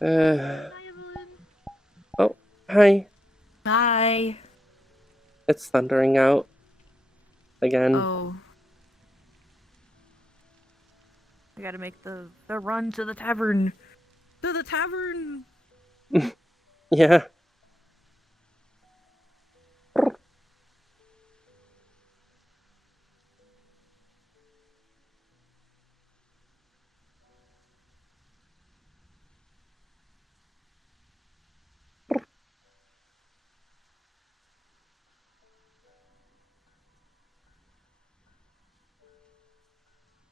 Uh, Hi, Evelyn. oh, hi. Hi. It's thundering out again. Oh, I gotta make the run to the tavern. To the tavern. Yeah.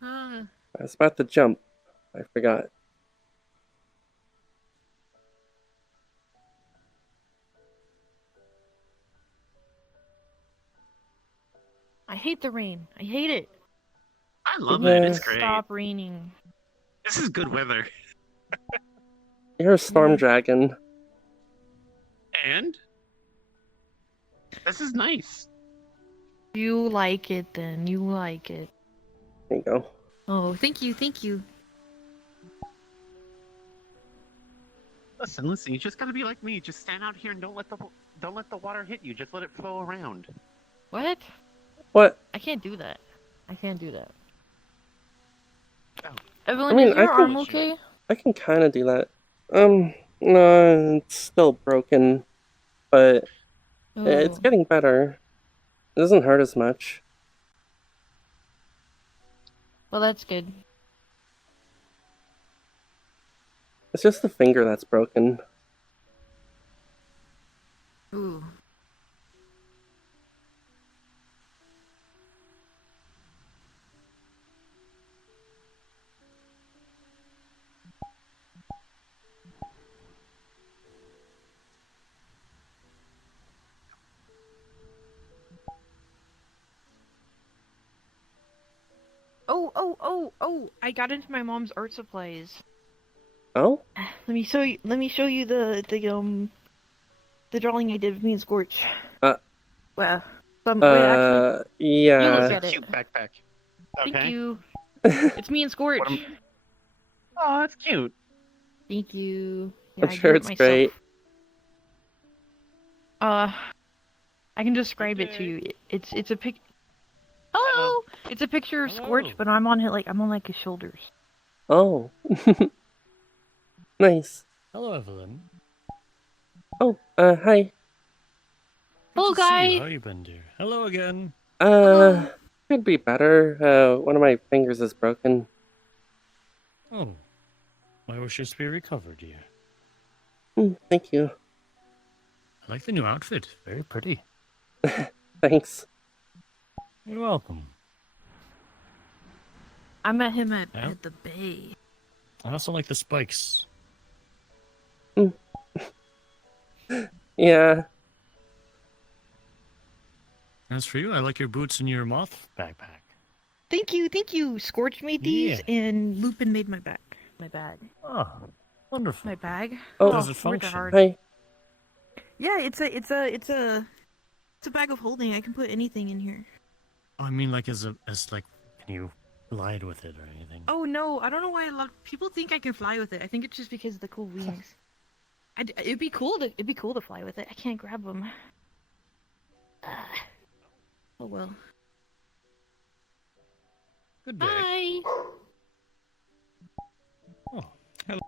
Ah, I was about to jump. I forgot. I hate the rain. I hate it. I It love needs it. to It's Yeah, great. stop raining. This is good weather. you're a storm Mm. dragon. And this is nice. You like it then. You like it. There you go. Oh, thank you. Thank you. Listen. You just gotta be like me. Just stand out here and don't let the water hit you. Just let it flow around. What? What? I can't do that. I can't do that. Oh, I Evelyn, mean, is I your can, arm okay? I can kind of do that. No, it's still broken, but it's Oh. getting better. It doesn't hurt as much. Well, that's good. It's just the finger that's broken. Ooh. Oh! I got into my mom's art supplies. Oh? Let me show you. Let me show you the drawing I did of me and Scorch. Uh, Well, wait, actually, you oh, look it's a yeah. at it. cute backpack. Thank Okay. you. I'm It's me and What am? Scorch. Oh, that's cute. Thank you. Yeah, I sure drew it it's great. myself. Uh, I can Good describe it to day. you. It's a pic. Hello. Hello. It's a picture of Scorch, Hello. but I'm on like his shoulders. Oh. Nice. Hello, Evelyn. Oh, hi. Good Hello, to see you. guy. How you been, dear? Hello again. Uh, Hello. could be better. One of my fingers is broken. Oh, my wishes be recovered, dear. Thank you. I like the new outfit. Very pretty. Thanks. You're welcome. I met him at Yeah. the bay. I also like the spikes. Mm, yeah. As for you, I like your boots and your moth backpack. Thank you, thank you. Scorch made these, Yeah. and Lupin made my bag. My bag. Oh, wonderful. My bag. Oh, How does it Words are function? hard. hi. Yeah, it's a bag of holding. I can put anything in here. Oh, I mean, like, can you glide with it or anything? Oh no, I don't know why a lot of people think I can fly with it. I think it's just because of the cool wings. It'd be cool to fly with it. I can't grab them. Oh well. Good day. Hi. Oh, hello.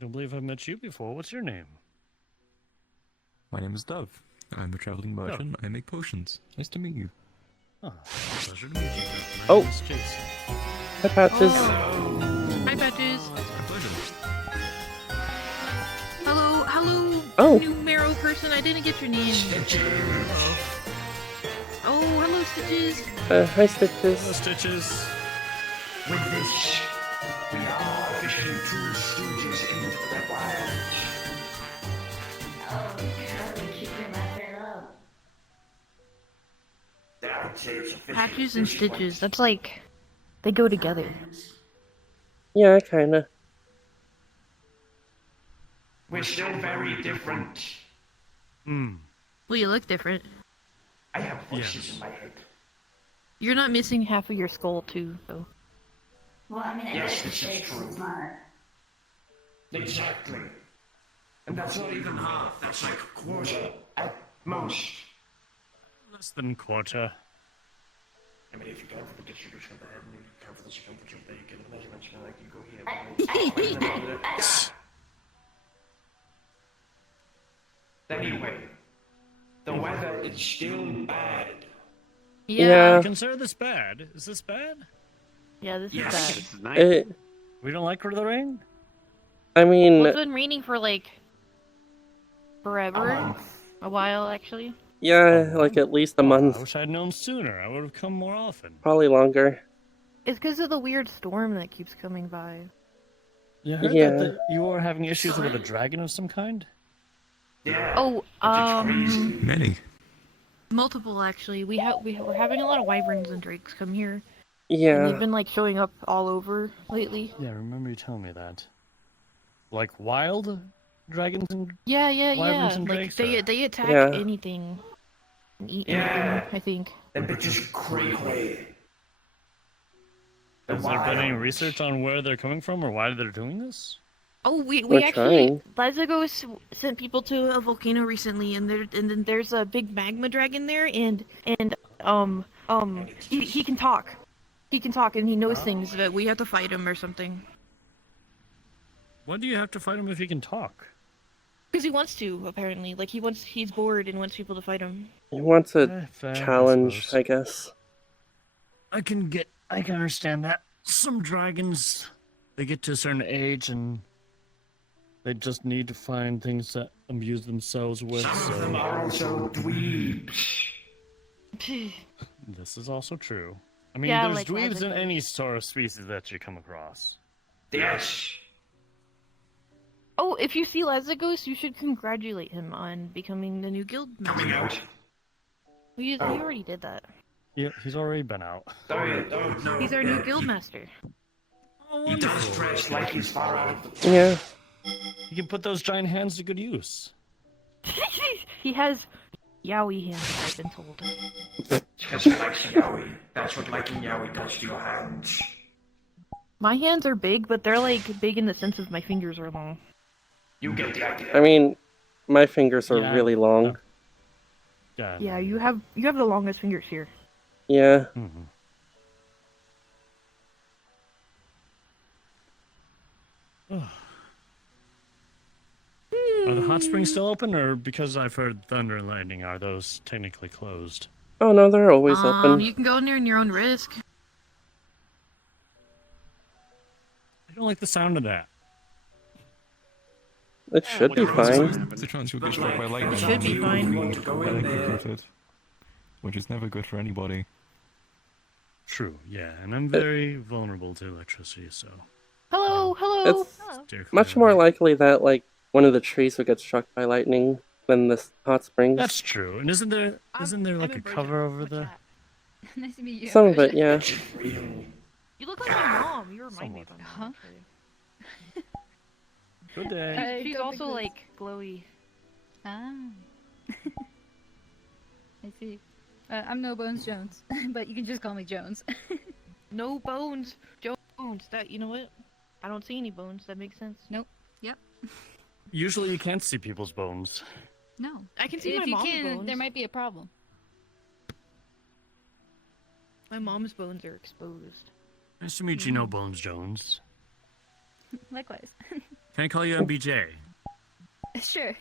Don't believe I've met you before. What's your name? My name is Dove. I'm a traveling merchant. I make potions. Nice to meet you. Oh, pleasure to meet you. My Oh. name is Jason. Hi, Patches. Oh. Hi, Patches. My pleasure. Hello, Oh. new marrow person. I didn't get your name. Oh, hello, Stitches. Hi, Hello, Stitches. Stitches. With this, we are officially two stooges in the wild. Oh, Charlie, keep your mouth up. I'd say it's officially Patches and fish Stitches. fight. That's like they go together. Yeah, kinda. We're still very different. Hmm. Well, you look different. I have voices Yes. in my head. You're not missing half of your skull too, though. Well, I mean, Yes, every this is mistakes true. is smart. Exactly. And that's not even half, that's like a quarter at most. Less than quarter. I mean, if you count for the distribution of the head and you count for the circumference of the bacon, the measurements, you know, like you go here. Anyway, the weather is still bad. Yeah. You consider this bad? Is this bad? Yeah, this Yes. is bad. This is nice. It, We don't like the rain? I Well, mean, it's been raining for like forever. A while, actually. yeah, like at least a I month, wish I'd known sooner. I would have come more often. probably longer. It's because of the weird storm that keeps coming by. You heard Yeah. that you were having issues with a dragon of some kind? Yeah. Oh, Many. multiple actually. We're having a lot of wyverns and drakes come here, and Yeah, they've been like showing up all over lately. Yeah, I remember you telling me that. Like wild dragons and Yeah, Wyverns and Like drakes, they or- they attack Yeah. anything and eat Yeah. anything. I think. Them bitches crazy. has there been any research on where they're coming from or why they're doing this? Oh, we We're actually Lazagos sent people to a volcano recently, and then there's a big magma dragon there, and he can talk. He can talk and he knows things, but we have to fight him or something. Why do you have to fight him if he can talk? Because he wants to, apparently. Like he's bored and wants people to fight him. he wants a Fair, challenge, suppose. I guess. I can understand that. Some dragons, they get to a certain age and they just need to find things that amuse themselves with. Some of them So are also dweebs. this is also true. I mean, Yeah, there's like dweebs in Lazagos. any sort of species that you come across. Yes. Oh, if you see Lazagos, you should congratulate him on becoming the new guild Coming master. out. He already did that. Yeah, he's already been out. Oh, no. He's our new guild master. Oh, He does wonderful. dress like he's far out of the... Yeah, You can put those giant hands to good use. He has yaoi hands, I've been told. Just like Yowie. That's what liking Yowie does to your hands. My hands are big, but they're like big in the sense of my fingers are long. You get the idea. I mean, my fingers are Yeah, really long. Yeah, you have the longest fingers here. Yeah, Mhm. Are the hot springs still open, or because I've heard thunder and lightning, are those technically closed? oh no, they're always open. You can go in there in your own risk. I don't like the sound of that. It should be fine. There's a chance you'll get struck by lightning. Should be fine. Want to go in there. Electrocuted, which is never good for anybody. True, yeah, and I'm very vulnerable to electricity, so. Hello, hello. It's Steer much clear more of it. likely that, like, one of the trees would get struck by lightning than this hot springs. That's true, and isn't there like a cover over there? Nice to meet you. Some of it, yeah. It's real. You look like my mom. You remind me of Somewhat. my mom. actually. Good day. Hi, She's go also big like glowy. Ah. I see. I'm No Bones Jones, but you can just call me Jones. No bones, Jones. That you know what? I don't see any bones. That makes sense. Usually you can't see people's bones. No. I can see If my you mom's can, bones. there might be a problem. My mom's bones are exposed. Nice to meet you, No Bones Jones. Likewise. Can I call you MBJ? Sure.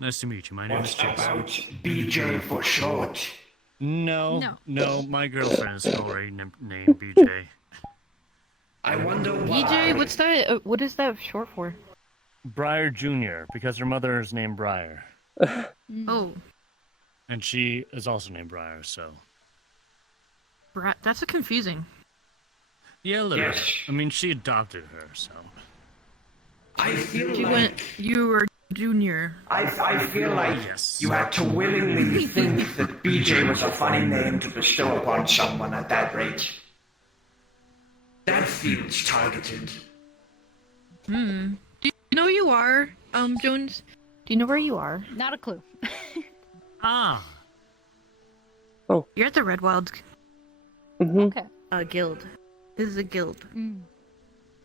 Nice to meet you. My name is What's Jason. about BJ for short? No, No. my girlfriend is already named BJ. I wonder why. BJ, what's that? What is that short for? Briar Jr., because her mother is named Briar. Oh, And she is also named Briar, so. that's a confusing. Yeah, a little Yes. bit. I mean, she adopted her, so. I feel You like... went. You were junior. I feel like Yes. you had to willingly think that BJ was a funny name to bestow upon someone at that rate. That feels targeted. Hmm. Do you know who you are, Jones? Do you know where you are? Not a clue. Ah! You're at the Red Wild Hmm. Okay. guild. This is a guild. Mm.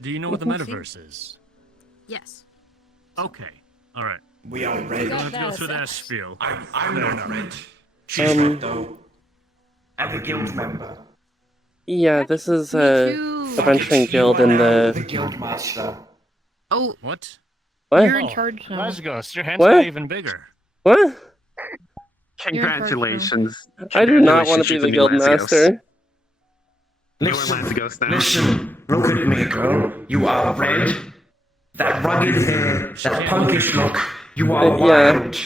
Do you know what the metaverse is? Yes. Okay. All right. We are You red. don't have to go through that spiel. I'm not red. She's red though. I'm a guild member. Yeah, this is Me too. a venturing guild in The the guild master. Oh, What? you're what? in charge now. Nice ghost. Your hand's What? not even bigger. What? You're in charge now. Congratulations. I do not want Congratulations, to be you're the new guild Lazios. master. You're Listen, Lazios now. listen, look at me, girl. You are red. That rugged hair, that punkish look. You are Yeah. wild.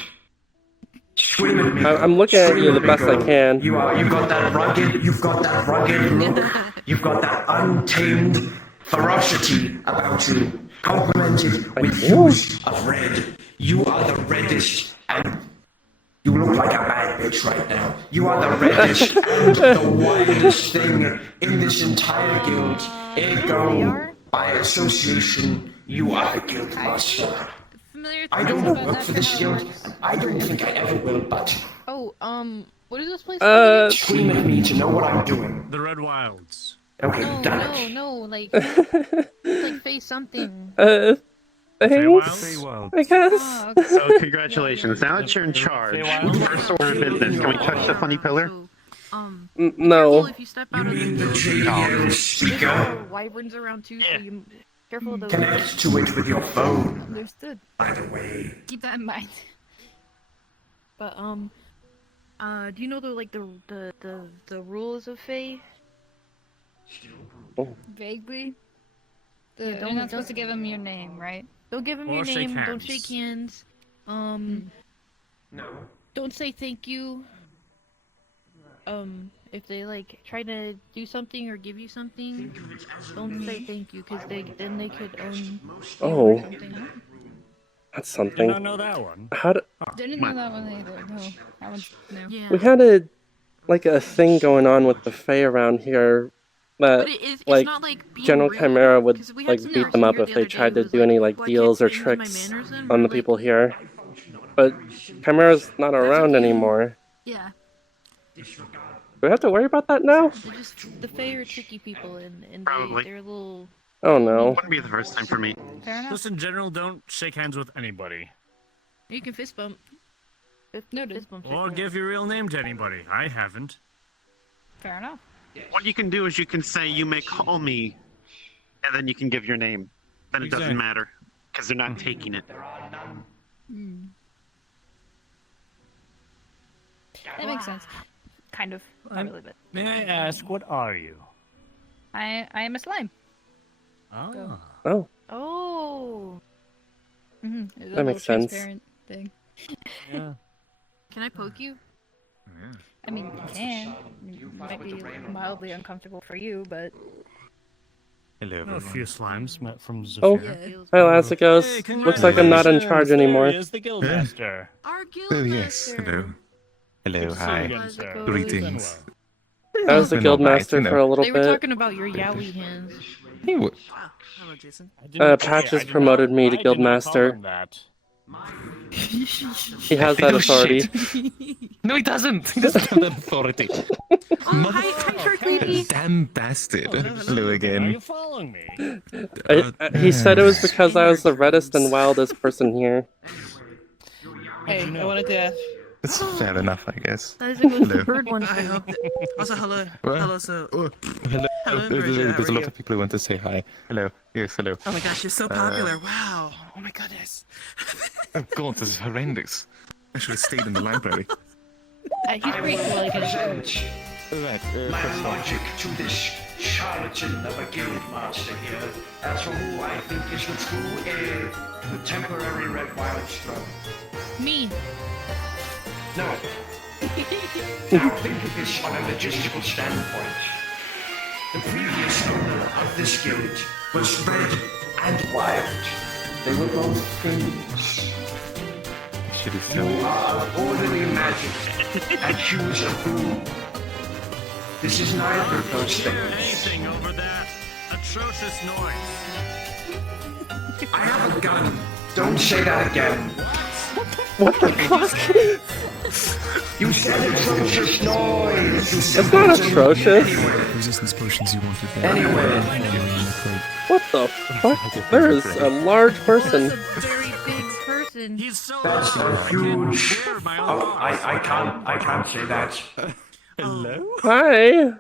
Scream at me. I'm looking at you the best I can. You've got that rugged look. You've got that untamed ferocity about you, complemented with hues of red. You are the reddest, and you look like a bad bitch right now. You are the reddest and the wildest thing in this entire guild. Ergo, by association, you are the guild master. Familiar. I don't work for this guild, and I don't think I ever will, but Oh, what is this place called? scream at me to know what I'm doing. The Red Wilds. Okay, No, damn it. no, like face something. Thanks, Feywild. I guess. Oh, okay. So congratulations. Now that you're in charge, Feywild? first order of business. Can we touch the funny pillar? So, No. if you step out of The the JDL speaker. there are wyverns around too, so you careful of those. Connect to it with your phone, Understood. by the way. Keep that in mind. But do you know the rules of Fae? Vaguely. Yeah, You're not supposed to give him your name, right? Don't give him Or your shake name. Don't hands. shake hands. No. Don't say thank you. If they like try to do something or give you something, don't say thank you, because then they could Oh, something. that's Did something. not know that one. How do, Didn't know that one either. No, that one's new. Yeah. we had a thing going on with the Fae around here that But it's like not like being General rude, Chimera would 'cause we had like some beat them up here if the they other day tried who to was do any like "Well, I deals or can't say my tricks manners then," on we're the people like, here. But Chimera's not around anymore. Yeah. Do we have to worry about that now? The Fae are tricky people, and Probably. they're a little. Oh no. Wouldn't be the first time for me. Fair enough. Just in general, don't shake hands with anybody. You can fist bump. Noted. Fist bump. Or give your real name to anybody. I haven't. Fair enough. What you can do is you can say, "You may call me," and then you can give your name. Then it doesn't Exactly. matter because they're not taking it. That makes sense. Kind of. Not really, but May I ask, what are you? I am a slime. Ah. Oh, Oh. Mm-hmm. That makes sense. Transparent thing. Yeah. Can I poke you? I mean, you can. It might be mildly uncomfortable for you, but Hello, I know a everyone. few slimes met from Oh. Zephyr. hi Lazikos. Looks like I'm not in charge anymore. Is the guildmaster. Our guild Oh, yes. master. Hello. Hello, Good to see you hi. again, sir. Lazikos. Greetings. I was the Been guild alright, master you know. for a little They were bit. talking about your yaoi hands. Hey, what? Hello, Jason. I didn't- Patches I did promoted me to I did not call guildmaster. him that. He has that Oh, authority. shit. No, he doesn't. He doesn't have that authority. Oh, hi, Shark Lady. Damn bastard. Hello Are again. you following me? He said it was because I was the reddest and wildest person here. Hey, I wanted to. It's fair enough, I guess. That is a good Hello. bird one. I hope. Also, hello. What? Hello, so. Hello. Hello, There's Bridget, how a are lot you? of people who want to say hi. Hello. Yes, hello. Oh my gosh, you're so popular. Wow. Oh my goodness. Oh god, this is horrendous. I should have stayed in the library. He's pretty cool, I guess. Present Right, my first one. logic to this charlatan of a guild master here as to who I think is the true heir to the temporary Red Wild's throne. Me. No. Now think of this on a logistical standpoint. The previous owner of this guild was red and wild. They were both things. Should have You said are of orderly magic and hues of blue. This is neither of those Hear things. anything over that atrocious noise? I have a gun. Don't say that again. What the fuck? You said atrocious noise! You It's not atrocious. Resistance potions you wanted there. Anyway. What the fuck? There is a large person. That's a very big person. He's so That's loud. a huge... Hear my own Oh, voice. I can't say that. Hello? Hi.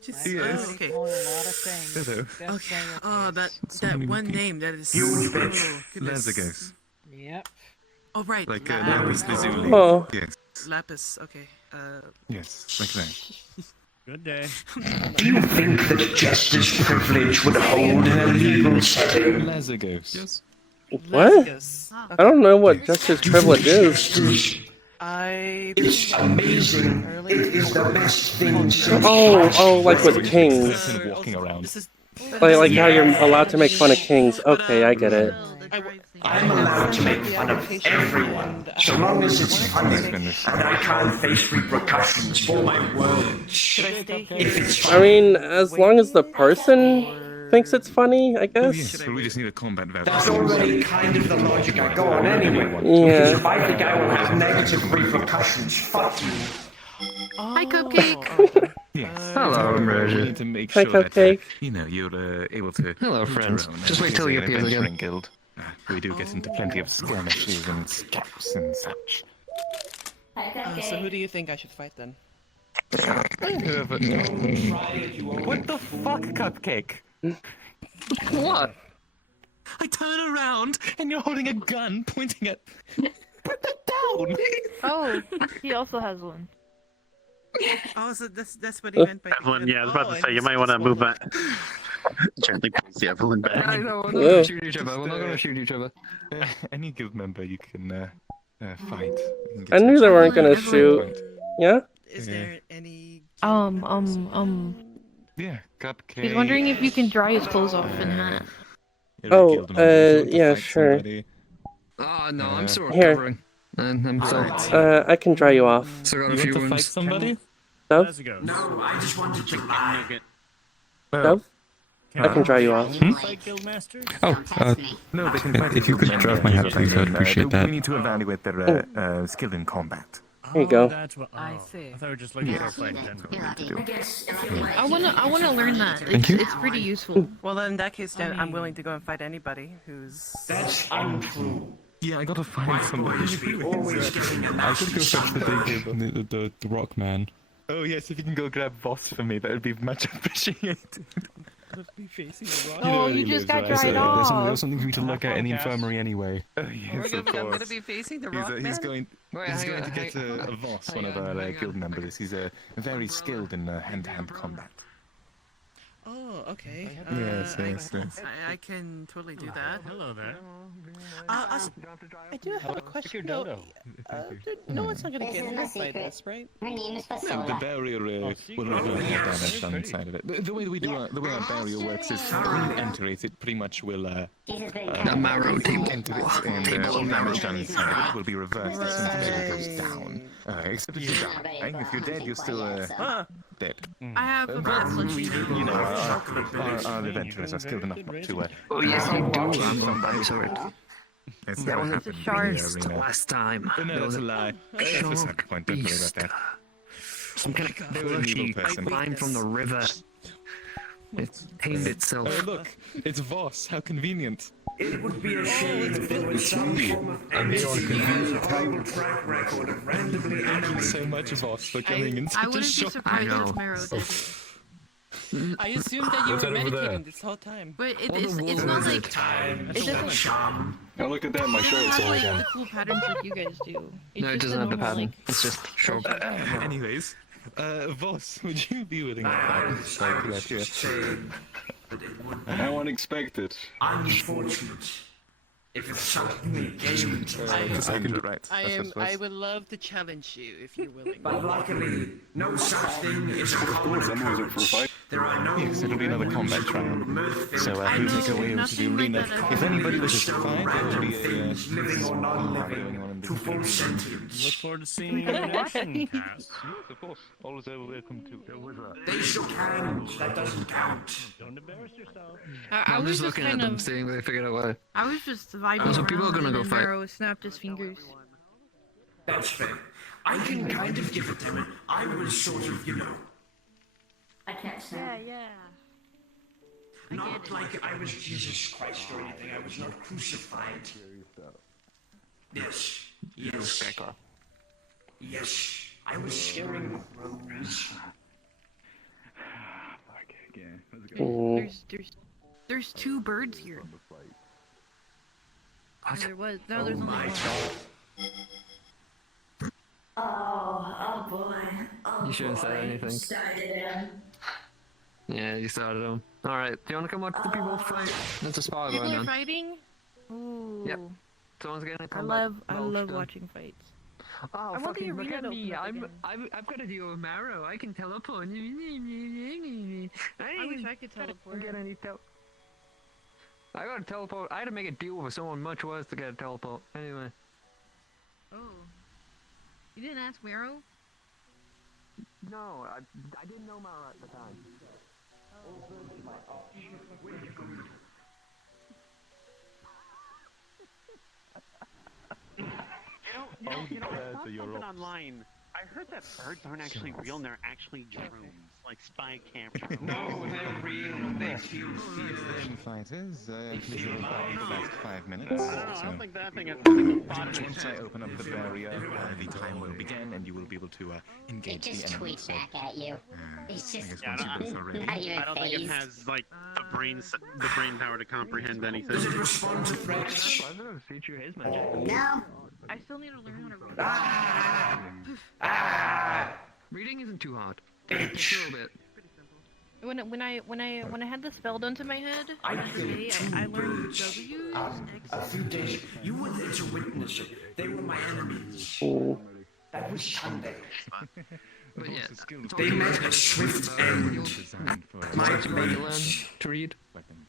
Just, Yes. okay. A lot of things. Hello. Okay. Oh, that many one people. name. That is Huge so bitch. goodness. Lazarus. Yep. Oh right. Like Lapis. Lapis Lazuli. Oh. Yes. Lapis. Okay. Yes. Like that. Good day. Do you think that jester's privilege would hold in a legal setting? Lazarus. Yes. What? Yes. I don't know what Justice Privilege is. Jesters, I. it's amazing. It is the best thing since Oh, like with kings. Person walking around. This is. Like how you're allowed to make fun of kings. Okay, I get it. I'm allowed to make fun of everyone, so long as it's funny, and I can't face repercussions for my words. If it's I funny, mean, as long as the person thinks it's funny, I Oh guess. yes, but we just need a combat voucher. that's already kind of the logic I go on anyway. Yeah. If I think I will have negative repercussions, fuck you. Hi, Cupcake. Yes. Hello, We Emergent. need to make Hi, sure that Cupcake. you're able to. Hello, hold your friends. own Just as wait till an you appear again. adventuring guild. We do get into plenty of skirmishes and scraps and such. So who do you think I should fight then? Whoever. What the fuck, Cupcake? What? I turn around and you're holding a gun pointing at. Put that down! Oh, he also has one. Oh, so that's what he meant by. Evelyn, yeah, I was about to Oh, say you might want to move back. Gently pulls the Evelyn I back. know, we're not Yeah. gonna shoot each other. We're not gonna shoot each other. Any guild member you can fight. You can get I knew some they weren't sort gonna of shoot. point. Yeah? Is there any? Yeah, Cupcake. He's wondering if you can dry his clothes off in that. You're a Oh, guild member. If you want to yeah, fight sure. somebody- Oh no, I'm still Here. recovering. And I'm still I can dry you off. still got You a few want to fight wounds. somebody? Dove? Let's go. No, I just wanted to lie. Dove? I can dry you off. Fight Guildmaster? Oh, no, they can fight If you could draft my hat, please, I'd appreciate that. We need to evaluate their skill in combat. Here you go. That's what, I see. I thought we were just looking for a fight in general. I wanna learn that. Thank you. It's pretty useful. Well, then in that case, then I'm willing to go and fight anybody who's. That's untrue. Yeah, I gotta find somebody. We always getting a I could go fetch the big The rock man. Oh yes, if you can go grab Voss for me, that would be much appreciated. Be facing the rock. Oh, where you he just lives, got right? dried There's off. something for you to look at in the infirmary anyway. Oh yes, of course. be facing the He's going. Wait, He's hang going on, to get a Voss, one of our guild members. He's very skilled in hand-to-hand combat. Oh, okay. Yes, yes, yes. I can totally do that. Hello there. I do have a question. your though. dodo. No one's not gonna get hurt by this, right? Her name is No, the Fasola. barrier will not have damage on the inside of it. The way we do the way our barrier works is when you enter it, it pretty much will Jesus, baby. The marrow table. enter it, and all damage done inside of it will be reversed as soon as the barrier goes down. Except if you die. If you're dead, you're still dead. I have a bad flesh. You know, our adventurers are skilled enough not to. Oh yes, you do. I'm sorry. It's That never was happened a shard. in the It's the arena. last time. Oh, no, There that's was a lie. That's a sad point. Don't worry about beast. that. Some kind of They were an evil fleshy person. climb from the river. It tamed itself. Oh look, it's Voss. How convenient. It would be a shame if there was some form of horrible track record of randomly Thank you animating. so much, Voss, for coming in I such a wouldn't be short. surprised know. if Marrow did it. I assumed that you What's were that over there? meditating this whole time. But All the it's wolves not are like Time it doesn't charm. Oh, look at that, my it shorts doesn't on have again. like the cool patterns like you guys do. It's No, it just doesn't a have the normal, pattern. It's just short. Anyways, Voss, would you be willing to fight us here? Say that it would be How unexpected. unfortunate if it suddenly came to I can do right. I would love to challenge you if you're willing. But luckily, no such thing is a common I'm always up for a fight. There are no Yes, it'll be another combat trial. So who'll make a way to the arena? If anybody wishes to fight, there will be a living or non-living to full Look sentience. forward to seeing you in action, Cass. Yes, of course. Always welcome to. They shook hands. That doesn't count. Don't embarrass yourself. I I'm was just just looking at kind them, of seeing if they figured out why. I was just vibing Also, around people are gonna and go then fight. Marrow snapped his fingers. That's fair. I can kind of give it them. I was sort of, I can't Yeah, stand. yeah. not like I was Jesus Christ or anything. I was not crucified. Yes. Yes. Yes. I was scaring crows. There's two birds here. No, there was. No, there's only one. Oh boy. Oh, You shouldn't say boy. anything. Started him. Yeah, you started them. Alright, do you want to come watch the people fight? There's a spot People going are on. fighting. Ooh. Yep. Someone's gonna I come love back. watching fights. Oh, I want the fucking look arena at to me! open up I've got a deal with Marrow. I can teleport. I wish I could teleport. Get any I got to teleport. I had to make a deal with someone much worse to get a teleport. Anyway. Oh. You didn't ask Marrow? No, I didn't know Marrow at the time. You know, I saw something online. I heard that birds aren't actually real and they're actually drones, like spy cameras. No, they're real. They feel fear. Fighters, please hold for the last 5 minutes. I don't know, I So, don't think that thing has anything spotted it. once I open up the barrier, the time will begin and you will be able to It engage just the enemy. tweets back at you. It's I just guess Yeah, once you've done so ready. not even I don't think it phased. has like the brain power to comprehend anything. Does it respond to threats? I was gonna feature his magic. No. I still need to learn how to read. Reading isn't too hard. Just a little bit. When I had the spell done to my head, I the other killed day, two I learned birds. W's, A X's. few days. You were there to witness it. They were my enemies. That was Sunday. But yeah. They met a swift end. Designed for My Ready to learn brains. to read. weapons.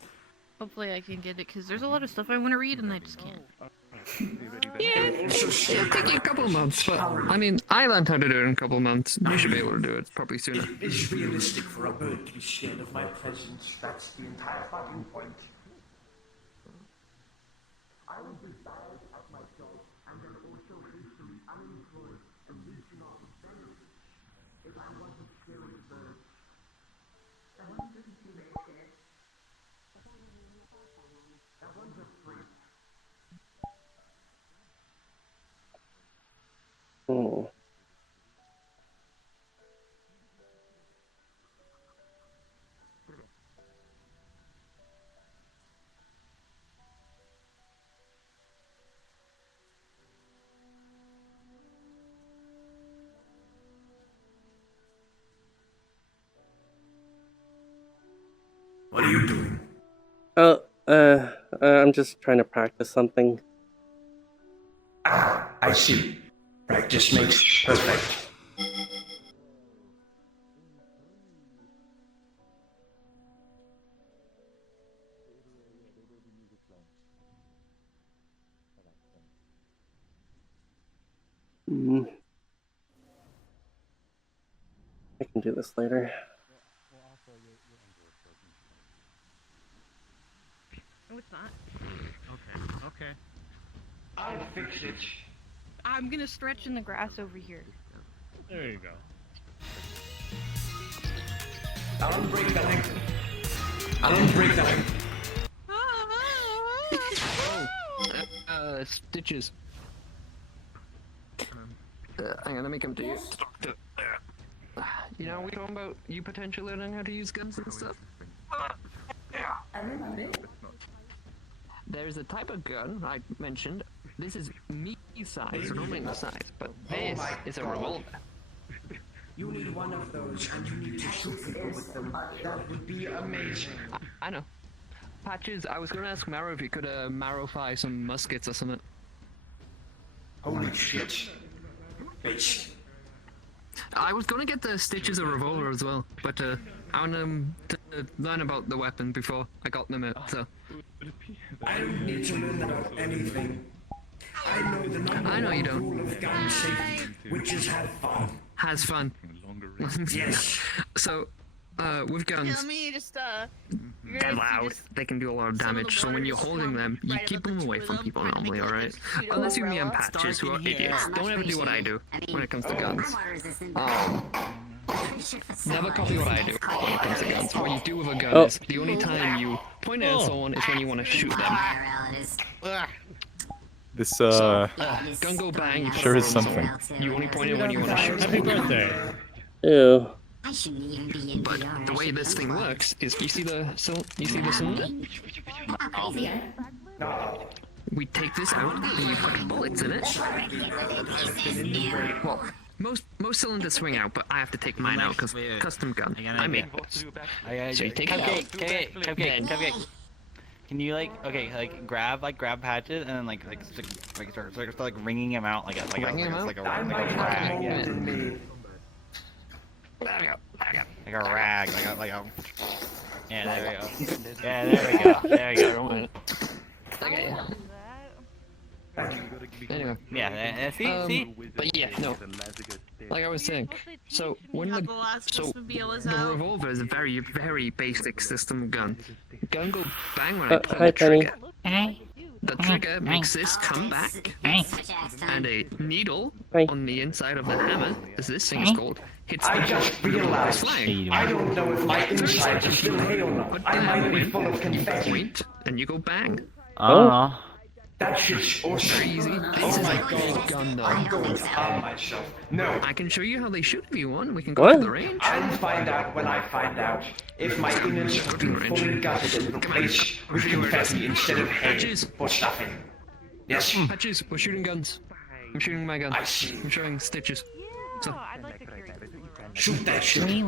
Hopefully I can get it, because there's a lot of stuff I want to read and I just can't. Also, It'll take you a couple of months, but I mean, I learned how to do it in a couple of months. You should be able to do it probably sooner. it is realistic for a bird to be scared of my presence. That's the entire fucking point. I would be bad at my job and then also hastily unemployed and reaching out with benefits if I wasn't scaring birds. That one's a freak. Hmm. What are you doing? Oh, I'm just trying to practice something. Ah, I see. Practice makes perfect. Hmm. I can do this later. No, it's not. Okay. I'll fix it. I'm gonna stretch in the grass over here. There you go. I'll break the leg. I'll break the leg. Stitches. Hang on, let me come to you. You know, we talking about you potentially learning how to use guns and stuff? There's a type of gun I mentioned. This is me size, rolling size, but this is a revolver. You need one of those, and you need to shoot people with them. That would be amazing. I know. Patches, I was gonna ask Marrow if you could marrowfy some muskets or something. Holy shit. Bitch. I was gonna get the Stitches a revolver as well, but I want to learn about the weapon before I got them out, so. I don't need to learn about anything. I know the number I know you one don't. rule of gun safety, which is have fun. Has fun. Yes. So, with guns, Tell me, just they're loud. They can do a lot of damage. So when you're holding them, you keep them away from people normally, alright? Unless you meet patches who are idiots. Don't ever do what I do when it comes to guns. Never copy what I do when it comes to guns. What you do with a gun is the only time you point it at someone is when you want to shoot them. This, Gun go bang. sure is something. You only point it when you want to shoot Happy someone. birthday. Ew. But the way this thing works is, you see the cylinder? We take this out and you put bullets in it. Well, most cylinders swing out, but I have to take mine out because custom gun. I made this. So you take it out. Cupcake. Can you like grab patches and then start ringing them out like a rag? Yeah. Like a rag, yeah, there we go. Yeah, there we go. Okay. Anyway. Yeah, see? But yeah, no. Like I was saying, so when the revolver is a very, very basic system gun. Gun go bang when I pull the trigger. The trigger makes this come back, and a needle on the inside of the hammer, as this thing is called, hits the flying. I don't know if my insides are still here or not. I might be full of confetti. Point, and you go bang. Oh. That shit's awesome. Very easy. This is a big gun though. I'm going to harm myself. No. I can show you how they shoot if you want. We can go to the range. I'll find out when I find out if my innards have been fully gutted and replaced with confetti instead of hay or stuffing. Yes? Patches, we're shooting guns. I'm shooting my gun. I see. I'm showing stitches. So. Shoot that shit. Did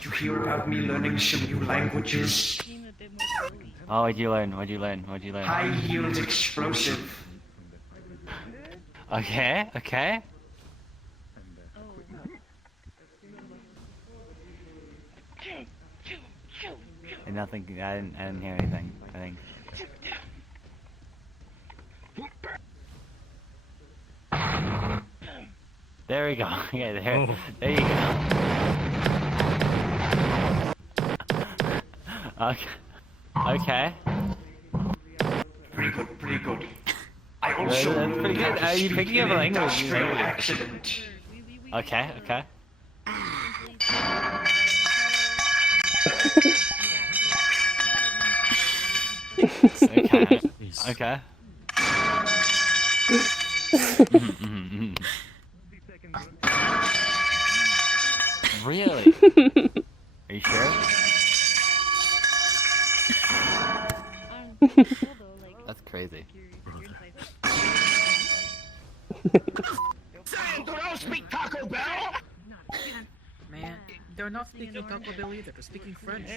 you hear about me learning some new languages? Oh, what'd you learn? High yield explosive. Okay. Nothing. I didn't hear anything. I think. There we go. Okay, there you go. Okay. Pretty good. I also That's pretty good. Are you picking up language? industrial accident. Okay. Okay. Really? Are you sure? That's crazy. Do not speak Taco Bell! Man, they're not speaking Taco Bell either, they're speaking French.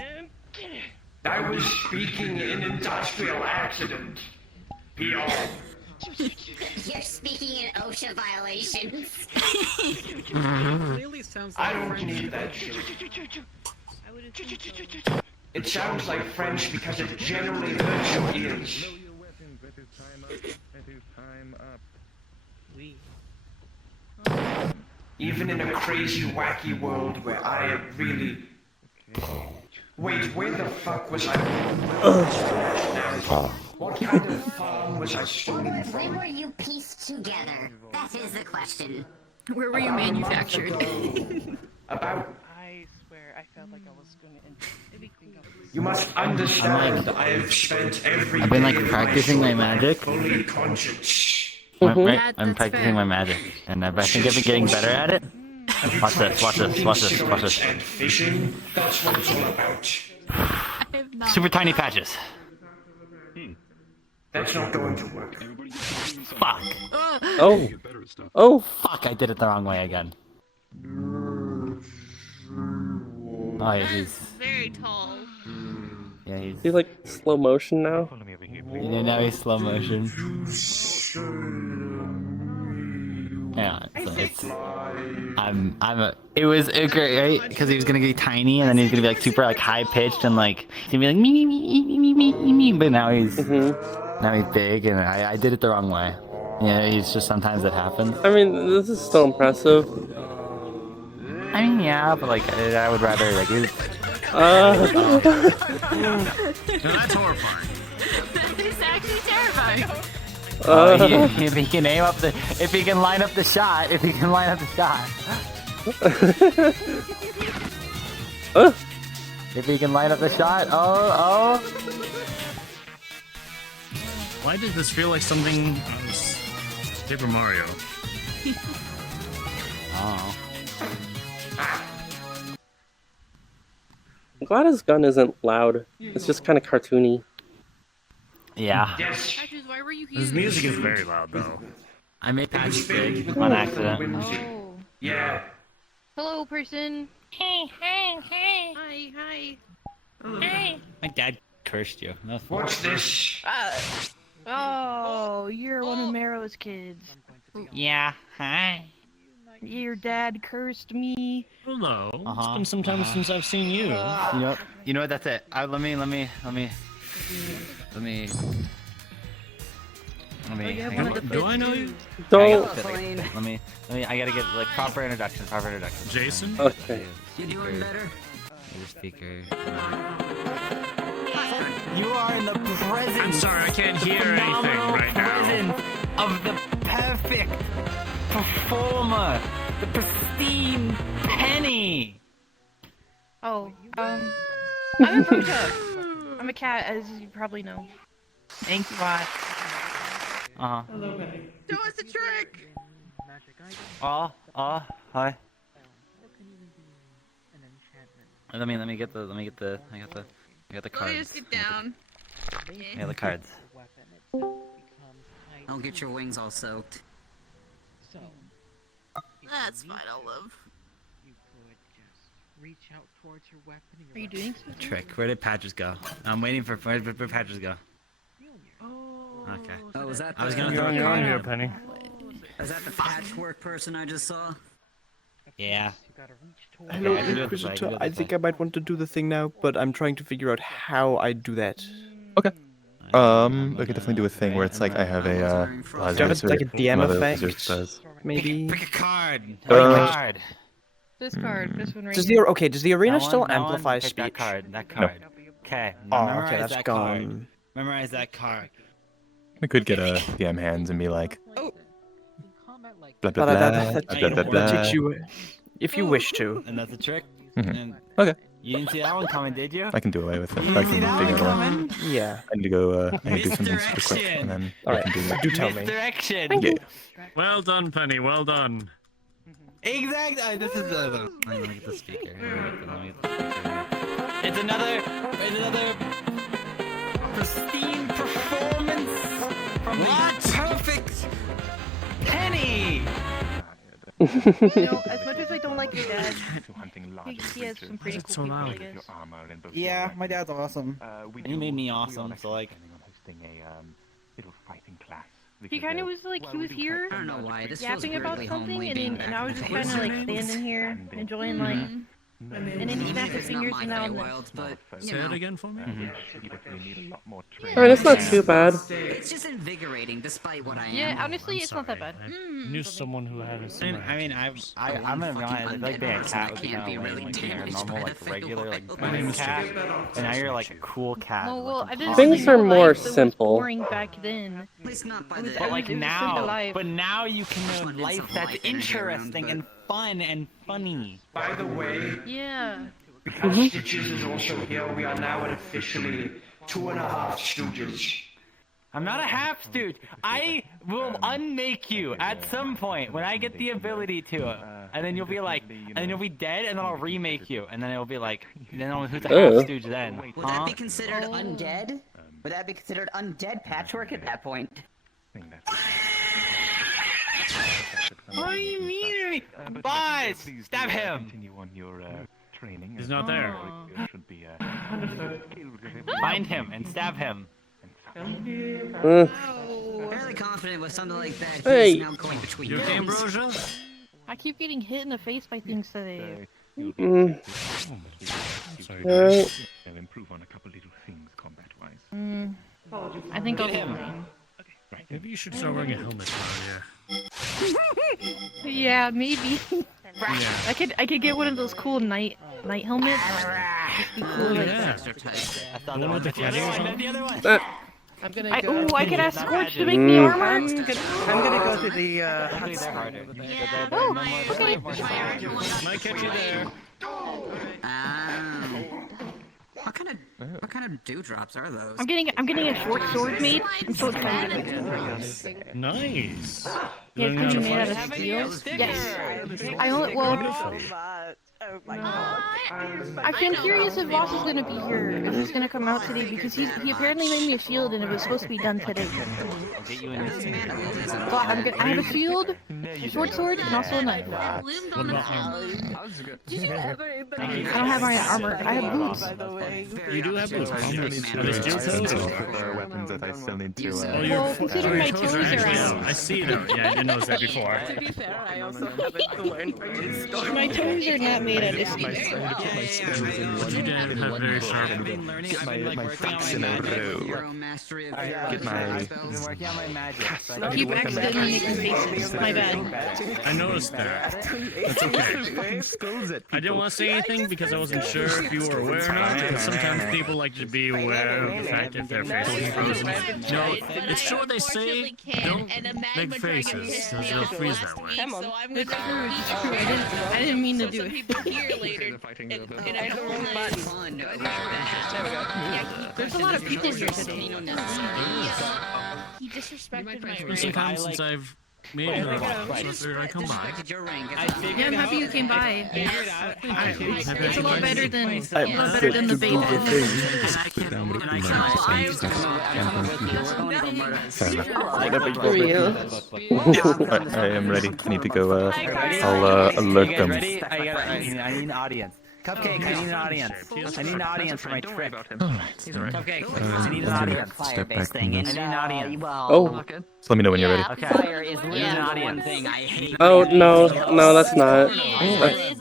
I was speaking in industrial accident. PR. You're speaking in OSHA violations. Clearly sounds I like don't French. need that shit. It sounds like French because it generally hurts your ears. Even in a crazy, wacky world where I really... Wait, where the fuck was I? What kind of farm was I stolen When from? were you pieced together? That is the question. Where were you manufactured? About... I swear, I felt like I was going to You must understand, I have spent every I've been day like of practicing my life magic. fully conscious. I'm practicing my magic, and I think I've been getting better at it. Watch this. And fishing, that's what it's all about. Super tiny patches. That's not going to work. Fuck. Oh. Fuck, I did it the wrong way again. Oh, yeah, he's... very tall. Yeah, he's... He's like slow motion now. Yeah, now he's slow motion. Yeah, so... It's it was great, right? Because he was gonna be tiny, and then he's gonna be like super like high pitched and like he's gonna be like me me me me me me me. But now he's big, and I did it the wrong way. Yeah, it's just sometimes it happens. I mean, this is still impressive. I mean, yeah, but like I would rather like. No, that's horrifying. It's actually terrifying. If he can aim up if he can line up the shot, If he can line up the shot, oh. Why does this feel like something Super Mario? Oh. I'm glad his gun isn't loud. It's just kind of cartoony. Yeah. Patches, why were you here? His music is very loud, though. I made Patches big on accident. Oh. Yeah. Hello, person. Hey. Hi. Hey. My dad cursed you. No, What's this? Oh, you're one of Marrow's kids. Yeah. Hi. Your dad cursed me. Hello. It's been some time since I've seen you. You know what? That's it. Let me. Do I know you? Don't. Let me. I gotta get like proper introduction. Jason. Okay. You doing better? Your speaker. You are in the presence. I'm sorry, I can't hear anything right now. Presence of the perfect performer, the pristine Penny. Oh, I'm a Persia. I'm a cat, as you probably know. Thank you, bot. Hello, Penny. Show us a trick! Hi. Let me get the cards. Just get down. Yeah, the cards. I'll get your wings all soaked. That's fine, I'll live. Reach out towards your weapon. Are you doing something? Trick. Where did Patches go? I'm waiting for where Patches go. Okay. Oh, was that I was the- gonna throw a You're card on here, out. Penny. Was that the patchwork person I just saw? Yeah. Hello, Okay, I can do it this way, I can Inquisitor. do it I this think way. I might want to do the thing now, but I'm trying to figure out how I do that. Okay. I could definitely do a thing where it's like I have a Do you have like a DM one of the effect? wizards does. Maybe. Pick a card. Pick Uh, a card. This card, this one right Does here. does the arena That still one, that one, amplify pick speech? That card. Okay. Oh, Memorize okay, that's that gone. card. Memorize that card. I could get a DM hands and be like, blah But blah blah that blah blah that takes blah. you, if you wish to. And that's a trick. Mhm. And Okay. you didn't see that one coming, did you? I can do away with it. You I didn't see can that one figure it out. coming? Yeah. I need to go. I need to do something super quick, Misdirection. and then All I right. can do that. Do tell me. Misdirection. Yeah. Well done, Penny. Well done. Exactly. This is the. Let me get the speaker. Let me get the speaker. It's another pristine performance from the perfect Penny. You know, as much as I don't like your dad, he has some pretty cool people, I guess. Yeah, my dad's awesome. He made me awesome. So like. He kind of was like, he was here, I don't know why. This feels yapping about weirdly something, homely and, being then, and back I was in just the kind of like days. standing here, enjoying like, and then he snapped his fingers and now I'm like, Wild, but, you Say it know, again for me. Alright, it's not too bad. it's just invigorating despite what I am. yeah, honestly, it's not that bad. I knew someone who had a similar. I'm gonna be honest. I like being a cat would be kind of lame. Like you're a normal, like regular, like boring cat, and now you're like a cool cat. Well, I didn't Things really are know more life that was simple. boring back then. At least not by It was- the. But like it was a simple life. now you can Just live wanted life some that's life energy around, interesting but- and fun and funny. By the way, Yeah. because Stitches is also here, we are now officially 2.5 Stooges. I'm not a half stooge. I will unmake you at some point when I get the ability to, and then you'll be like, and then you'll be dead, and then I'll remake you, and then it'll be like, who's a half stooge then? Would that be considered undead? Would that be considered undead patchwork at that point? What do you mean? Boss, stab him. He's not there. Find him and stab him. Fairly confident with something like that. Hey. He's now going between You okay, those. Ambrosia? I keep getting hit in the face by things today. Alright. Improve on a couple little things combat-wise. I think I'll be him. fine. Right. Maybe you should start wearing a helmet, Claudia. Yeah, maybe. Yeah. I could get one of those cool night helmets. Just be cool, like Yeah. The one with the flappers on? I'm gonna go. I could ask Scorch to make me armor. I'm gonna go to the hot spring harder. over there. Oh, okay. Might catch you there. What kind of dewdrops are those? I'm getting a short sword made. I'm so excited. Nice. Yeah, it's gonna be made out of steel. Yes. I only Actually, I'm curious if Voss is gonna be here. If he's gonna come out today because he apparently made me a shield and it was supposed to be done today. I'll get you in this thing. So I have a shield, a short sword, and also a knife. What about armor? I don't have my armor. I have boots. You do have boots. Are they steel toes? Weapons that I still need to. Well, considering my toes are out. I see them. Yeah, I didn't notice that before. To be fair, I also haven't learned from this story. My toes are not made out of steel. You did have very sharp. Get my facts in a row. Get my. I keep accidentally making faces. My bad. I noticed that. That's okay. I didn't want to say anything because I wasn't sure if you were aware or not. Because sometimes people like to be aware of the fact if their face is frozen. No, it's true what they say. Don't make faces because they'll freeze that way. It's true. I didn't mean to do it. There's a lot of people here today. He disrespected my It's been some time since I've made it. So I come by. Yeah, I'm happy you came by. It's a lot better than the bait. I am ready. I need to go. I'll alert them. I need an audience. Cupcake, I need an audience. I need an audience for my trip. Cupcake, I need an audience. Step back from this. I need an audience. Oh, so let me know when you're ready. Okay. Fire is literally an audience. Oh no, that's not.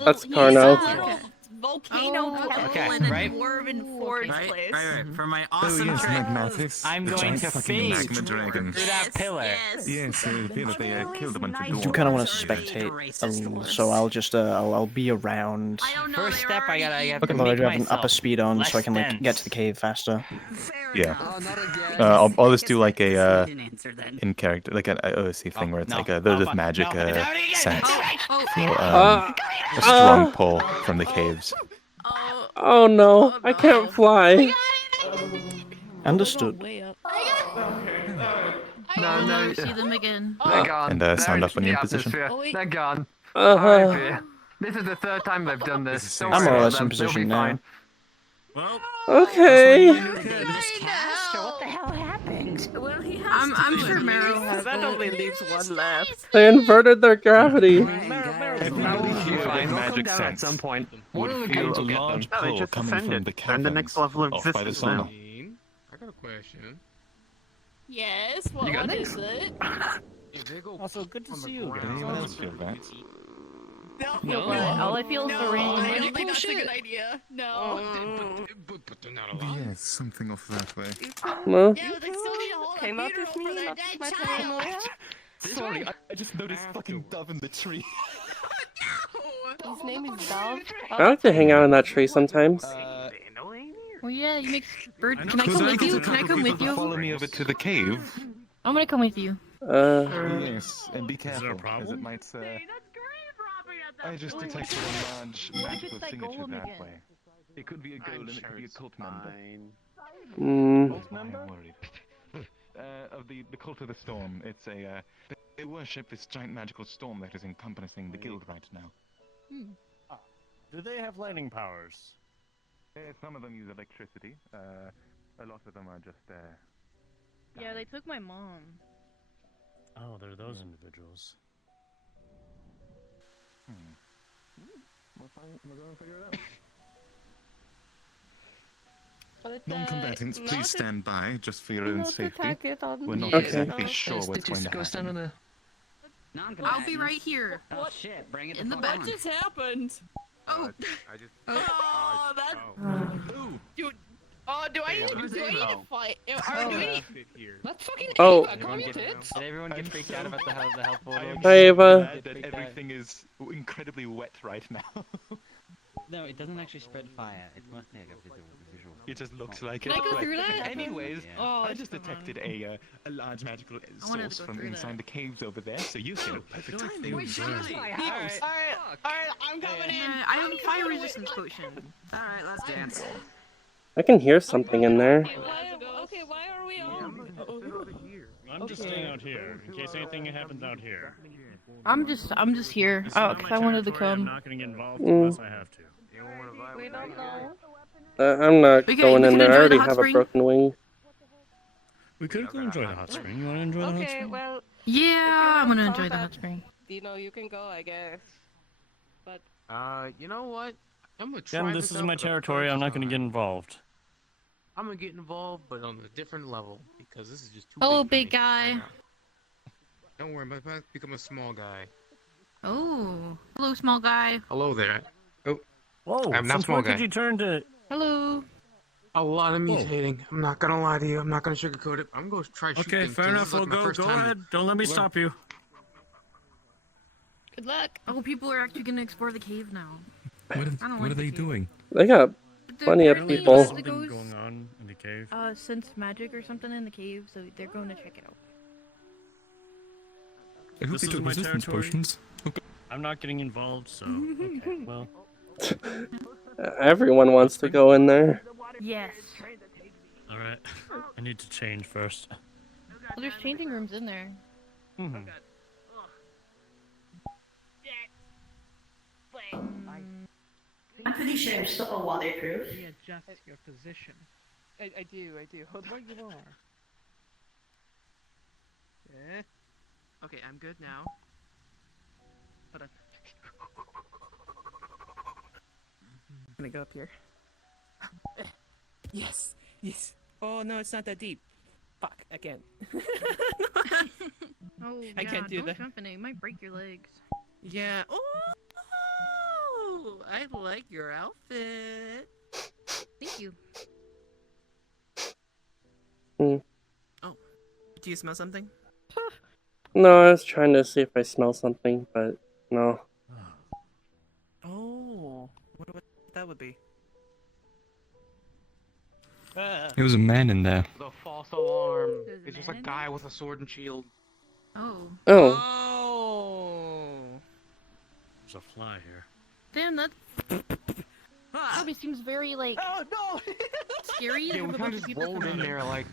That's Carno. Volcano Okay, in a right? dwarven forge place. Right. For my Oh awesome yes, trip, magmatics. I'm The going giant to fucking phase magma dragon. through that pillar. Yes, I feel that they killed a bunch of dwarves. do kind of want to spectate, so I'll just I'll be around. First step, I gotta Okay, make but I do have an myself upper speed on, so I can less like get to the cave faster. Yeah. I'll just do like a in character, like an OOC thing where it's like there's this magic sense for a strong pull from the caves. Oh no, I can't fly. Understood. I'll never see them again. They're gone. And sound off when you're in position. They're gone. Uh-huh. This is the third time they've done this. Don't I'm more worry or about less them. in They'll be position now. fine. Well, Okay. What the hell happened? I'm sure Meryl has That only leaves one left. They inverted their gravity. Magic Down at sense some point. would feel a large Oh, they pull just coming from ascended. the They're in the next level of caverns off by the existence now. sauna. I got a question. Yes, what is it? also good to see you. Did anyone else feel that? All I feel is the rain. I don't think that's a good idea. No. But they're not alive. Yeah, something off that way. No. Yeah, but they still need to hold a Came out funeral with for me, their not dead my child. paranoia. Sorry, I just noticed fucking dove in the tree. His name is Dove. I like to hang out in that tree sometimes. Well, yeah, you make bird. Can I come with you? Can I come with you? Follow me over to the cave. I'm gonna come with you. Yes, and be there a careful, as problem? it might. I just detected a large magical signature that way. It could be a golem, it could be a cult member. Mm. I am worried. Of the cult of the storm. It's a they worship this giant magical storm that is encompassing the guild right now. Do they have lightning powers? Some of them use electricity. A lot of them are just Yeah, they took my mom. Oh, they're those individuals. We're going to figure it out. Non-combatants, please stand by, just for your own safety. We're not exactly sure what's going to happen. I'll be right here. Oh shit! Bring it In the back. What just happened? Oh. I just. Oh, that. Dude. Oh, do I need to fight? Do I need? That's fucking Oh. Ava, calm your tits. Did everyone get freaked out about the health portal? Hi, Ava. Everything is incredibly wet right now. No, it doesn't actually spread fire. It must be like a visual. It just looks like Can it. I go Right. through that? Anyways, Oh, I just detected a large magical wanted to source go from through inside that. the caves over there, so you came at perfect timing. Wait, shut up. Alright, I'm coming in. I have a fire resistance potion. Alright, let's dance. I can hear something in there. Okay, why are we all? I'm just staying out here in case anything happens out here. I'm just here. This is Oh, not 'cause my I wanted to territory, I'm come. not gonna get involved unless I have to. We don't know. I'm not We going can in there. I enjoy the already hot have a spring. broken wing. We could go enjoy the hot spring. You wanna enjoy the hot Okay, spring? well. Yeah, I'm gonna enjoy the hot spring. Dino, you can go, I guess. But. You know what? I'm gonna try Again, this is out my for the territory. first I'm not gonna get time. involved. I'm gonna get involved, but on a different level because this is just too. Hello, big big guy. Don't worry, I'm about to become a small guy. Oh, hello, small guy. Hello there. Oh, Whoa! I'm not Since small when guy. could you turn to? Hello. A lot of Whoa. mutating. I'm not gonna lie to you. I'm not gonna sugarcoat it. I'm gonna try shooting. Okay, fair enough. We'll go. Go ahead. Don't let me stop you. Good luck. Oh, people are actually gonna explore the cave now. What are they doing? They got plenty of Apparently people. there's Something going on in the cave. sense magic or something in the cave, so they're going to check it out. I hope This they is took my resistance territory. potions. I'm not getting involved, so okay. Well, Everyone wants to go in there. Yes. all right. I need to change first. Well, there's changing rooms in there. Mhm. I'm pretty sure I'm still waterproof. Readjust your position. I do. Hold on. You are. Yeah. Okay, I'm good now. Hold on. I'm gonna go up here. Yes, yes. Oh no, it's not that deep. Fuck, I can't. Oh, I can't do don't that. jump in it. You might break your legs. Yeah. Oh, I like your outfit. Thank you. Hmm. Oh, do you smell something? No, I was trying to see if I smell something, but no. Oh, what that would be? There was a man in there. The false alarm. It's just a guy with a sword and shield. Oh. Oh. There's a fly here. Damn, that probably seems very like. Oh no! Scary. Yeah, to we have a kind bunch of just people rolled come in there like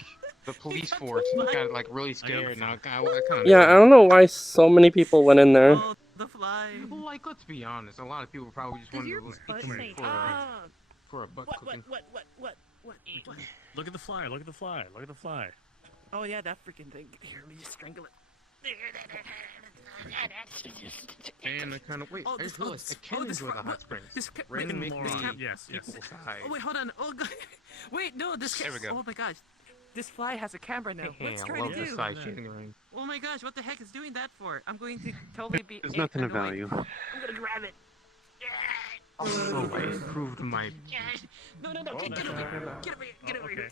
the police force. Got like really scared. Now I kind of. Yeah, I don't know why so many people went in there. Oh, the fly. Well, like, let's be honest. A lot of people probably just wanted to eat them for a butt cooking. What? Look at the fly. Look at the fly. Look at the fly. Oh yeah, that freaking thing. Here, let me just strangle it. And I kind of wait. I just realized I can enjoy the hot springs. This Rain make me Yes. equal size. Oh wait, hold on. Oh god. Wait, no, this. There we go. Oh my gosh. This fly has a camera now. Hey, Let's I try love to this do. size shading the rain. Oh my gosh, what the heck is doing that for? I'm going to totally be. There's nothing of annoyed. value. I'm gonna grab it. So I improved my. No, get over here. Get over here.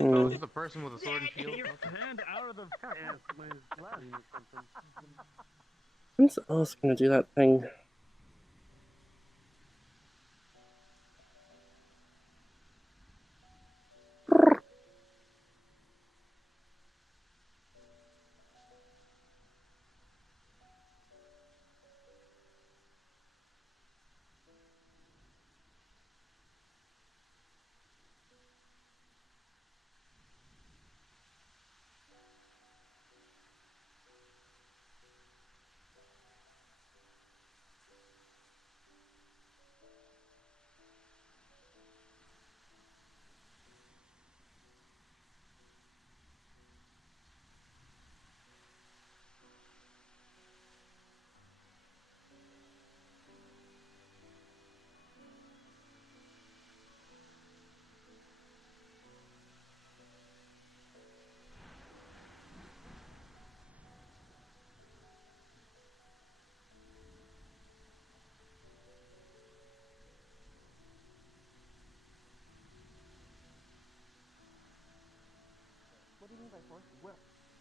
Oh, this is the person with a sword and shield. Hand out of the When's else gonna do that thing?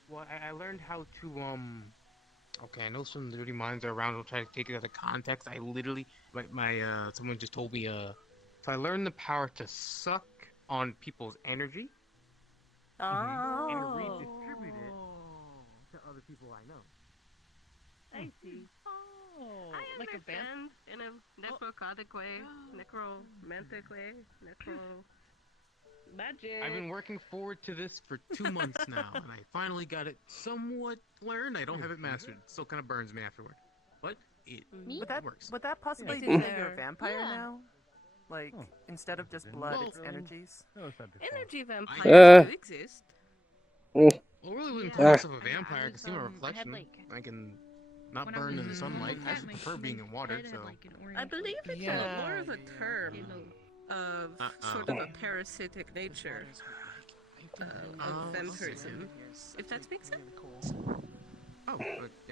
Well, I learned how to Okay, I know some dirty minds are around. I'll try to take it out of context. I literally, someone just told me, so I learned the power to suck on people's energy and redistribute it to other people I know. I see. I understand in a necrotic way, necromantic way, magic. I've been working forward to this for 2 months now, and I finally got it somewhat learned. I don't have it mastered. It still kind of burns me afterward, but it works. Would that possibly Yeah. mean that you're a vampire Yeah. now? Like, instead of just blood, it's energies? Energy vampires do exist. Well, I really wouldn't call myself a vampire. I can see my reflection. I can not burn in the sunlight. I actually prefer being in water, so... I believe it's more of a term of sort of a parasitic nature of vampirism, if that makes sense. Oh,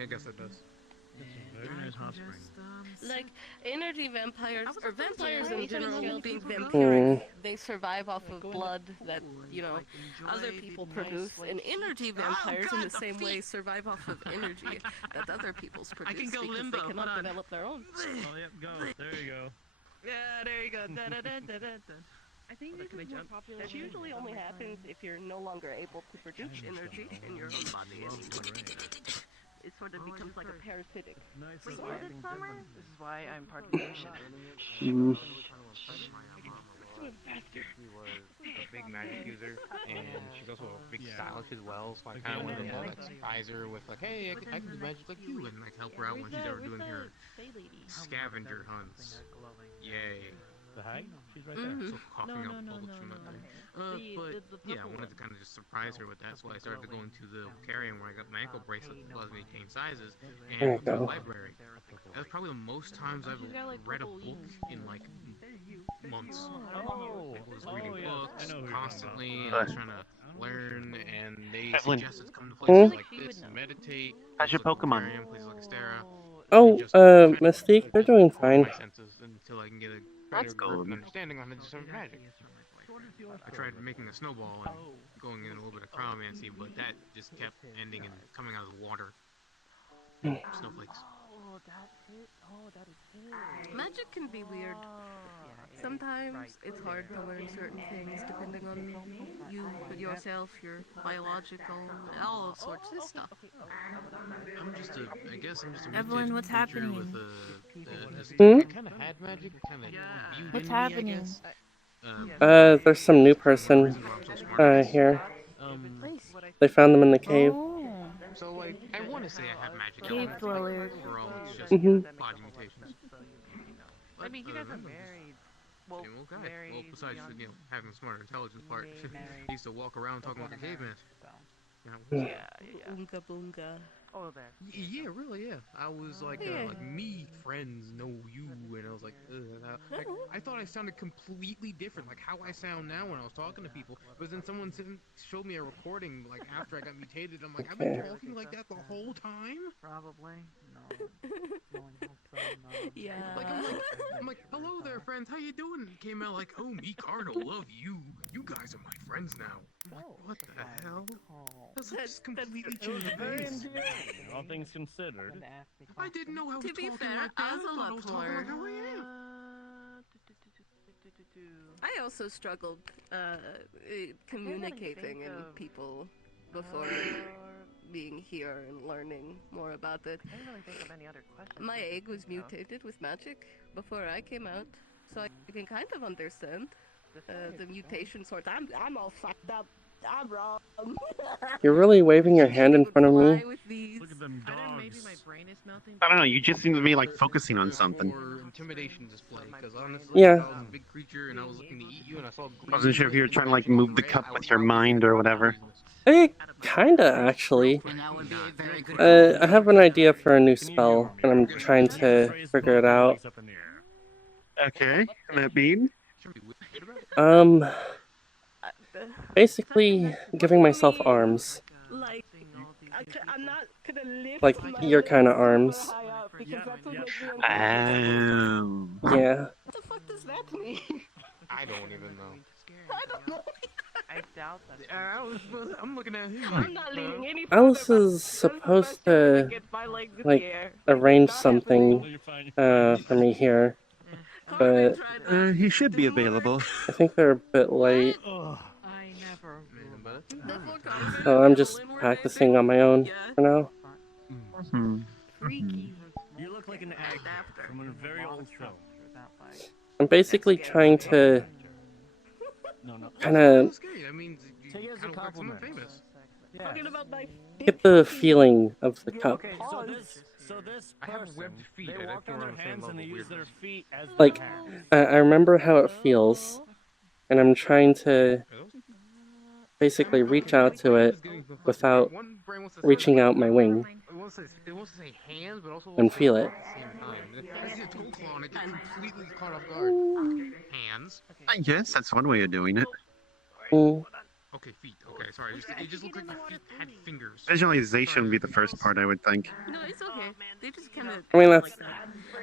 I guess it does. Very nice hot spring. Like, energy vampires, or vampires in general, being vampiric, they survive off of blood that, other people produce, and energy vampires in the same way survive off of energy that other people's produce can go because limbo, they cannot develop their own. Oh, yep, go. There you go. Yeah, there you go. I think this is more popular. That usually only happens if you're no longer able to produce energy in your own body anymore. It sort of becomes like a parasitic. Wait, is it summer? This is why I'm part of the nation. She was a big magic user, and she's also a big stylist as well, so I kind of wanted to surprise her with like, hey, I can do magic like you, and like help her out when she's ever doing her scavenger hunts. Yay. The hag? She's right there. So coughing out bullets from that thing. But yeah, I wanted to kind of just surprise her with that, so I started to go into the carrying where I got my ankle bracelet that allows me to maintain sizes, and to the library. That's probably the most times I've read a book in like months. I was reading books constantly, and I was trying to learn, and they suggested come to places like this and meditate. How's your Pokemon? Places like Astera. Oh, Mystique, they're doing fine. Until I can get a better grip and understanding on just magic. I tried making a snowball and going in a little bit of cryomancy, but that just kept ending and coming out of the water. Snowflakes. Magic can be weird. Sometimes it's hard to learn certain things depending on you, yourself, your biological, all sorts of stuff. I guess I'm just a Evelyn, what's happening? with a Hmm? I kind of had magic, kind of viewed What's in me, I happening? guess. There's some new person, here. They found them in the cave. So, like, I want to say I have magic. Cave dwellers. Overall, it's just body mutations. I mean, you guys are married. Well, married. Well, besides having the smarter intelligence part, he used to walk around talking like a caveman. Oonga boonga. Oh, there. Yeah, really, yeah. I was like, me, friends, know you, and I was like, I thought I sounded completely different, like how I sound now when I was talking to people. But then someone showed me a recording, like after I got mutated. I'm like, I've been talking like that the whole time. Probably. No. Yeah. I'm like, hello there, friends. How you doing? And it came out like, oh, me, Cardinal, love you. You guys are my friends now. I'm like, what the hell? That's just completely changed the pace. All things considered. I didn't know I was To be talking fair, like that. I was a lot talking more. like how I am. I also struggled communicating and people before being here and learning more about it. I didn't really think of any other questions. My egg was mutated with magic before I came out, so I can kind of understand the mutation sort. I'm all fucked up. I'm wrong. You're really waving your hand in front of me. Look at them dogs. Maybe my brain is melting. I don't know, you just seem to be like focusing on something. Or intimidation display, because honestly, Yeah. if I was a big creature and I was looking to eat you and I saw I wasn't sure if you were trying to like move the cup with your mind or whatever. Kinda, actually. I have an idea for a new spell, and I'm trying to figure it out. Okay, and that being? Basically, giving myself arms. Like, I'm not gonna lift Like, your kind of arms. because that would make me Yeah. What the fuck does that mean? I don't even know. I don't know. I doubt that. I'm looking at him. I'm not leaning any Alice is supposed to, like, arrange something for me here, but He should be available. I think they're a bit late. I never. So I'm just practicing on my own for now. You look like an actor from a very old film. I'm basically trying to kind of Take it as a compliment. Talking about my get the feeling of the cup. Okay, so this person, they walk on their hands and they use their feet as their Like, hands. I remember how it feels, and I'm trying to basically reach out to it without reaching out my wing It wants to say hands, but also and feel it. at the same time. I see a toe claw and I get completely caught off guard. Hands. I guess that's one way of doing it. Okay, feet. Okay, sorry. It just looked like the feet had fingers. Visualization would be the first part, I would think. No, it's okay. They just kind of. I mean, that's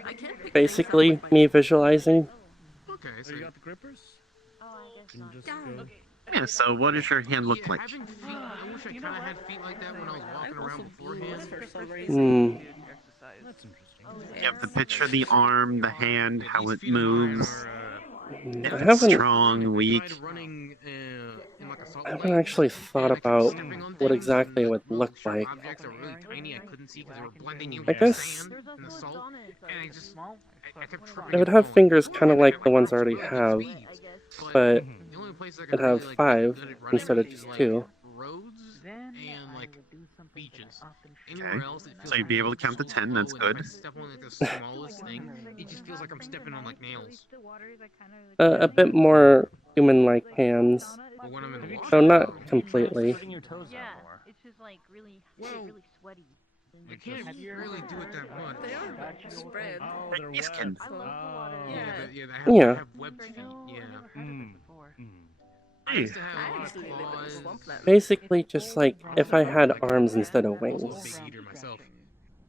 I can't pick basically me visualizing. Okay, so you got the grippers? Yeah, so what does your hand look like? having feet, I wish I kind of had feet like that when I was walking around beforehand. That's interesting. You have the picture, the arm, the hand, how it moves. If I it's haven't- strong, weak. I haven't actually thought about what exactly it would look like. Objects that were really tiny, I couldn't see because they were blending in I with the guess sand and the salt, and I kept tripping. it would have fingers kind of like the ones I already have, but The only place I could it'd have really, like, 5 let it run instead of would be, just like, 2. roads and like beaches. Okay. Anywhere else, it feels So you'd be able to count to 10, that's slow, and good. if I step on like the smallest thing, it just feels like I'm stepping on like nails. A bit more human-like hands. But when I'm in the water, So not completely. It's just like really, really sweaty. you can't really do it that much. They are spread. Oh, they're Yes, Ken. Yeah, Yeah. they have webbed feet. Yeah. I Hey, used to have a lot of claws. Basically, just like if I had arms instead of wings. Big eater myself.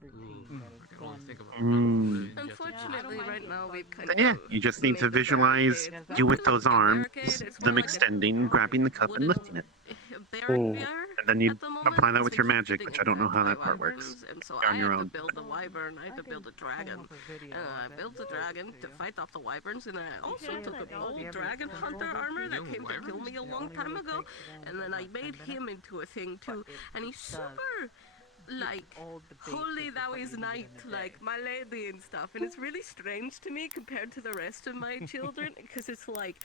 Ooh, I can only think about Unfortunately, right now we've kind Then yeah, you just need to visualize you with those arms, them extending, grabbing the cup and lifting it. And then you apply that with your magic, which I don't know how that part works. And so You're on I your had to own. build the wyvern, I had to build a dragon. I built the dragon to fight off the wyverns, and I also took a old dragon hunter armor that came to kill me a long time ago, and then I made him into a thing too, and he's super, like, holy thou is knight, like, my lady and stuff, and it's really strange to me compared to the rest of my children, because it's like,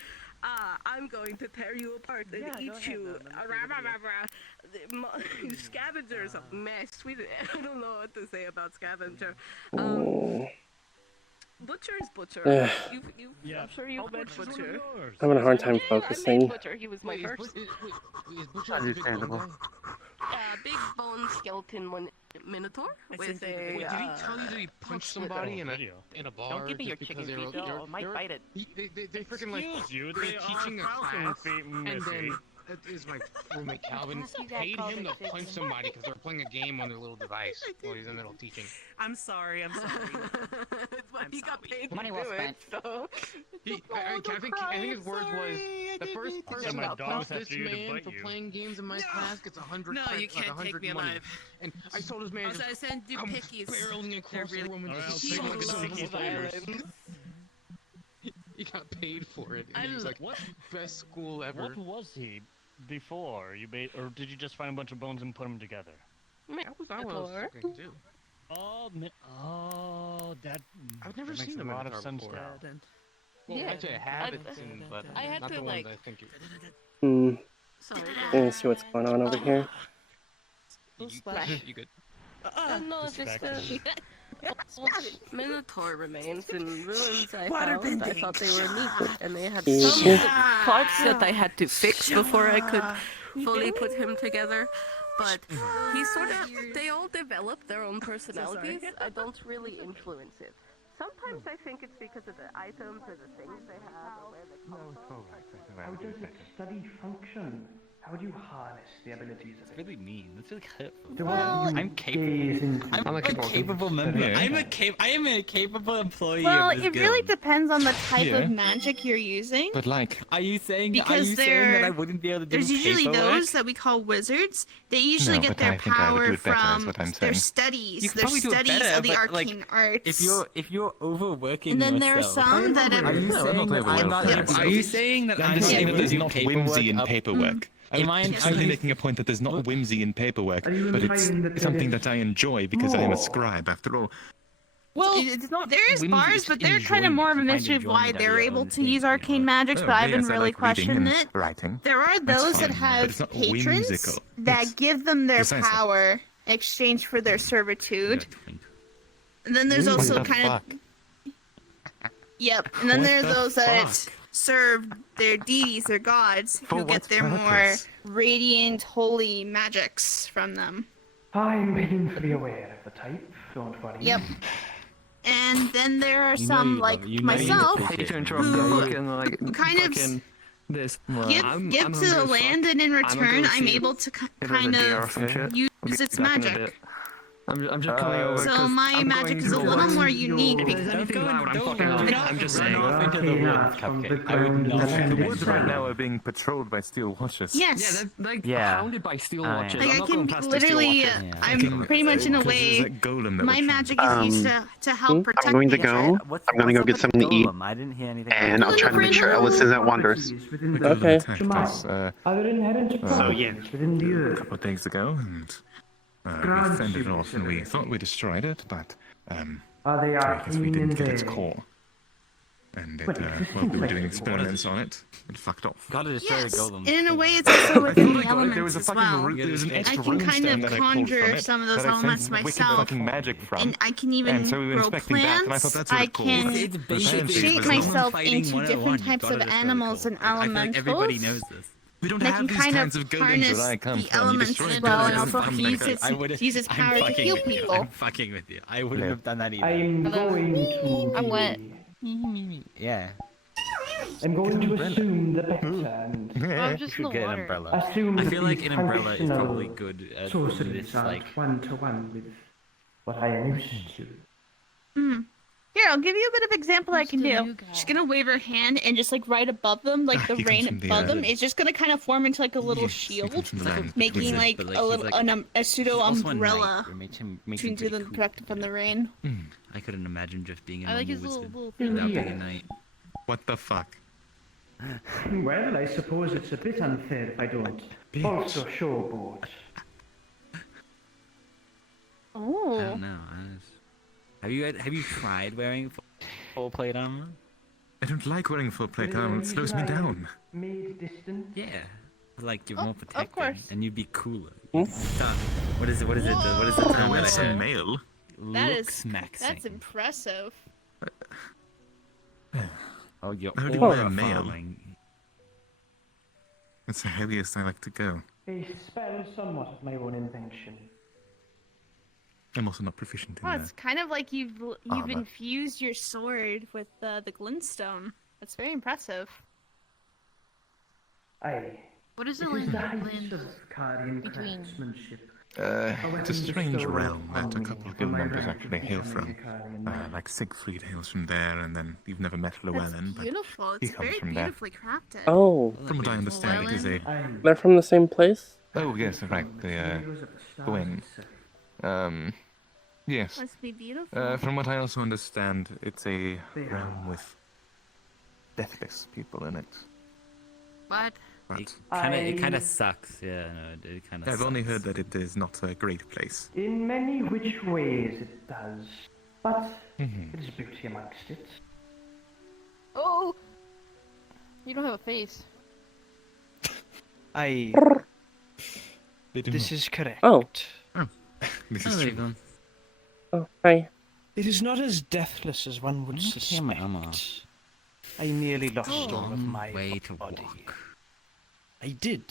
I'm going to tear you apart and eat you. Scavenger's a mess. I don't know what to say about Scavenger. Butcher is Butcher. I'm sure you've met Butcher. I'm having a hard time I focusing. made Butcher. He was my first. Is Butcher Understandable. Big bone skeleton minotaur with a. Wait, did he tell you that he punched somebody in a bar? Don't give me your just chicken because feet, they were, though. I might bite it. They freaking like Excuse you, were they are teaching a falcon class, feet, and Missy. then that is my roommate Calvin paid him to punch somebody because they were playing a game on their little device while he's in the middle of teaching. I'm sorry. He got paid Money to well do spent. it, so. I think his words was the first person my that dogs punched have this to you to man bite for you. playing games in my class gets 100 No, credit, you can't like 100 take me money. alive. And I told his man, I send you I'm pickies. barreling across the room and Alright, I'll just take suck one of some the pickies violence. later. He got paid for it. And he was like, What? best school ever. What was he before you made, or did you just find a bunch of bones and put them together? That was fucking too. Oh, that. I've never that makes seen a the lot of Minotaur sense before. now. Well, Yeah, actually, I have it seen, but I had not to, the like- ones I think it Sorry. Let me see what's going on over here. You good? No, just Minotaur remains and ruins I Water found. I bending. thought they were neat, and they had Easy. some parts that I had to fix before I could fully put him together. But he sort of, they all develop their own personalities. I don't really influence it. Sometimes I think it's because of the items or the things they have or where they come from. How does it study function? How would you harness the abilities of it? Really mean. That's really hurtful. Well, I'm capable. I'm a capable member. Yeah. I am a capable employee Well, of this it really guild. depends on the type Yeah. of magic you're using. But like, Are you saying Because that I wouldn't be able to do there's usually paperwork? those that we call wizards. They usually No, get but their I think I would do power it better, is from what I'm their saying. studies. You could Their probably do it studies better, of the but, arcane arts. If you're overworking And then there are yourself, some that have. are you No, I'm saying not that I'm not overworking able? myself. Are you saying that I'm I'm not saying able that to there's do not paperwork whimsy in up- paperwork. Am I I'm entirely- making a point that there's not whimsy in paperwork, Are you but it's implying that there something is that I enjoy because I am a more? scribe after all. Well, it's not there is whimsy, bars, it's but just they're kind of enjoyment. more of a You find mystery of why enjoyment out of they're your able own to thing, use you know? arcane magics, Oh, but I haven't yes, I really like reading questioned and it. writing. There are That's those that fine, but have it's not patrons whimsical. that Yes. give them their Precisely. power in exchange for their servitude. And then there's What also the kind fuck? of yep. And then What there are the those that fuck? serve their deities, their gods, For who get what their more purpose? radiant, holy magics from them. I'm painfully aware of the type, don't worry. Yep. And then there are You know some you like love it. You know you myself appreciate Hate to it. interrupt who the fucking like kind of fucking this. give I'm to hungry the as land, fuck. and in I'm gonna return, go I'm see able to if there's a kind deer or of some shit. use I'll be its back in a magic. bit. I'm just coming over. So 'cause my I'm magic going is a to little watch- more unique If because there's anything loud, I'm fucking do out. not I'm just run saying. off into the woods, Cupcake. I would not. The woods right now are being patrolled by steel watchers. yes. Yeah, they're like Yeah. hounded by steel Oh, yeah. watchers. Like I'm I not going can past the steel literally, watchers. Yeah. I'm pretty much in a Because there's way. that golem that My we're magic is used to help protect I'm going to me. go. I'm going to go get something to eat, I didn't hear anything. and I'll try to make sure Ellis isn't wanders. Within the golem Okay. attacked us Are there inherent So, properties yeah. within the a earth? couple of days ago, and we Grant fended it you off, and we this thought we destroyed it, but Are they I guess we arcane in didn't get its their... core. And it, But well, we were like doing the experiments on it. It fucked off. Gotta destroy Yes, the golem. and in a way, it's also within the elements There was a as fucking well. there was an I extra can kind runestone of that I pulled conjure from it some of those that I elements sent wicked myself, fucking magic from. and I can even And so we were grow inspecting that, and I thought plants. that's what I it called. can It's basically shape was myself fighting into 101. different You types gotta of destroy the animals and golem. I feel like elementals. everybody knows this. We don't And I have can these kind kinds of of golems harness where I come the from. You elements destroy as well, and golems also and use fucking its, I would use its power to fucking heal with you. people. I'm fucking with you. I wouldn't Yeah. have done that either. I'm going to... I'm wet. Yeah. I'm going to assume the better and I'm You just in should the get an water. umbrella. assume I that feel like these an umbrella is functional probably good at sorceries this, aren't like... one-to-one with what I am used to. Here, I'll give you a bit of example I can the do. new guy. She's gonna wave her hand, and just like right above them, like the he comes rain from the above them, earth. it's just gonna kind of form into like a little Yes, he shield, comes from the land. making Wizard, like but, a he's little like- a pseudo he's also a umbrella knight, which makes between him pretty them cool. protect from the rain. I couldn't imagine just being a I like normal his wizard little without thing. being a knight. What the fuck? Well, I suppose it's a bit unfair if I don't also showboat. I Oh. don't know. Have you tried wearing full plate armor? I don't like wearing full plate armor. It slows me down. Made distant. Yeah. Like you're more protected, course. and you'd be cooler. You'd be tough. What is it? What is it? What is the term that It's I a heard? male. That Looks is maxing. that's impressive. Oh, you're How do you wear aura mail? farming. It's the heaviest I like to go. A spell somewhat of my own invention. I'm also not proficient in Oh, that. it's kind of like you've Armor. infused your sword with the glintstone. That's very impressive. Aye. What is It the is the land height of Carian between- craftsmanship. It's a strange bestowed realm that a upon couple me of for guild my members rank of actually hail from. becoming a Carian knight. Like Siegfried hails from there, and then you've never met Llewellyn, but Beautiful. he It's comes very from there. beautifully crafted. Oh, From what I understand, it is a... Aye. they're from the same place? Oh, yes, right, the, Heroes of the stars Gwen. itself. Yes. Must be beautiful. From what I also understand, it's a realm with deathless people in it. What? But It kind of sucks. Yeah, no, it kind of. I've only heard that it is not a great place. In many which ways it does, but it is beauty amongst it. Oh! You don't have a face. I. They do This not. is correct. Oh. This Oh, is there you true. go. Oh, hi. It is not as deathless as one would I'm not taking my armor off. suspect. I nearly lost all of Long my way to body. walk. I did.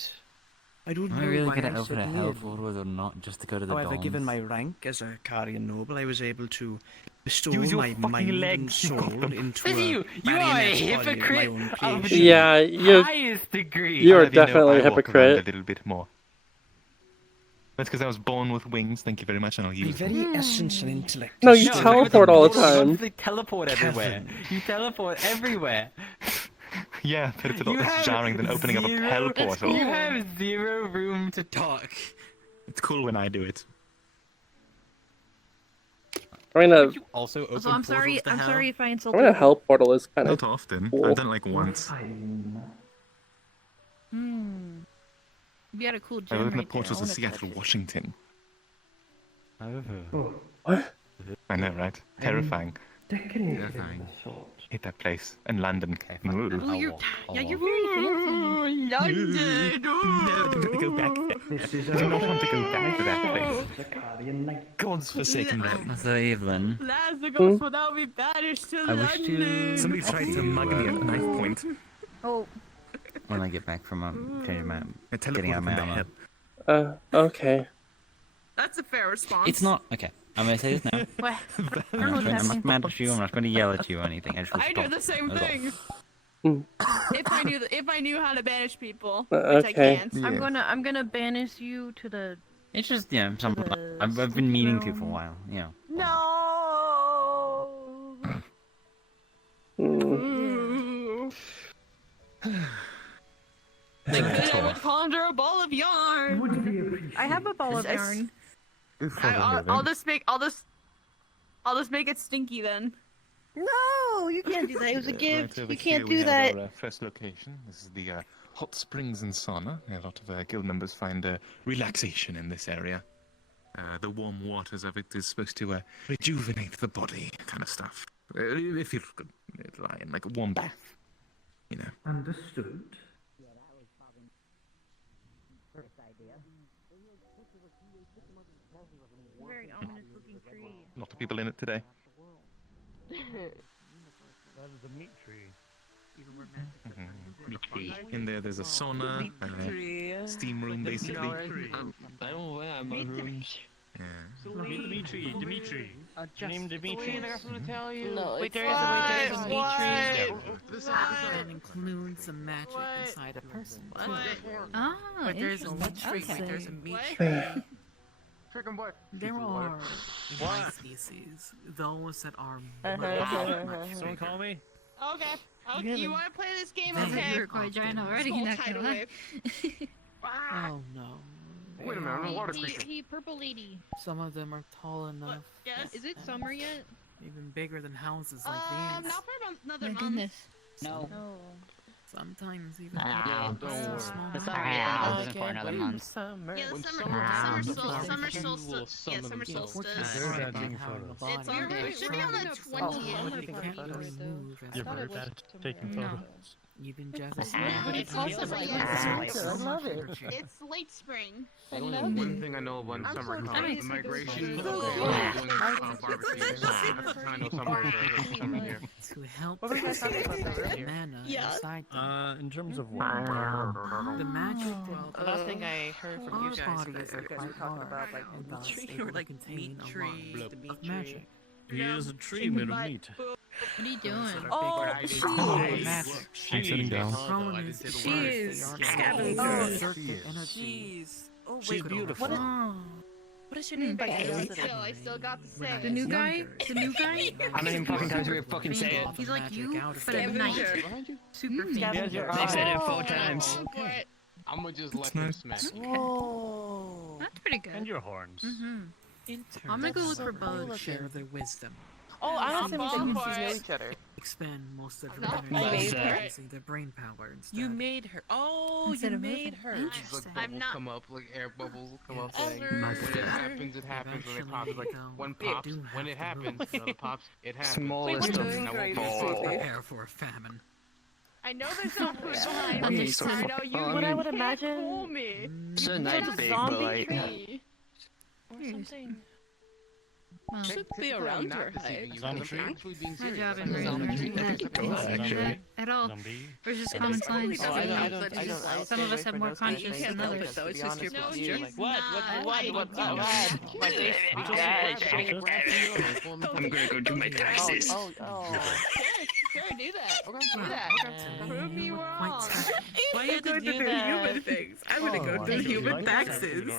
I don't Am I know really why gonna I open said a no. hell portal or not just to go to the However, domes? given my rank as a Carian noble, I was able to bestow Use your my fucking mind and legs, you've got soul them. into You a are a marionette's body of my hypocrite own of creation. Yeah, you. highest degree. You I'll are have you know, definitely a I walk around a hypocrite. little bit more. That's because I was born with wings. Thank you very much, and I'll My use them. very essence and intellect. No, is you stored teleport within all the this time. You teleport everywhere. You teleport everywhere. Yeah, but it's a lot You less have jarring than opening up a hell portal. You have zero room to talk. It's cool when I do it. I mean, a Also open So I'm sorry. I'm sorry if I insulted a you. hell portal is kind of Not often. cool. I've done it like once. You had a cool I gym live in the right there. portals I of wanna Seattle, touch it. Washington. What? I know, right? Terrifying. Terrifying. Hate that place. And London. Oh, you're very fancy. London. No, don't go back there. This is I do not want to go back to that place. the Carian night. God's forsaken realm. So Evelyn, Lazarus will now be banished to I wish to. London. Somebody tried to mug me at knife point. Oh, when I get back from changing my I getting out of my teleported armor. hell. Okay. That's a fair response. It's not okay. I'm gonna say this now. what? I'm not mad at you. I'm not gonna yell at you or anything. I just I do the same That's all. thing. Hmm. If I knew how to banish people, Uh, which okay. I can't. I'm gonna banish you to the. It's just some. The I've been meaning to room. for a while. You know. No. Mm. I would conjure a ball of yarn. I have a ball of yarn. I'll just make it stinky then. No, you can't do that. It was a gift. Right over You can't here do we have that. our first location. This is the hot springs and sauna. A lot of guild members find relaxation in this area. The warm waters of it is supposed to rejuvenate the body, kind of stuff. If you could lie in like a warm bath, you know. Understood. Very ominous looking tree. A lot of people in it today. That is a meat tree. In there's a sauna, steam room, basically. I don't wear my rooms. Yeah. Meet Dimitri. Dimitri. Name Dimitri. No, Wait, there is what? a meat tree. That includes some magic inside a person. too. Ah, But there's a meat interesting. tree. Okay. There's a meat What? tree. Freaking what? There are in my species those that are much. Someone call me? Okay. Okay. You want to play this game? Then Okay. You were quite giant already, Skull not gonna tidal lie. wave. Oh no. Wait a minute, I'm a water creature. Hey, purple lady. Some of them are tall enough. Yes. Is it summer yet? Even bigger than houses like these. Not for another My month. goodness. No. Sometimes even No. bigger. Don't Small It's houses. not isn't for another month. Summer. Yeah, the When summer summer solstice. Yeah, summer solstice. Very bad taking photos. It's on. It should be on the 20th. You can't really move as You're much. very bad at taking No. photos. Even Jazz. It's also like I love it. it's late spring. One thing I know about summer so comes, excited. the migration of So doing cool. barbecues. That's how I know summer is summer here. To help What were you guys talking about the mana Yeah. inside them. In terms of what? The magic dwells The last thing I heard from you our guys bodies was that are you guys were quite talking hard about like and the thus tree able or to like contain meat a tree, lot the of meat tree. magic. He is a tree made of meat. What are you doing? Oh, Magic. I'm sitting down. Colonies She is scavenger. jeez. Oh, She's wait, beautiful. What is your name by accident? I still got to say The it. new guy? The new guy? How many fucking times do we fucking say it? He's like you, but at night. Super Scavenger. They said it 4 times. What? I'm gonna just let them smack. Whoa. That's pretty good. And your horns. In I'm gonna go look for turn, bugs. share their wisdom. Oh, I don't think Fall you for two know it. each other. Expand most of Not your I energy made her. using their brain power instead. You made her. Oh, Instead you of made moving. her. Interesting. Like I'm bubbles not- come up, like air bubbles will come up. Ever. Like, when it happens, it happens. When it pops, like one pops. do When have it to happens, move. another pops. It happens. Smallest Wait, of and I won't be balls. able to- Prepare for a famine. I know there's no food behind I me. mean, so I know you. I What I mean- would can't imagine- fool me. It's a It's nice a big, but zombie like. tree. Or something. Well, Should be Technically, I'm around not your deceiving height. you, Zombie because tree? I'm actually being Good serious. job, Like, Evelin. zombie tree. That's Cool, actually. at all. Or just common sense. Some of us have more conscience than others. Though it's just your posture. Like, what? I'm gonna go do my taxes. Sure, do that. We're gonna do that. Prove me wrong. Why are you going to do human things? I'm gonna go do human taxes.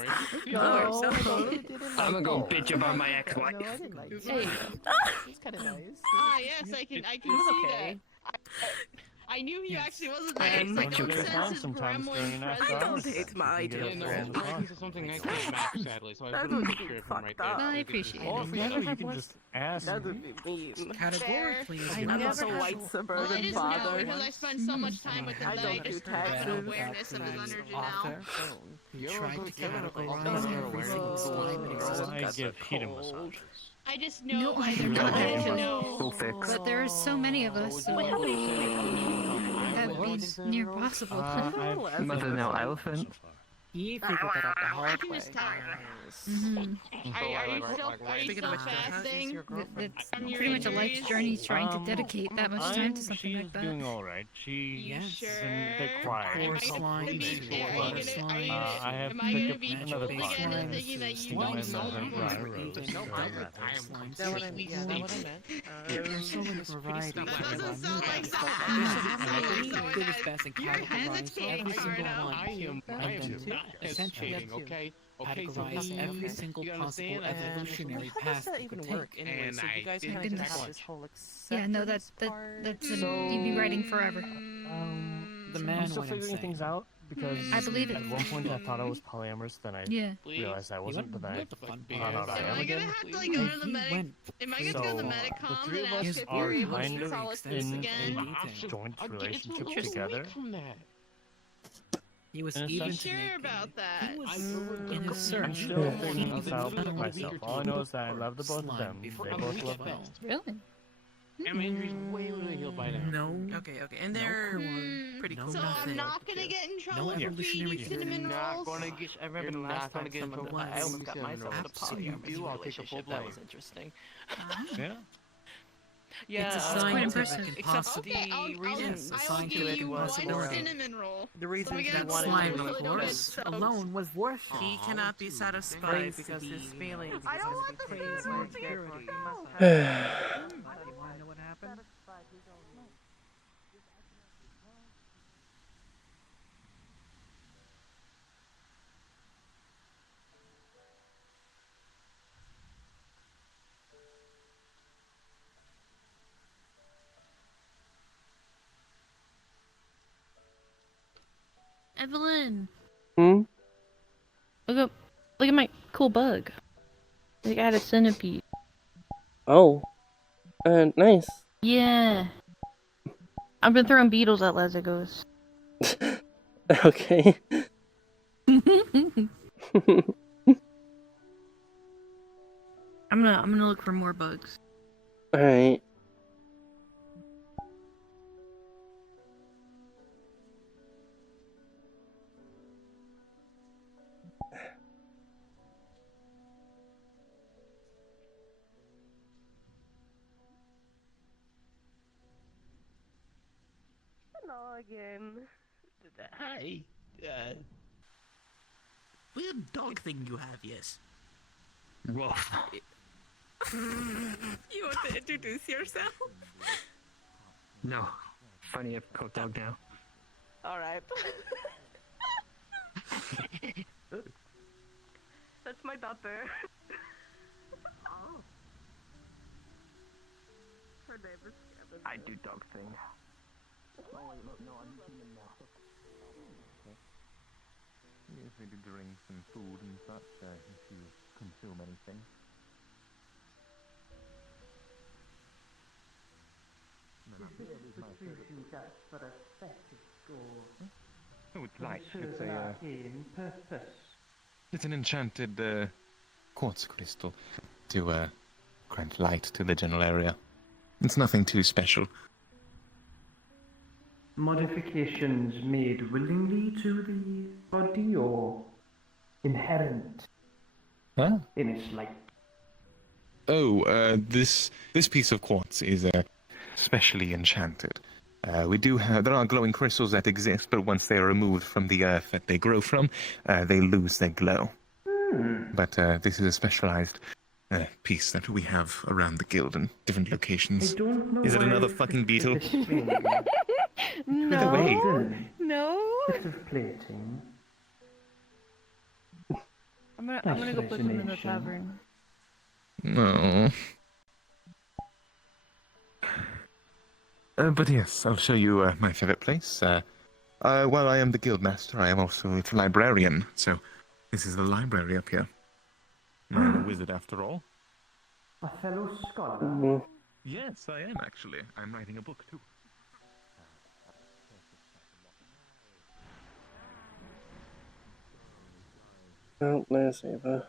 I'm gonna go bitch about my ex-wife. Hey. It's kind of nice. Ah, yes, I can see that. I knew he actually wasn't there. And Like, don't sense down his sometimes during an gremlin after presence. hours. It's my idea. Yeah, no, this is something I can't match, sadly, so I wouldn't make sure if I'm right there. Well, I appreciate Or it. for you, you can just ask. That would be mean. Categorically, I'm I'm not a a white Well, I suburban just know father. because I spend so much time with him I that I don't do just have an taxes. awareness of his energy now. author. You tried to categorize every You're single slime in I existence. give Peter massages. I just know No, I they're need not. to know. Full fix. But there's so many of us, so that'd be near possible. Mother now elephant. He figured that out the I hard can way. just tell. Mhm. Are you still fasting? That's pretty much a life's journey trying to dedicate that much time to something like that. Doing all right. She's Yes. been a bit quiet. Poor slime, water slime. I have am I picked gonna up be another trolled part. again and thinking that you Well, need no, something? no, Even no, other slimes. That what I mean? Yeah, that what I meant. There's so many varieties. That doesn't sound like I did his best and You're categorize every hesitating single right now. one. I am And then not essentially, hesitating, okay? Okay, so categorize every single you possible understand? evolutionary How does path that you could even work? take. Anyway, And so you guys I kind did of this. have this whole Yeah, no, acceptance that's part. you'd be writing forever. The man I'm still went figuring insane. things out because I believe it. at one point I thought I was polyamorous, then I Yeah. realized I wasn't, but then I the fun found out I Am am I again. gonna have to like go to the medic? Am I gonna So go to the the medicom three and of ask us if are you're able kind to of tell us this in again? a joint relationship Get together. away from that. He was In a even sense. to Sure make about that. He was in his I'm search. still figuring things out for myself. All I know is that I love the both of Slime them. before They he both was love me. 12. Really? I'm injuries way healed by now. No. Okay, and they're pretty cool. So nothing. I'm not gonna get in trouble No for evolutionary feeding cinnamon Not rolls? gonna get. I remember the You're last not gonna time get in someone trouble. I almost got for myself in a Absolutely. polyamorous You, I'll take a full relationship. That blame. was interesting. Yeah. Yeah, It's a quite scientific impressive. and except possible. the reason Yes, a I'll give scientific you one possibility. cinnamon roll. the reason So we he get wanted slime, to of really course, don't get alone was worth it. He cannot be satisfied Right, because his feelings. I don't want the crazy cinnamon and purity. You roll. want to know what happened? Evelyn, Hmm? look at my cool bug. I got a centipede. Oh. Nice. Yeah. I've been throwing beetles at Lazagos. Okay. I'm gonna look for more bugs. Alright. Hello again. Hi. Weird dog thing you have, yes. Rough. You want to introduce yourself? No. Funny, I've coat dog now. Alright. That's my daughter. Oh. Her name is Kevin. I do dog thing. Oh, wait, look, no, I'm human now. Yes, we do drinks and food and such, if you consume anything. Oh, it's light. It's a, it's an enchanted, quartz crystal to, grant light to the general area. It's nothing too special. Modifications made willingly to the body or inherent Huh? in its light? Oh, this piece of quartz is specially enchanted. We do have, there are glowing crystals that exist, but once they are removed from the earth that they grow from, they lose their glow. But this is a specialized piece that we have around the guild in different locations. Is it another fucking beetle? No. No. Bit of plating. I'm gonna go put them in the tavern. No. But yes, I'll show you my favorite place. While I am the guild master, I am also the librarian, so this is the library up here. I'm a wizard after all. A fellow scholar. Yes, I am actually. I'm writing a book too. Oh, there's Ava.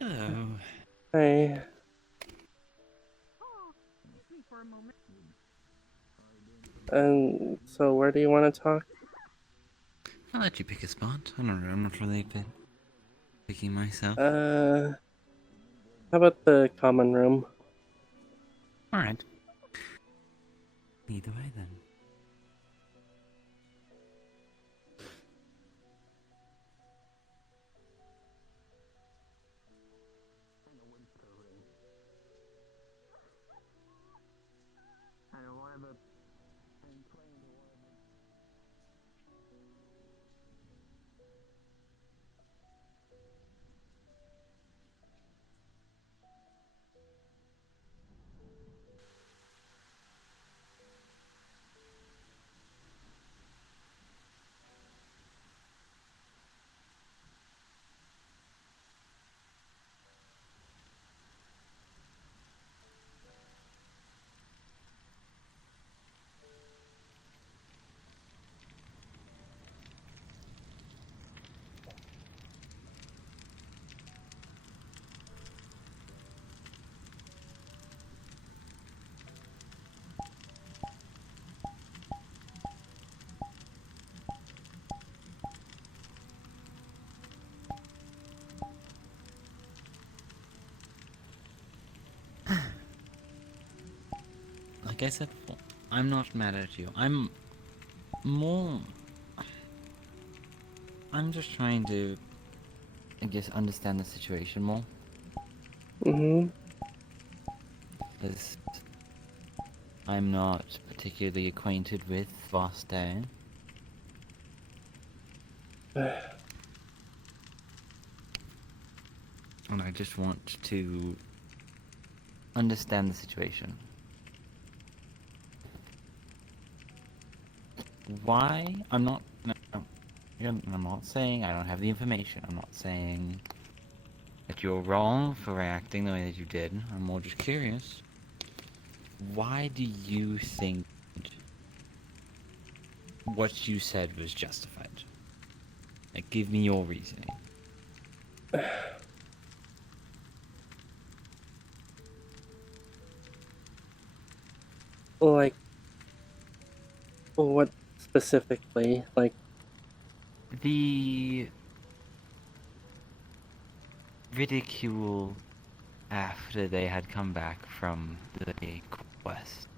Hello. Hey. And so where do you want to talk? I'll let you pick a spot. I'm not really picking myself. How about the common room? Alright. Either way then. Like I said before, I'm not mad at you. I'm just trying to, I guess, understand the situation more. Because I'm not particularly acquainted with Vostair. And I just want to understand the situation. Why? I'm not saying I don't have the information. I'm not saying that you're wrong for reacting the way that you did. I'm more just curious. Why do you think what you said was justified? Like, give me your reasoning. Like, what specifically? Like, the ridicule after they had come back from the quest.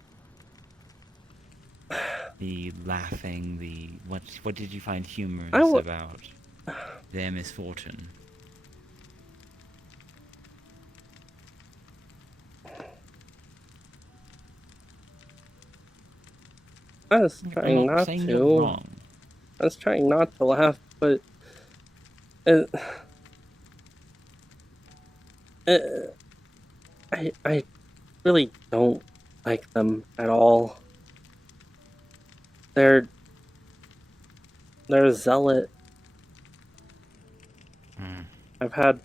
The laughing, the what did you find humorous about their misfortune? I was trying not to. I was trying not to laugh, but I really don't like them at all. They're a zealot. I've had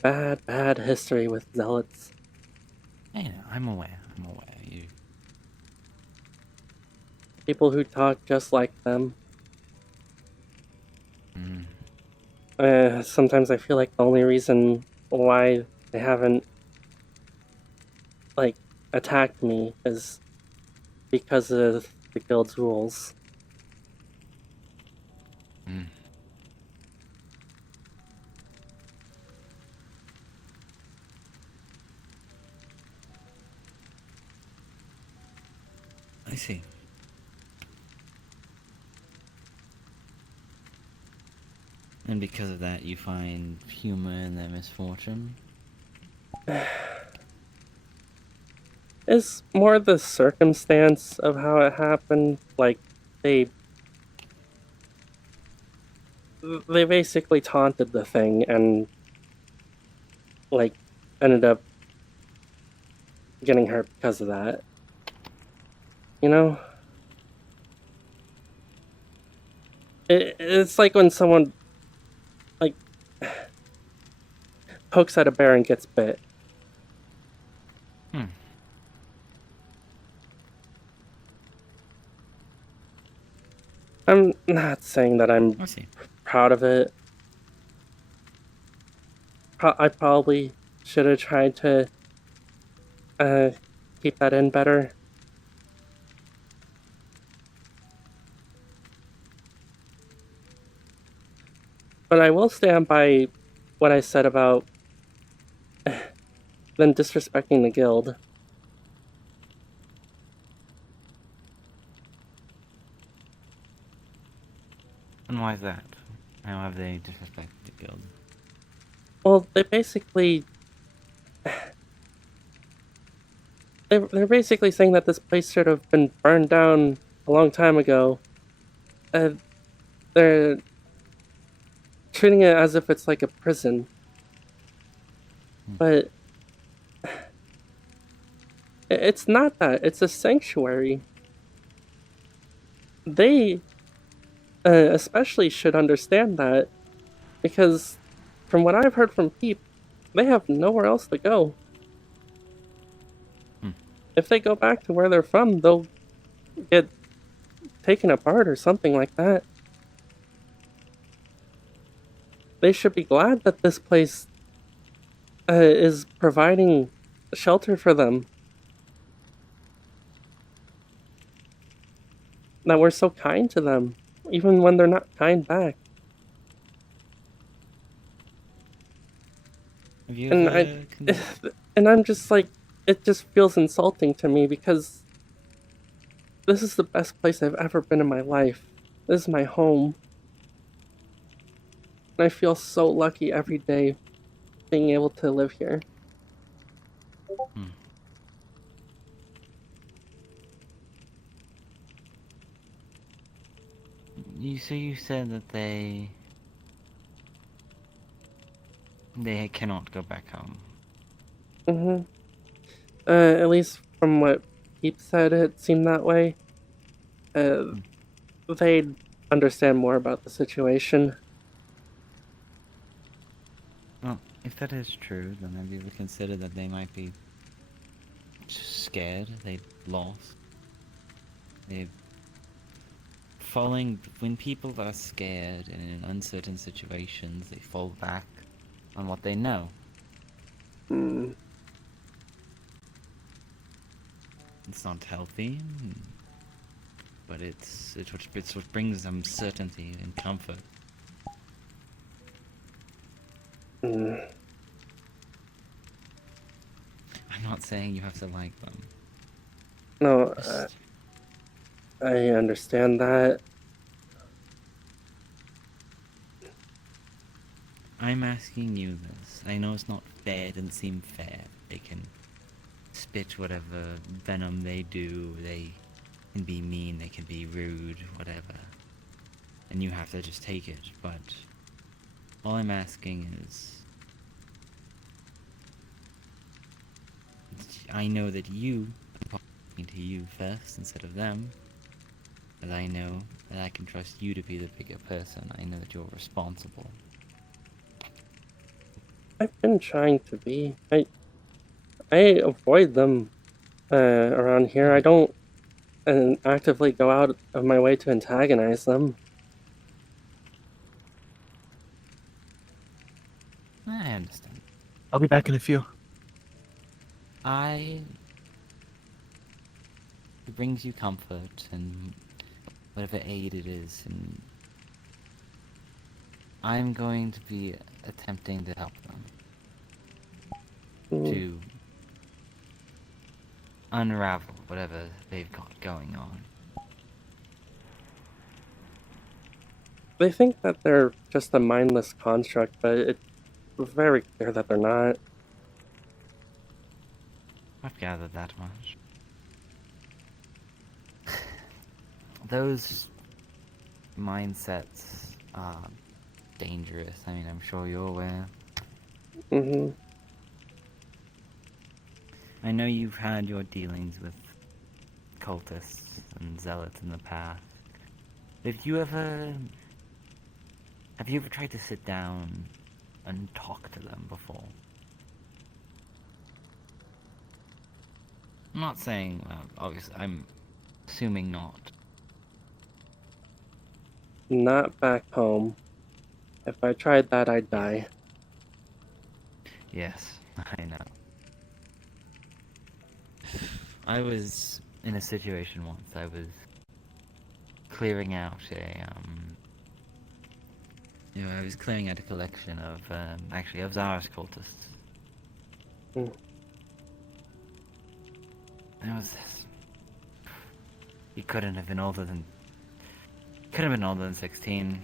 bad history with zealots. Yeah, I'm aware. People who talk just like them. Sometimes I feel like the only reason why they haven't like attacked me is because of the guild's rules. I see. And because of that, you find humor in their misfortune? It's more the circumstance of how it happened. Like, they basically taunted the thing and, like, ended up getting hurt because of that. You know? It's like when someone, like, pokes at a bear and gets bit. I'm not saying that I'm proud of it. I probably should have tried to keep that in better. But I will stand by what I said about them disrespecting the guild. And why is that? How have they disrespected the guild? Well, they basically... They're basically saying that this place should have been burned down a long time ago. They're treating it as if it's like a prison. But it's not that. It's a sanctuary. They especially should understand that, because from what I've heard from people, they have nowhere else to go. If they go back to where they're from, they'll get taken apart or something like that. They should be glad that this place is providing shelter for them. That we're so kind to them, even when they're not kind back. And I'm just like, it just feels insulting to me because this is the best place I've ever been in my life. This is my home. And I feel so lucky every day being able to live here. So you said that they cannot go back home. At least from what Peep said, it seemed that way. They'd understand more about the situation. Well, if that is true, then maybe we consider that they might be scared, they've lost. They've when people are scared and in uncertain situations, they fall back on what they know. It's not healthy, but it's what brings them certainty and comfort. I'm not saying you have to like them. No, I understand that. I'm asking you this. I know it's not fair, it doesn't seem fair. They can spit whatever venom they do, they can be mean, they can be rude, whatever. And you have to just take it, but all I'm asking is... I know that I'm talking to you first instead of them, but I know that I can trust you to be the bigger person. I know that you're responsible. I've been trying to be. I avoid them around here. I don't actively go out of my way to antagonize them. I understand. I'll be back in a few. I It brings you comfort and whatever aid it is, and I'm going to be attempting to help them. To unravel whatever they've got going on. They think that they're just a mindless construct, but it's very clear that they're not. I've gathered that much. Those mindsets are dangerous. I mean, I'm sure you're aware. I know you've had your dealings with cultists and zealots in the past. Have you ever tried to sit down and talk to them before? I'm not saying, obviously, I'm assuming not. Not back home. If I tried that, I'd die. Yes, I know. I was in a situation once. I was clearing out I was clearing out a collection of, actually, of Zara's cultists. There was this. He couldn't have been older than 16.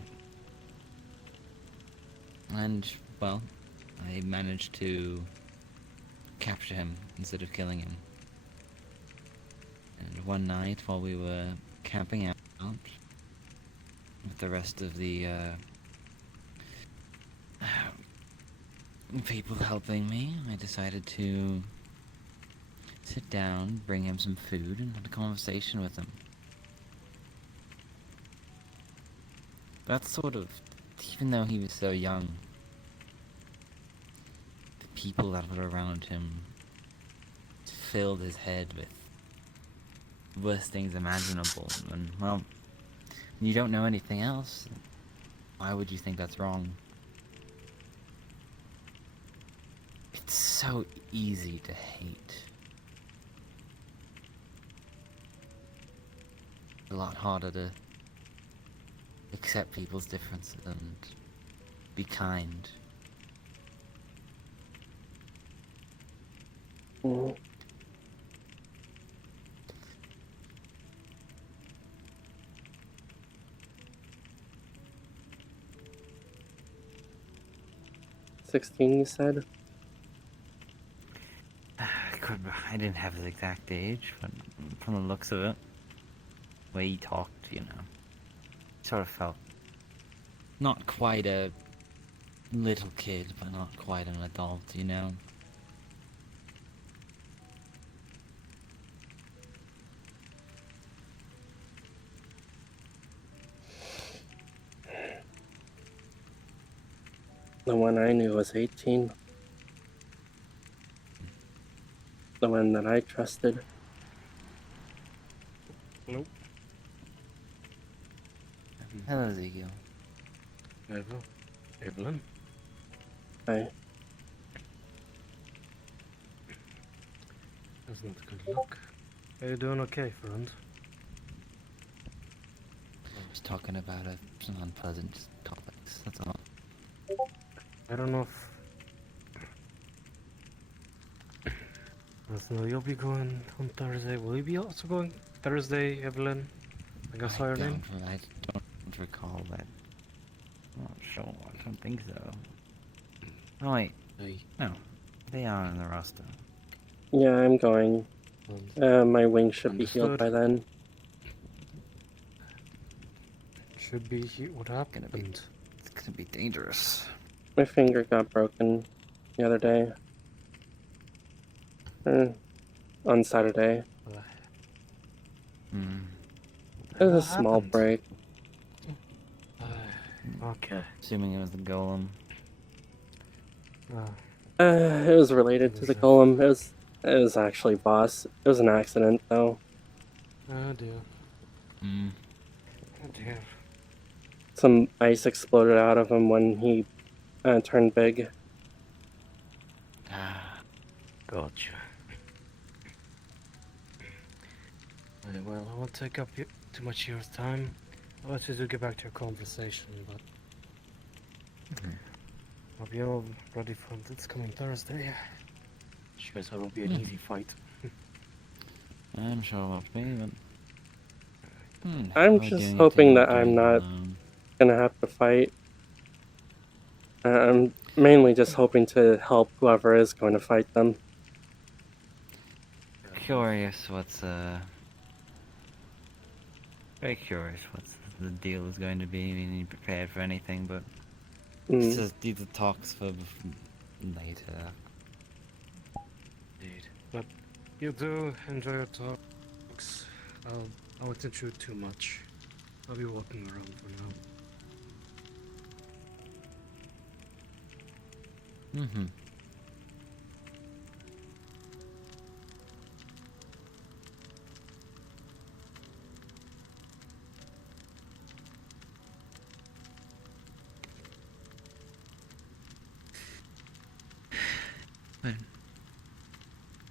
And, well, I managed to capture him instead of killing him. And one night, while we were camping out with the rest of the people helping me, I decided to sit down, bring him some food, and have a conversation with him. That's sort of, even though he was so young, the people that were around him filled his head with worst things imaginable, and, well, you don't know anything else. Why would you think that's wrong? It's so easy to hate. A lot harder to accept people's differences and be kind. Mm. "16, you said?" I didn't have his exact age, but from the looks of it, the way he talked, you know, sort of felt not quite a little kid, but not quite an adult, you know? The one I knew was 18. The one that I trusted. Nope. Hello, Ezekiel. Evelyn. Hi. That's not a good look. Are you doing okay, friend? I was talking about some unpleasant topics, that's all. I don't know if... Listen, you'll be going on Thursday. Will you be also going Thursday, Evelyn? I guess I saw your name. I don't recall that. I'm not sure. I don't think so. Oh wait. No. They are on the roster. Yeah, I'm going. My wing should be healed by then. Should be. What happened? It's gonna be dangerous. My finger got broken the other day. On Saturday. It was a small break. Okay. Assuming it was the golem. It was related to the golem. It was actually boss. It was an accident though. Oh dear. Oh dear. Some ice exploded out of him when he turned big. Gotcha. Well, I won't take up too much of your time. I'll let you do get back to your conversation, but I'll be all ready for this coming Thursday. Sure as hell won't be an easy fight. I'm sure it won't be, but... I'm just hoping that I'm not gonna have to fight. I'm mainly just hoping to help whoever is going to fight them. Curious what's, very curious what's the deal is going to be. I mean, you prepared for anything, but... It's just these are talks for later. Indeed. But you do enjoy your talks. I won't intrude too much. I'll be walking around for now.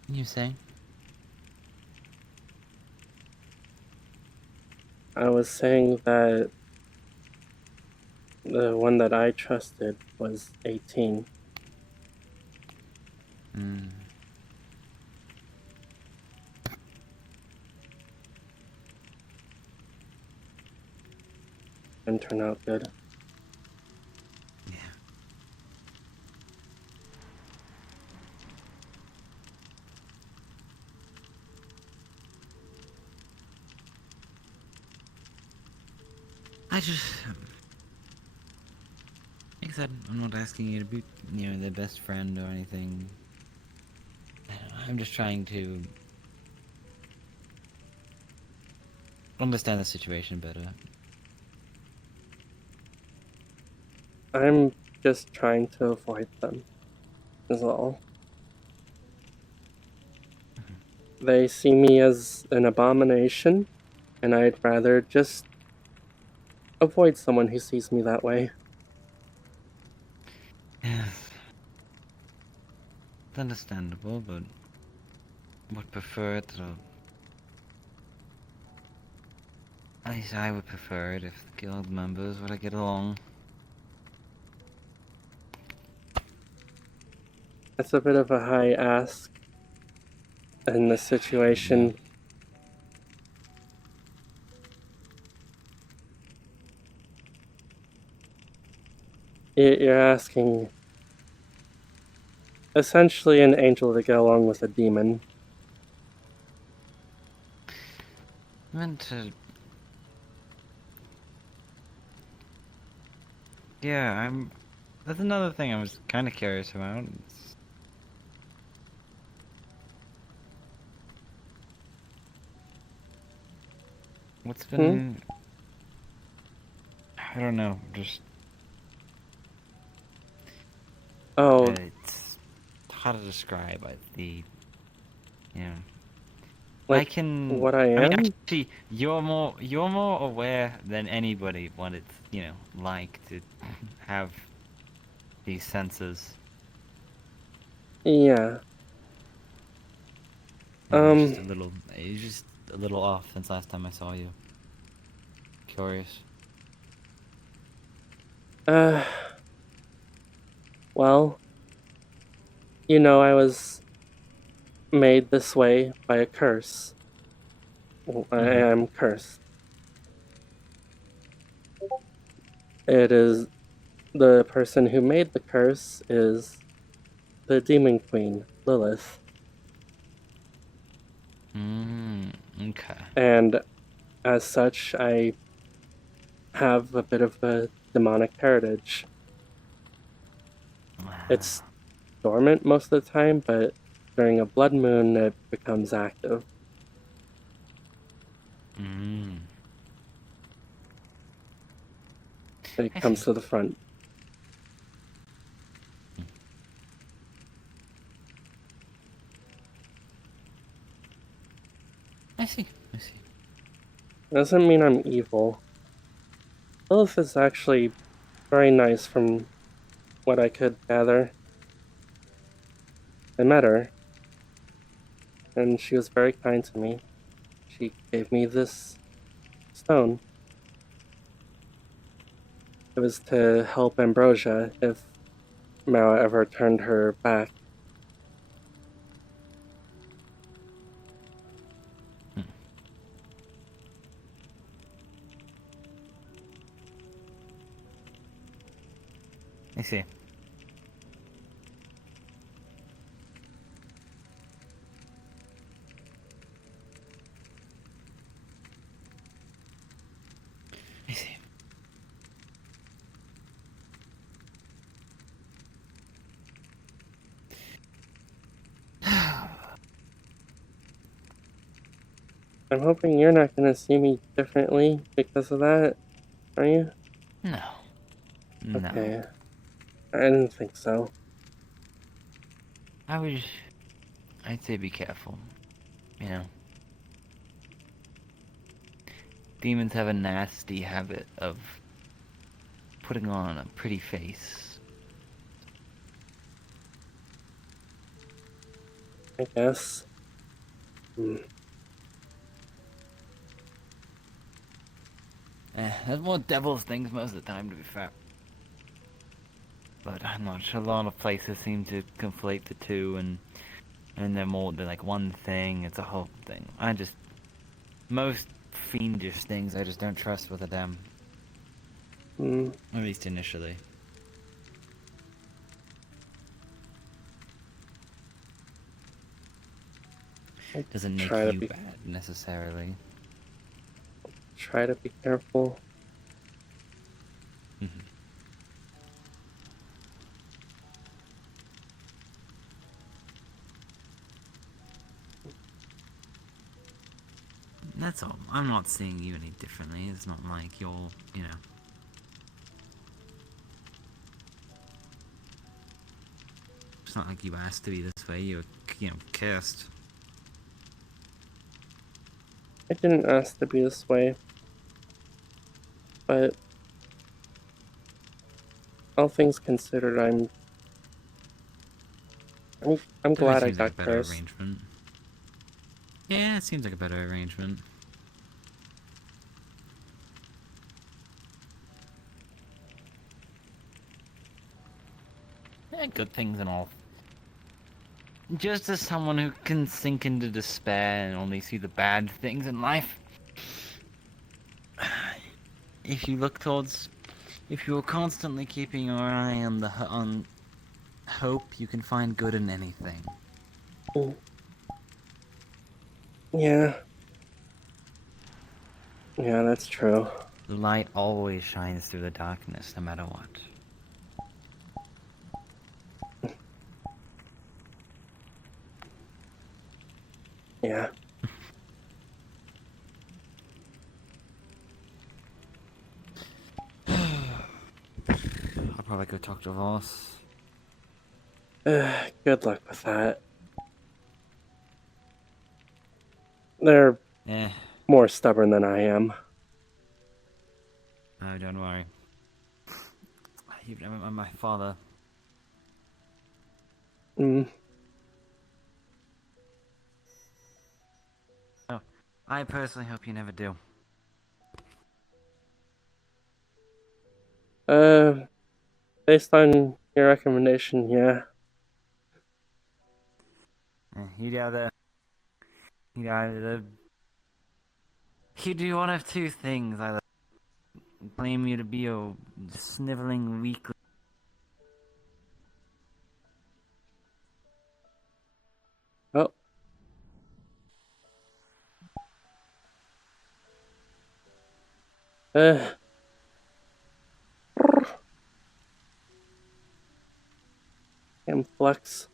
What you saying? I was saying that the one that I trusted was 18. Didn't turn out good. I just... Like I said, I'm not asking you to be, you know, their best friend or anything. I'm just trying to... understand the situation better. I'm just trying to avoid them, is all. They see me as an abomination, and I'd rather just avoid someone who sees me that way. Yes. It's understandable, but... would prefer it, or... At least I would prefer it if the guild members were to get along. It's a bit of a high ask in this situation. You're asking essentially an angel to get along with a demon. I meant to... Yeah, that's another thing I was kind of curious about. What's been... I don't know, just... Oh. It's hard to describe, the... You know... Like I can... what I am? mean, actually, you're more aware than anybody what it's, you know, like to have these senses. Yeah. It's just a little off since last time I saw you. Curious. Well, you know, I was made this way by a curse. I am cursed. It is the person who made the curse is the demon queen, Lilith. Okay. And as such, I have a bit of a demonic heritage. It's dormant most of the time, but during a blood moon, it becomes active. It comes to the front. I see. Doesn't mean I'm evil. Lilith is actually very nice from what I could gather. I met her, and she was very kind to me. she gave me this stone. It was to help Ambrosia if Mao ever turned her back. I see. I see. I'm hoping you're not gonna see me differently because of that, are you? No. No. Okay. I didn't think so. I'd say be careful. You know. Demons have a nasty habit of putting on a pretty face. I guess. There's more devils things most of the time, to be fair. But I'm not sure. A lot of places seem to conflate the two, and they're like one thing. It's a whole thing. Most fiendish things I just don't trust with a damn. At least initially. Doesn't make you bad necessarily. Try to be careful. That's all. I'm not seeing you any differently. It's not like you're, you know. It's not like you asked to be this way. You're, cursed. I didn't ask to be this way. But all things considered, I'm glad I got cursed. Arrangement. Yeah, it seems like a better arrangement. Yeah, good things and all. Just as someone who can sink into despair and only see the bad things in life, if you were constantly keeping your eye on hope, you can find good in anything. Yeah. Yeah, that's true. The light always shines through the darkness, no matter what. Yeah. I'll probably go talk to Voss. Good luck with that. They're more stubborn than I am. Oh, don't worry. Even my father. Oh, I personally hope you never do. Based on your recommendation, yeah. He'd do one of two things. Either claim you to be a sniveling weakling. Oh. Flex.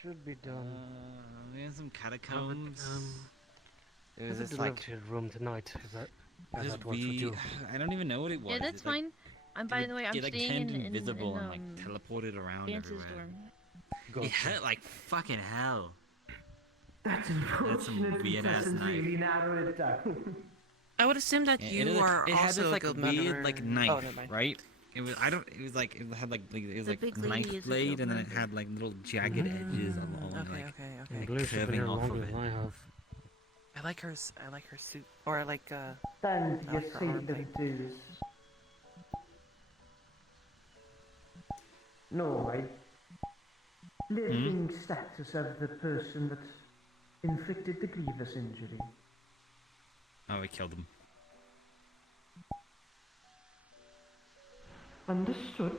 should be done. We have some catacombs. It was Is it just delivered like to your room tonight? If that works with we. you. I don't even know what it was. Yeah, that's It, like, fine. And by the way, I'm it, like, staying turned in invisible and like teleported around Dance's everywhere. dorm. It hurt like fucking hell. That's That's some unfortunate. weird It ass doesn't knife. really narrow it down. I would assume that It, you are it had also this like a guild weird member. like Oh, knife, never mind. right? It was it was like it had like it was The like big a lady knife is a blade, guild and then it member. had like little jagged edges along Okay, like, okay. like Blue should be curving here off longer of it. than I have. I like her. I like her suit, or I like Stand I your like her arm thing. dues. No, living status of the person that inflicted the grievous injury. Oh, we killed him. Understood.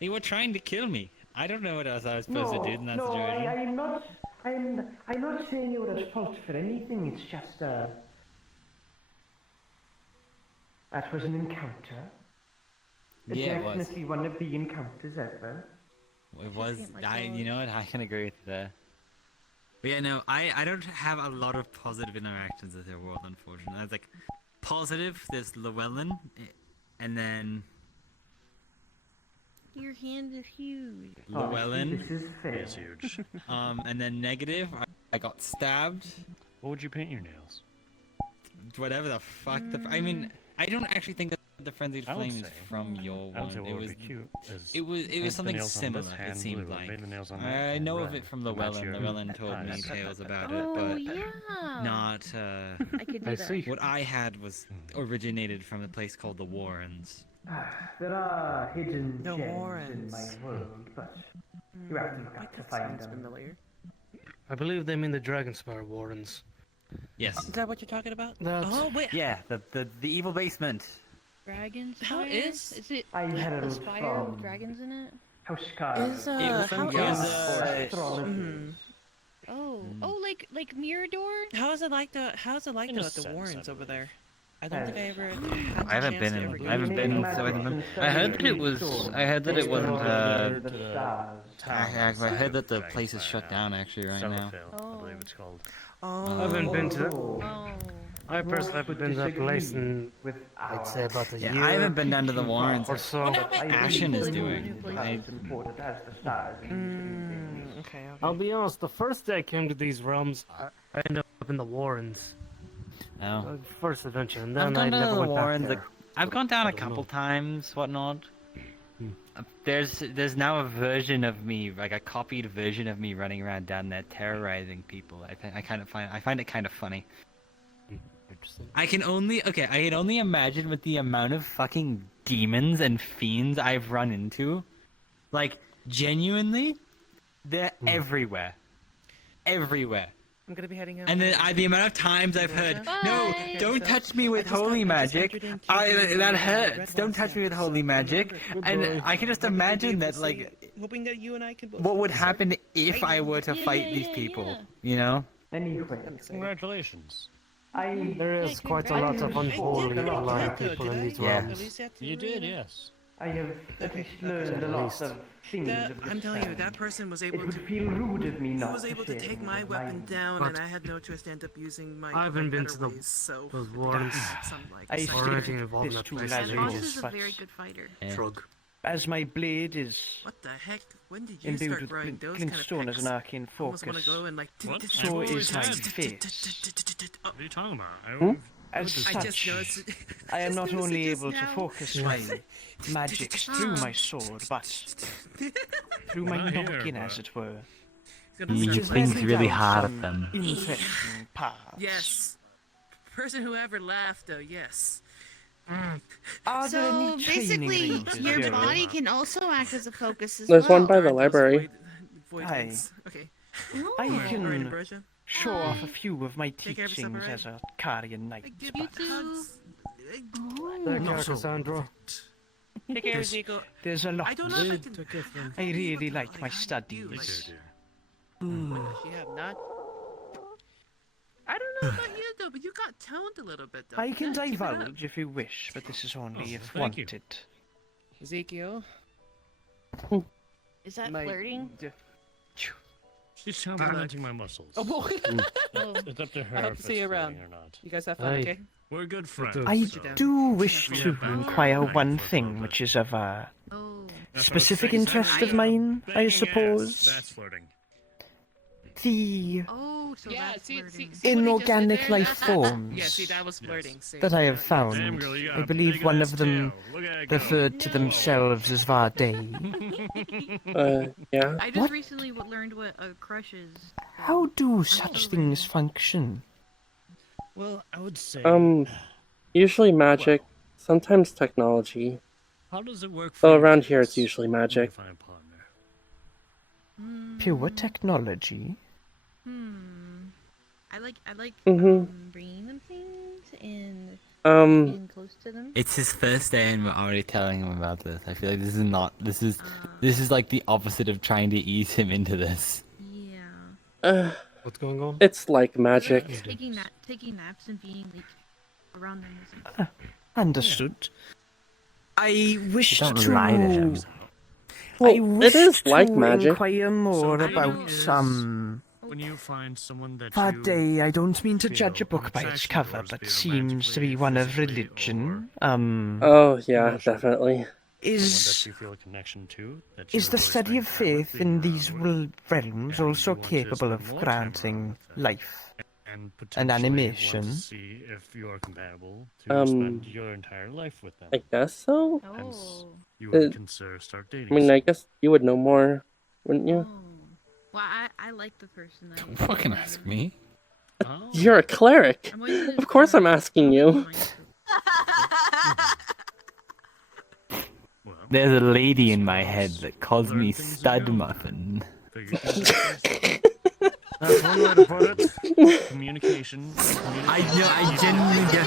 They were trying to kill me. I don't know what else I was supposed to do in that situation. I'm not. I'm not saying you were at fault for anything. It's just that was an encounter. Yeah, it was. Definitely one of the encounters ever. It was. You know what? I can agree with that. But yeah, no, I don't have a lot of positive interactions with the world, unfortunately. That's like positive. There's Llewellyn, and then Your hand is huge. Llewellyn. This is fair. It's huge. And then negative. I got stabbed. What would you paint your nails? Whatever the fuck. I mean, I don't actually think that the frenzied I would flame is say- from your I would say one. what It would was. be cute is It was paint the something nails on this similar. It hand seemed blue, like. paint the nails on that I hand know of red it from to match Llewellyn. your Llewellyn told me eyes. tales about Oh, it, but yeah. not. I could do I that. see. What I had was originated from a place called the Warrens. There are hidden The gems in Warrens. my world, but you have to look up to find Sounds them. familiar. I believe they mean the Dragonspire Warrens. Yes. Is that what you're talking about? That's... Oh wait. Yeah, the evil basement. Dragons? How is- Is it I a herald spire from with dragons in it? House Cards. Is It was how from is astrology. Oh, oh, like Mirador? how is it like the In a at the sense, Warrens I over there? I don't think I ever. Had the I haven't chance been to in. ever go I haven't to been. it. So I heard that it was. I heard that it wasn't. I heard that the place is shut down actually right now. I believe it's called. Oh. I haven't been to. Oh. I personally haven't been to that place in, I'd say, about a year. Yeah, I haven't been down to the Warrens. or so. Ashen is doing. Okay. I'll be honest, the first day I came to these realms, I ended up in the Warrens. Oh. First adventure, and I've then I gone never to the went Warrens. back Like, there. I've gone down I a don't couple know. times, whatnot. There's now a version of me, like a copied version of me, running around down there terrorizing people. I find it kind of funny. I can only imagine with the amount of fucking demons and fiends I've run into. Like, genuinely, they're everywhere. Everywhere. I'm gonna be heading out. And then the amount of times I've heard, no, don't touch me with holy magic. That hurts. Don't touch me with holy magic. And I can just imagine that, like, hoping that you and I can both. what would happen if I were to fight these people, you know? Anyway, Congratulations. There is quite a lot of unholy alive people in these Yeah. realms. You did, yes. I have at least learned a lot of things of this I'm telling you, kind. that person was able It would to. feel rude of me He not was able to share take with my weapon mine. down, But and I had no choice to end up using my. I haven't been better to the ways, so those Warrens. some like. I some- Already skipped involved in this that too place. last And year, Oz is a but very good fighter. Shrug. as my blade is What the heck? When did you imbued start with growing those kind of glintstone as pecs? an arcane I almost want focus, to go and like. What? so I've is my always had- face. What are you talking about? As I just such, noticed. I am just not noticed only it just able to now. focus my magic through my sword, but through my Well, here, noggin, but- as it were. Gonna You start Which think led me really down hard at some them. Interesting paths. Yes. Person who ever laughed, though. Yes. Are there So any training basically, ranges your here? body can also act as a focus as There's well. one by the library. Void Aye. ones. Okay. I Alright, can Ambrosia. show off a few of my Take care of teachings supper, as a Carian knight, Give but you hugs. There, Not so Cassandra. Take care, Zico. there's a lot. I don't know if I can. I really like my studies. You have not. I don't know about you though, but you got toned a little bit though. I can Yeah, keep it up. divulge if you wish, but this is only if thank you. wanted. Ezekiel. Is that flirting? She's complimenting my muscles. Oh boy. It's up to her I hope if to see it's you around. flirting or not. You guys have fun, okay? We're good friends. I so- do wish We to have bad inquire feelings one for thing, both. which is of a That's specific what I'm saying. interest of mine, I Banging suppose. ass, that's flirting. The So Yeah, that's see, flirting. see what he just did inorganic there? life forms Yeah, see, that was flirting. See? that I have Damn, found. girl, you got I a believe big one ass of them tail. Look at it go. referred to themselves as Vade. Yeah. I just recently learned what a crush is. How do such things function? Well, I would say. Usually magic, sometimes technology. How does it work for Though you around here guys it's usually when you magic. find a partner? Pure technology? I like bringing them things and being close to them. It's his first day and we're already telling him about this. I feel like this is not. This is like the opposite of trying to ease him into this. What's going on? It's like magic. Taking naps and being like around them is like. Understood. I wish Don't to. lie to him. Well, I wish it is to like magic. inquire more So about when you find someone that Vade, I don't mean to judge a feel book by its attraction cover, towards, but be it seems to be one of religion. Oh yeah, definitely. someone that you feel a connection to, that you Is the enjoy study of spending time with, faith being in around these with, realms and also you want to capable spend of more time granting around with them, life and and potentially want animation? to see if you are compatible to spend your entire life with them. I guess so. Hence, you would consider start dating. I mean, I guess you would know more, wouldn't you? Well, I like the person that. Don't fucking ask me. You're a cleric. Of course I'm asking you. There's a lady in my head that calls me Stud Muffin. That's one way to put it. Communication. I genuinely get.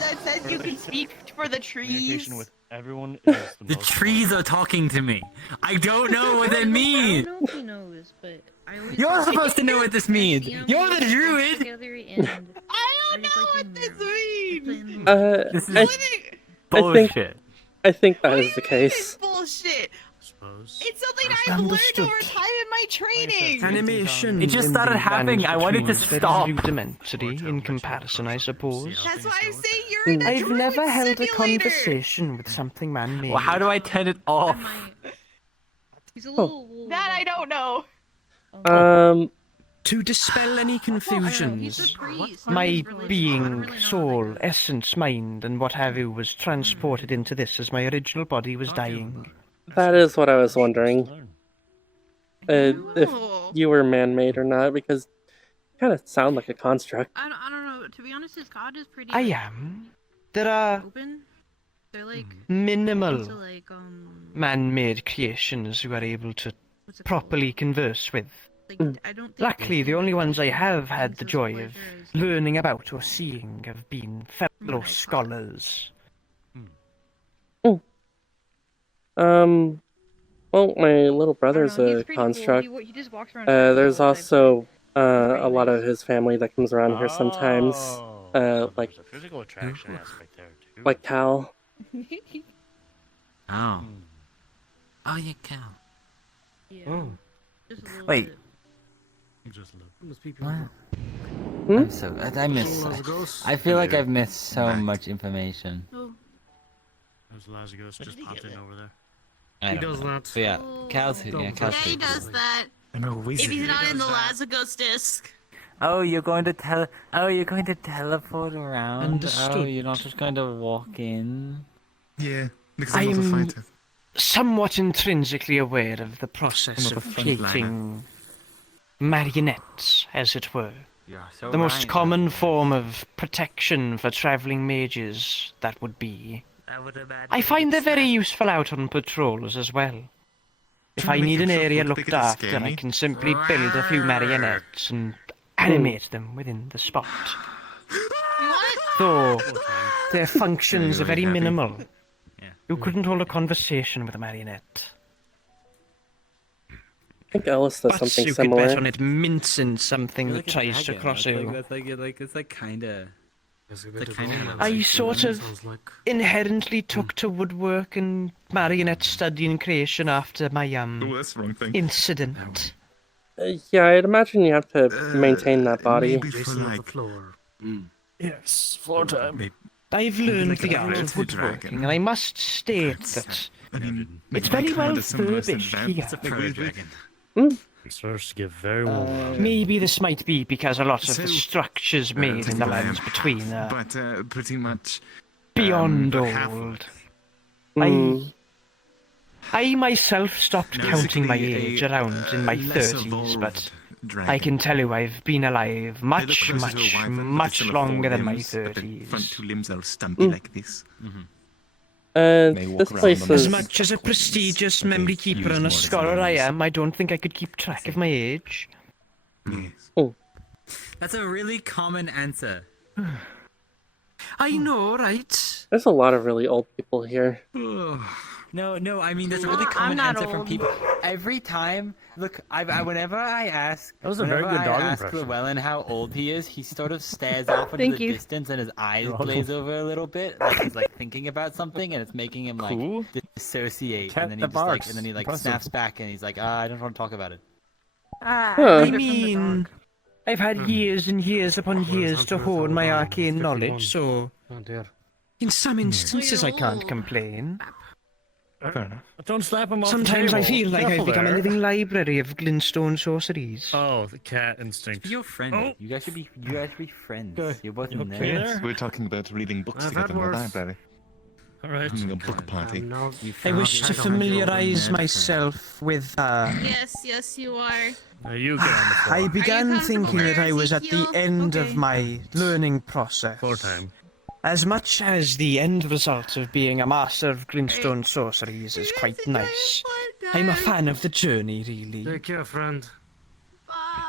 That said you can speak for the trees. Communication with everyone is The trees are talking to me. I don't know what that I means. don't know if he knows, but I always. You're supposed to know what this means. You're the druid. I don't know what this means. This is bullshit. I think that is the case. Bullshit. Suppose. It's something I've learned over time in my training. Animation. It just in started the happening. land I wanted to between is very stop. rudimentary in comparison, I suppose. That's why I'm saying you're in a I've druid never held a simulator. conversation with something man-made. Well, how do I turn it off? He's a little. That I don't know. To dispel any confusions, my being, soul, essence, mind, and what have you was transported into this as my original body was dying. That is what I was wondering. If you were man-made or not, because you kind of sound like a construct. I don't know. To be honest, his god is pretty. I am. There are Open. They're like minimal also like man-made creations you are able to properly converse with. I don't think Luckily, the only ones I have had the joy of learning about or seeing have been fellow scholars. Well, my little brother's a construct. He just walks around. There's also a lot of his family that comes around here sometimes. Like There's a physical attraction aspect there too. like Cal. Oh. Oh, you can. Oh. Wait. Just look. What? I'm so. I miss. I feel like I've missed so much information. There's Lazarus just popped in over there. I don't does know. that. But yeah, Cal's Don't yeah, Cal's Yeah, he pretty cool. does that. I'm a If wizard. he's not in the Lazagos disc. Oh, you're going to you're going to teleport around. Oh, Understood. you're not just going to walk in. Yeah, because I'm not a I'm fighter. somewhat intrinsically aware of the process of creating marionettes, as it were. You're so The most right. common form of protection for traveling mages, that would be. I find they're very useful out on patrols as well. If Trying I to need make an yourself area look looked bigger to after, scare I me? can simply build a few marionettes and animate them within the spot. Though their functions are very minimal. You couldn't hold a conversation with a marionette. I think Ellis does But something you could similar. bet on it mincing something that tries to cross you. It's like kind of. I sort of inherently took to woodwork and marionette study and creation after my that's the wrong thing. incident. Yeah, I'd imagine you have to maintain that body. Maybe for like... Yes, floor time. I've learned the art of woodworking, and I must state that it's very well furbished here. It starts to get very warm. Maybe this might be because a lot of the structures made in the lands between are but pretty much beyond old. I myself stopped counting my age around in my 30s, but I can tell you I've been alive much longer than my 30s. Front two limbs are stumpy like this. This place is... As much as a prestigious memory keeper and a scholar I am, I don't think I could keep track of my age. Oh. That's a really common answer. I know, right? There's a lot of really old people here. No, I mean, that's a really common answer from people. Every time, look, whenever I ask, that was a very good dog impression. Llewellyn how old he is, he sort of stares off into the distance and his eyes glaze over a little bit, like he's like thinking about something, and it's making him like dissociate, and then he just snaps back and he's like, I don't want to talk about it. I mean, I've had years and years upon years to hone my arcane knowledge, so in some instances I can't complain. Fair enough. Don't slap him off Sometimes the I table. feel like I've become a living library of glintstone sorceries. Oh, the cat instinct. Be your friend. Oh. You guys should be friends. You're both in okay there. We're talking about reading books together in the library. Alright. Having a book party. I wish to familiarize myself with, Yes, you are. You get on the floor. I began thinking that I was at the end of my learning process. Floor time. As much as the end result of being a master of glintstone sorceries is quite nice, I'm a fan of the journey, really. Take care, friend.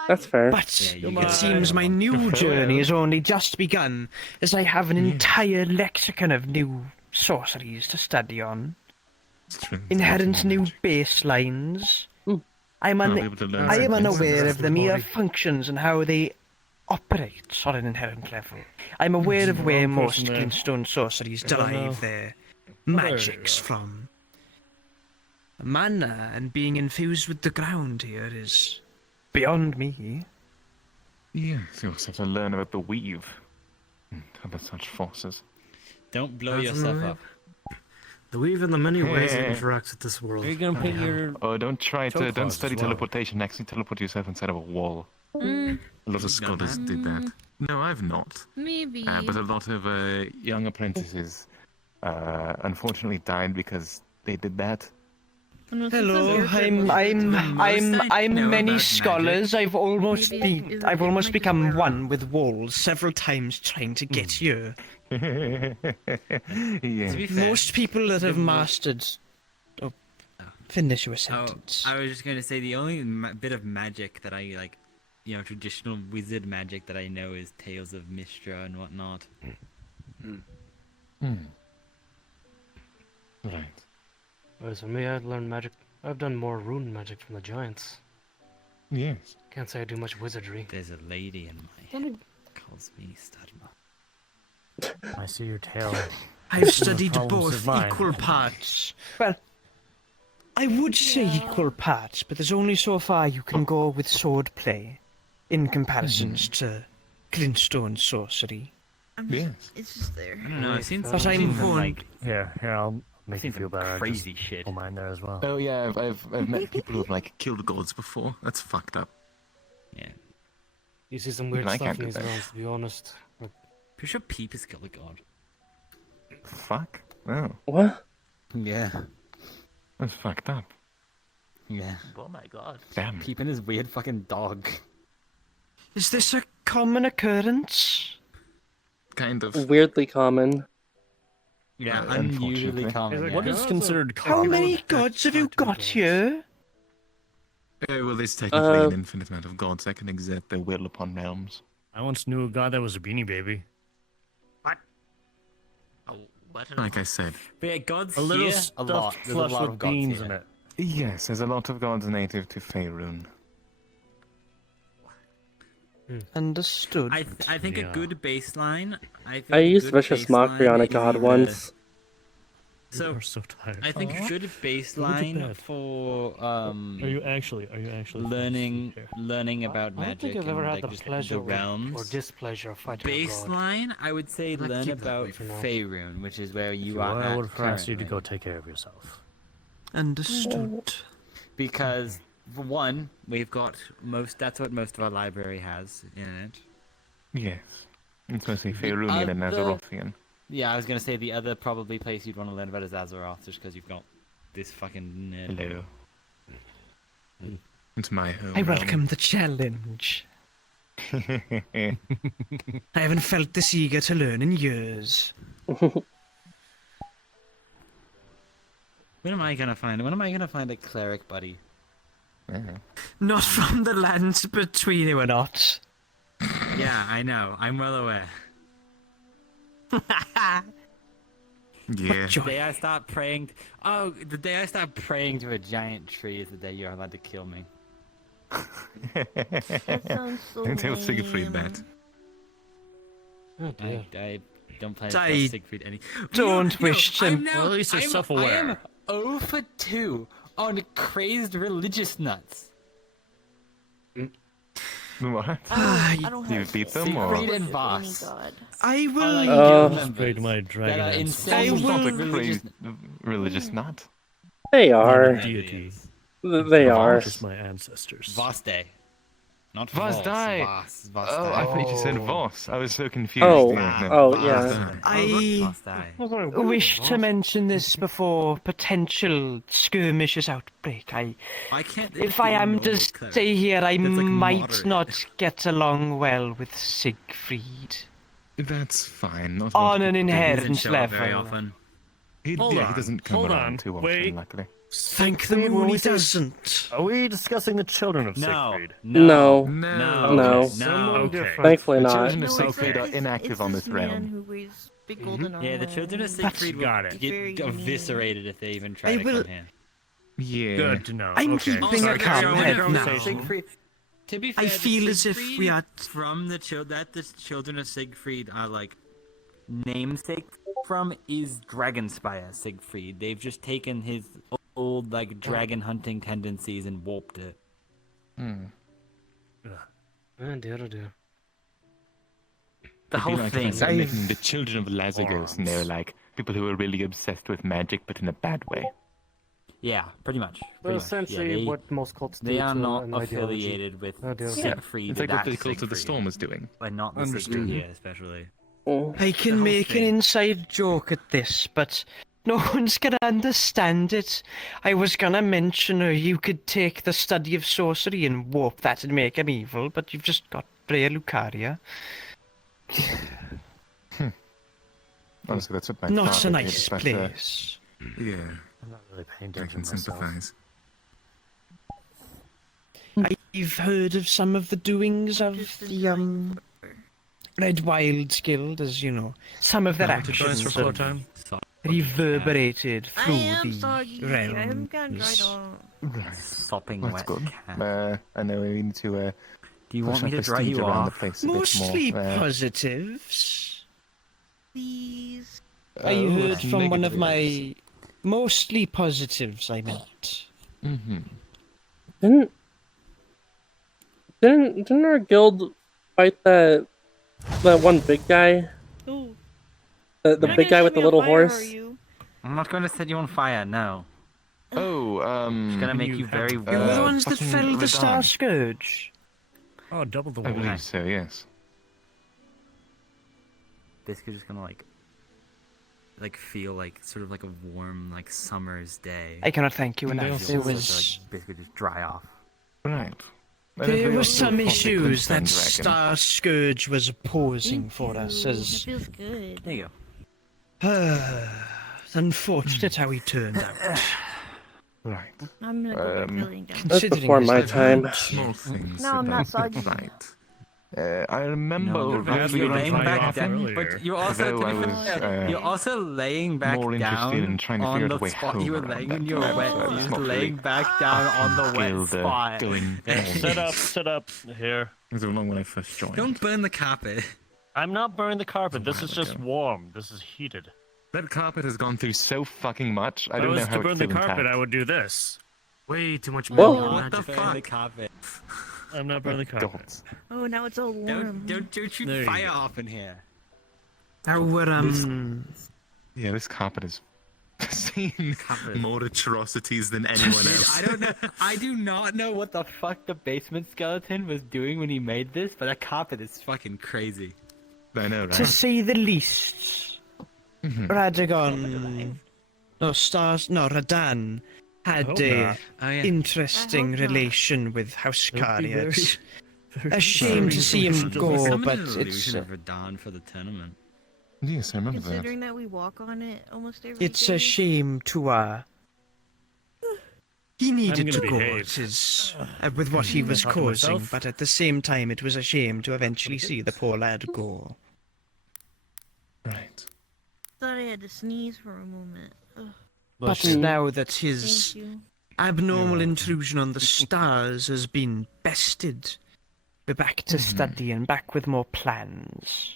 That's fair. But it seems my new journey has only just begun, as I have an entire lexicon of new sorceries to study on. Inherent new baselines. I am unaware of the mere functions and how they operate on an inherent level. I'm aware of where most glintstone sorceries derive their magics from. Mana and being infused with the ground here is beyond me. Yes, you also have to learn about the weave and about such forces. Don't blow yourself up. The weave in the many ways it interacts with this world. Are you gonna put your... Oh, don't study teleportation. Actually teleport yourself inside of a wall. A lot of scholars did that. No, I've not. Maybe. But a lot of young apprentices unfortunately died because they did that. Hello, I'm many scholars. I've almost become one with walls several times trying to get here. Most people that have mastered. Oh, finish your sentence. I was just going to say the only bit of magic that I like, traditional wizard magic that I know is Tales of Mystra and whatnot. Right. Whereas for me, I've learned magic. I've done more rune magic from the giants. Yes. Can't say I do much wizardry. There's a lady in my head calls me Studma. I see your tail. I've studied both equal parts. Well, I would say equal parts, but there's only so far you can go with sword play in comparisons to glintstone sorcery. Yes. It's just there. I don't know. I've seen But I'm like here, I'll make you seen feel some better. crazy shit. Don't mind there as well. Oh yeah, I've met people who've like killed gods before. That's fucked up. Yeah. You see some weird I stuff can't in do these that. realms, to be honest. Like, Pretty sure Peep has killed a god. Fuck. Oh. What? Yeah. That's fucked up. Yeah. oh my god. Damn. Peep and his weird fucking dog. Is this a common occurrence? Kind of. Weirdly common. Yeah, unfortunately. unusually common. What is considered How common? many gods have you got here? Well, there's technically an infinite amount of gods that can exert their will upon realms. I once knew a god that was a Beanie Baby. Like I said. But yeah, gods A little here, stuffed a lot. There's a flush lot with of gods beans here. in it. Yes, there's a lot of gods native to Faerun. Understood. I think a good baseline. I I used Vicious Mockery on a god once. So, so tired. I think a good baseline for Are you actually learning about I don't magic think I've ever and had like the just pleasure the realms or displeasure of fighting a god. baseline. I would say Let's learn keep that about way for now. Faerun, which is where you I are would at have asked you to currently. go take care of yourself. Understood. Because for one, we've got that's what most of our library has in it. Yes. It's mostly Faerunian and Nazarothian. Yeah, I was gonna say the other probably place you'd want to learn about is Azeroth, just because you've got this fucking nerd. Hello. It's my home. I welcome the challenge. I haven't felt this eager to learn in years. When am I gonna find a cleric buddy? Not from the lands between you and us. Yeah, I know. I'm well aware. Yeah. The day I start praying. The day I start praying to a giant tree is the day you're allowed to kill me. That sounds so Don't tell Siegfried that. Oh, dear. I don't plan I to Siegfried any. don't wish to. Well, at least they're self-aware. I am 0 for 2 on crazed religious nuts. What? I don't You have beat them or? Siegfried and any Voss. god. I will. Sprayed my dragon. That are and insane. It's not a religious. religious nut. They are. Deity. They are. Just my ancestors. Voss Day. Not Voss Voss. Day. Voss Oh, Day. I thought you said Voss. I was so confused. Oh, Yeah, no. oh Voss yeah. Day. I Voss Day. wish to mention this before potential skirmishes outbreak. I can't. If I am to stay here, I It's like might moderate. not get along well with Siegfried. That's fine. Not On an Doesn't inheritance show up very level. often. He doesn't come Hold around on. too Wait. often, luckily. Thank the moon he doesn't. Are we discussing the children of No. Siegfried? No. No. No. No. Okay. Thankfully The not. children of No, Siegfried are it's inactive on this realm. who wears big golden Yeah, the children of Siegfried will Got it. Very get eviscerated if they even try I to will- come here. Yeah. Good to know. I'm okay. keeping a calm head now. Siegfried. To be fair, I the feel as if Siegfried we are. from the children of Siegfried are like namesake from is Dragonspire Siegfried. They've just taken his old like dragon hunting tendencies and warped it. Oh dear, oh dear. The whole thing. Making the children of Lazarus, and they're like people who are really obsessed with magic, but in a bad way. Yeah, pretty much. Well, Pretty much. essentially, Yeah, what most cults do they are to not an ideology. affiliated with Oh, dear. Siegfried. It's like what that the Cult of the Siegfried, Storm is doing. but not the Understood. Siegfried here, especially. I can make an inside joke at this, but no one's gonna understand it. I was gonna mention you could take the study of sorcery and warp that and make him evil, but you've just got Brea Lucaria. Honestly, that's what my Not father a nice did, but, place. yeah, I'm not really paying I attention can myself. sympathize. I've heard of some of the doings of the Red Wilds Guild, as you know. Some of their Want to join us actions for floor have time? reverberated I through am the soggy. I haven't gotten dried realms. on. Sopping That's wet good. cat. I know we need to. Do you push want me our to dry prestige you around off? the place a bit Mostly more. positives. Please. I heard from one of negatives. my mostly positives. I meant. Didn't our guild fight that one big guy? Ooh. The You're not big gonna guy set with the me on little fire, horse? are you? I'm not going to set you on fire, no. Oh, It's going to make you very You were the ones that fucking fell the Radon. Star Scourge. Oh, double the I wall. believe so. Yes. Basically just going to like feel like sort of like a warm like summer's day. I cannot thank you enough. There Feels so, was like, basically just dry off. Right. there were some Possibly issues that Dragon. Star Scourge was opposing for us It as feels good. There you go. unfortunate how he turned out. Right. I'm gonna go back feeling down. That's before my his time. Small things. No, I'm not about soggy. Right. I remember No, roughly you're the laying time back after, down, but you're also though I was you're also laying back more interested down in trying to on figure out the a way spot home you were around laying that in your time, wet. so I was You're not laying really back down on the wet skilled, spot. going Set up here. It was long when I first joined. Don't burn the carpet. I'm not burning the carpet. This is just warm. This is heated. That carpet has gone through so fucking much. I If I don't know was how to it's burn the still carpet, intact. I would do this. Way too much Whoa. magic. What the Burn the fuck? carpet. I'm not burning the carpet. Oh, now it's all warm. Don't shoot There you fire go. off in here. Yeah, this carpet is seen more atrocities than anyone else. I don't know. I do not know what the fuck the basement skeleton was doing when he made this, but that carpet is fucking crazy. I know, right? To say the least, Radagon, Radan had a interesting relation with House Caria. A shame to see him go, but it's Radan for the tournament. Yes, I remember that. Considering that we walk on it almost every it's day. a shame to he needed to gonna go behave. with what he was Talk to causing, myself. but at the same time it was a shame to eventually see the poor lad go. Right. Thought I had to sneeze for a moment. Ugh. But now that his Thank you. abnormal intrusion on the stars has been bested, we're back to studying, back with more plans.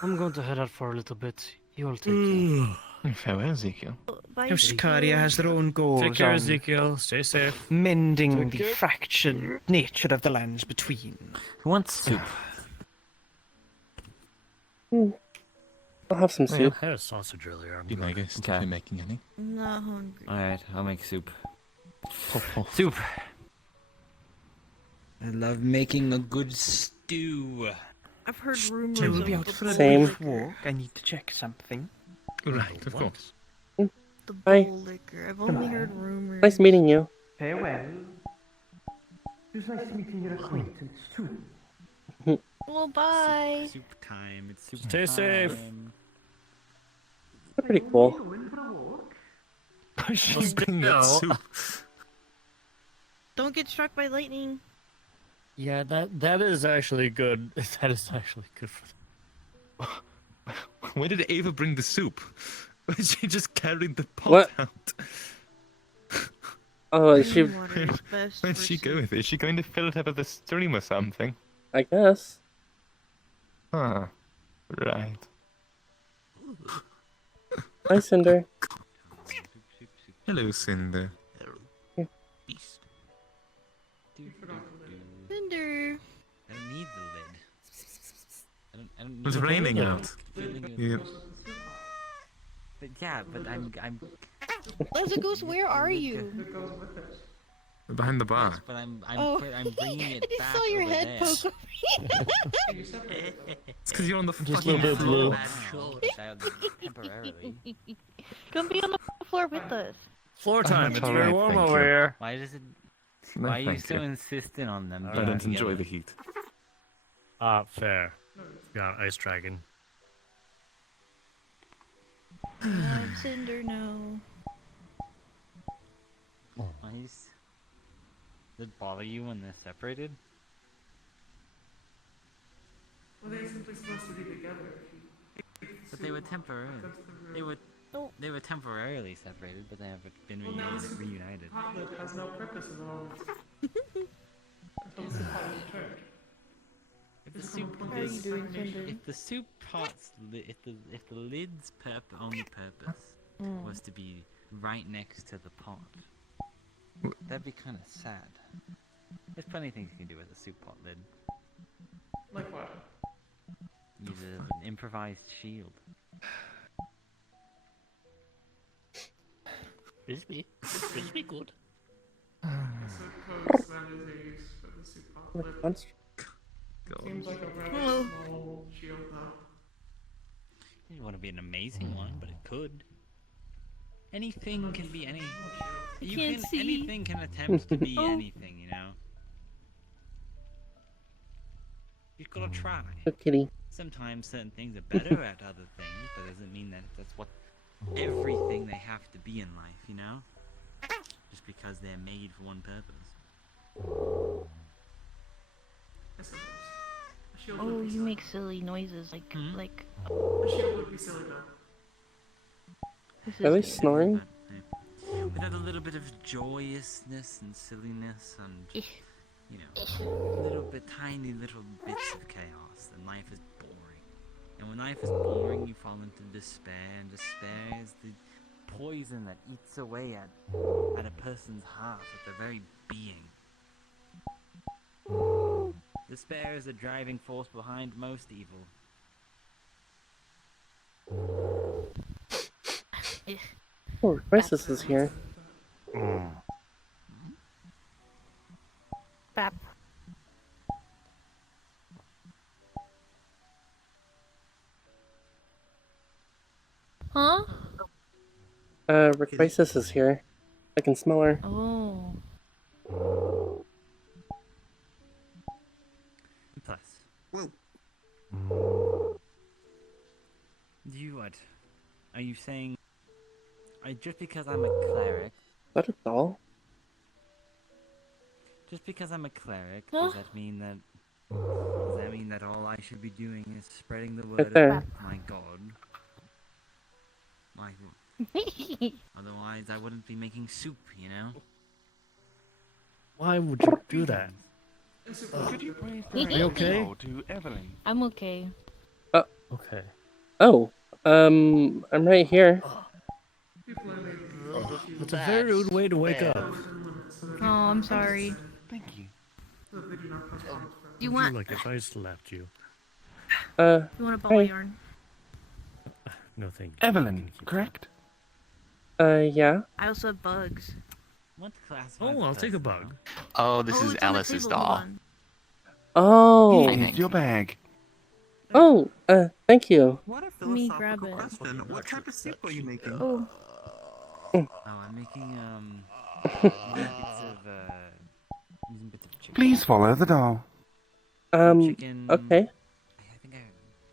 I'm going to head out for a little bit. You'll take care. Farewell, Ezekiel. House Caria has their own goals Take care, on Ezekiel. Stay safe. mending the fractured nature of the lands between. Who wants soup? I'll have some soup. I had a sausage earlier. You make it. Okay. You're making any. I'm not hungry. Alright, I'll make soup. Oh. Soup! I love making a good stew. I've heard rumors I will of be out the for a Same. brief walk. I need to check something. Right, of course. the Hi. bull liquor. I've only heard rumors. Nice meeting you. Farewell. It was nice meeting your acquaintance, too. Well, bye. Soup time. It's soup Stay safe. time. Pretty cool. Don't get struck by lightning. Yeah, that is actually good. That is actually good for Where did Ava bring the soup? She just carried the pot What? out. Oh, is she? Rainwater is best Where'd for she go soup. with it? Is she going to fill it up at the stream or something? I guess. Ah, right. Hi, Cinder. Hello, Cinder. Cinder. I don't need the lid. I don't It's need raining the lid. out. Filling it Yeah. with- But yeah, but I'm Lezagoose, where are you? Behind the bar. but I'm Oh. I'm bringing it I back saw your over head there. poke It's because you're on the Just a fucking little bit floor. blue. Temporarily. Come be on the floor with us. Floor time. It's All very right, warm thank over you. here. Why does it? No, Why are you thank so you. insistent on them? I being don't enjoy together? the heat. Fair. Got ice dragon. Cinder, no. Nice. Does it bother you when they're separated? Well, they're simply supposed to be together. But they were temporary. They were. Oh. They were temporarily separated, but they have been Well, now this reunited. pot has no purpose at all. Until the pot is turned. If the soup How are you doing, Cinder? if the soup pot's if the lid's only purpose was to be right next to the pot, that'd be kind of sad. There's plenty of things you can do with a soup pot lid. Like what? Use an improvised shield. This be good. I suppose that is a use for the soup pot lid. Seems like a rather small shield, though. It didn't want to be an amazing one, but it could. Anything can be any. You can't can see. anything can attempt to be Oh. anything, you know. You've got to try. Good kitty. Sometimes certain things are better at other things, but doesn't mean that that's what everything they have to be in life, you know? Just because they're made for one purpose. I suppose. A shield Oh, would be you make silly noises like A shield would be silly, though. This Are they is snoring? Without a little bit of joyousness and silliness and you know, tiny little bits of chaos, then life is boring. And when life is boring, you fall into despair, and despair is the poison that eats away at a person's heart, at their very being. Despair is the driving force behind most evil. Oh, Crisis is here. Bap. Huh? Crisis is here. I can smell her. Oh. Plus. You what? Are you saying just because I'm a cleric? Is that a doll? Just because I'm a cleric, does that mean that all I should be doing is spreading the word there. of my god? Like, otherwise I wouldn't be making soup, you know? Why would you do that? Could you please Are you okay? to Evelyn? I'm okay. Okay. Oh, I'm right here. That's a very rude way to wake up. Oh, I'm sorry. Thank you. You want? Like if I slapped you. You want a ball of yarn? No, thank you. Evelyn, correct? Yeah. I also have bugs. What class? Oh, I'll take a bug. Oh, this is it's on the Alice's table, hold doll. on. Oh. Here's your bag. Oh, thank you. What a Me grab philosophical it. question. What type of soup are you making? Oh. I'm making using bits of chicken. Please follow the doll. Chicken. Okay.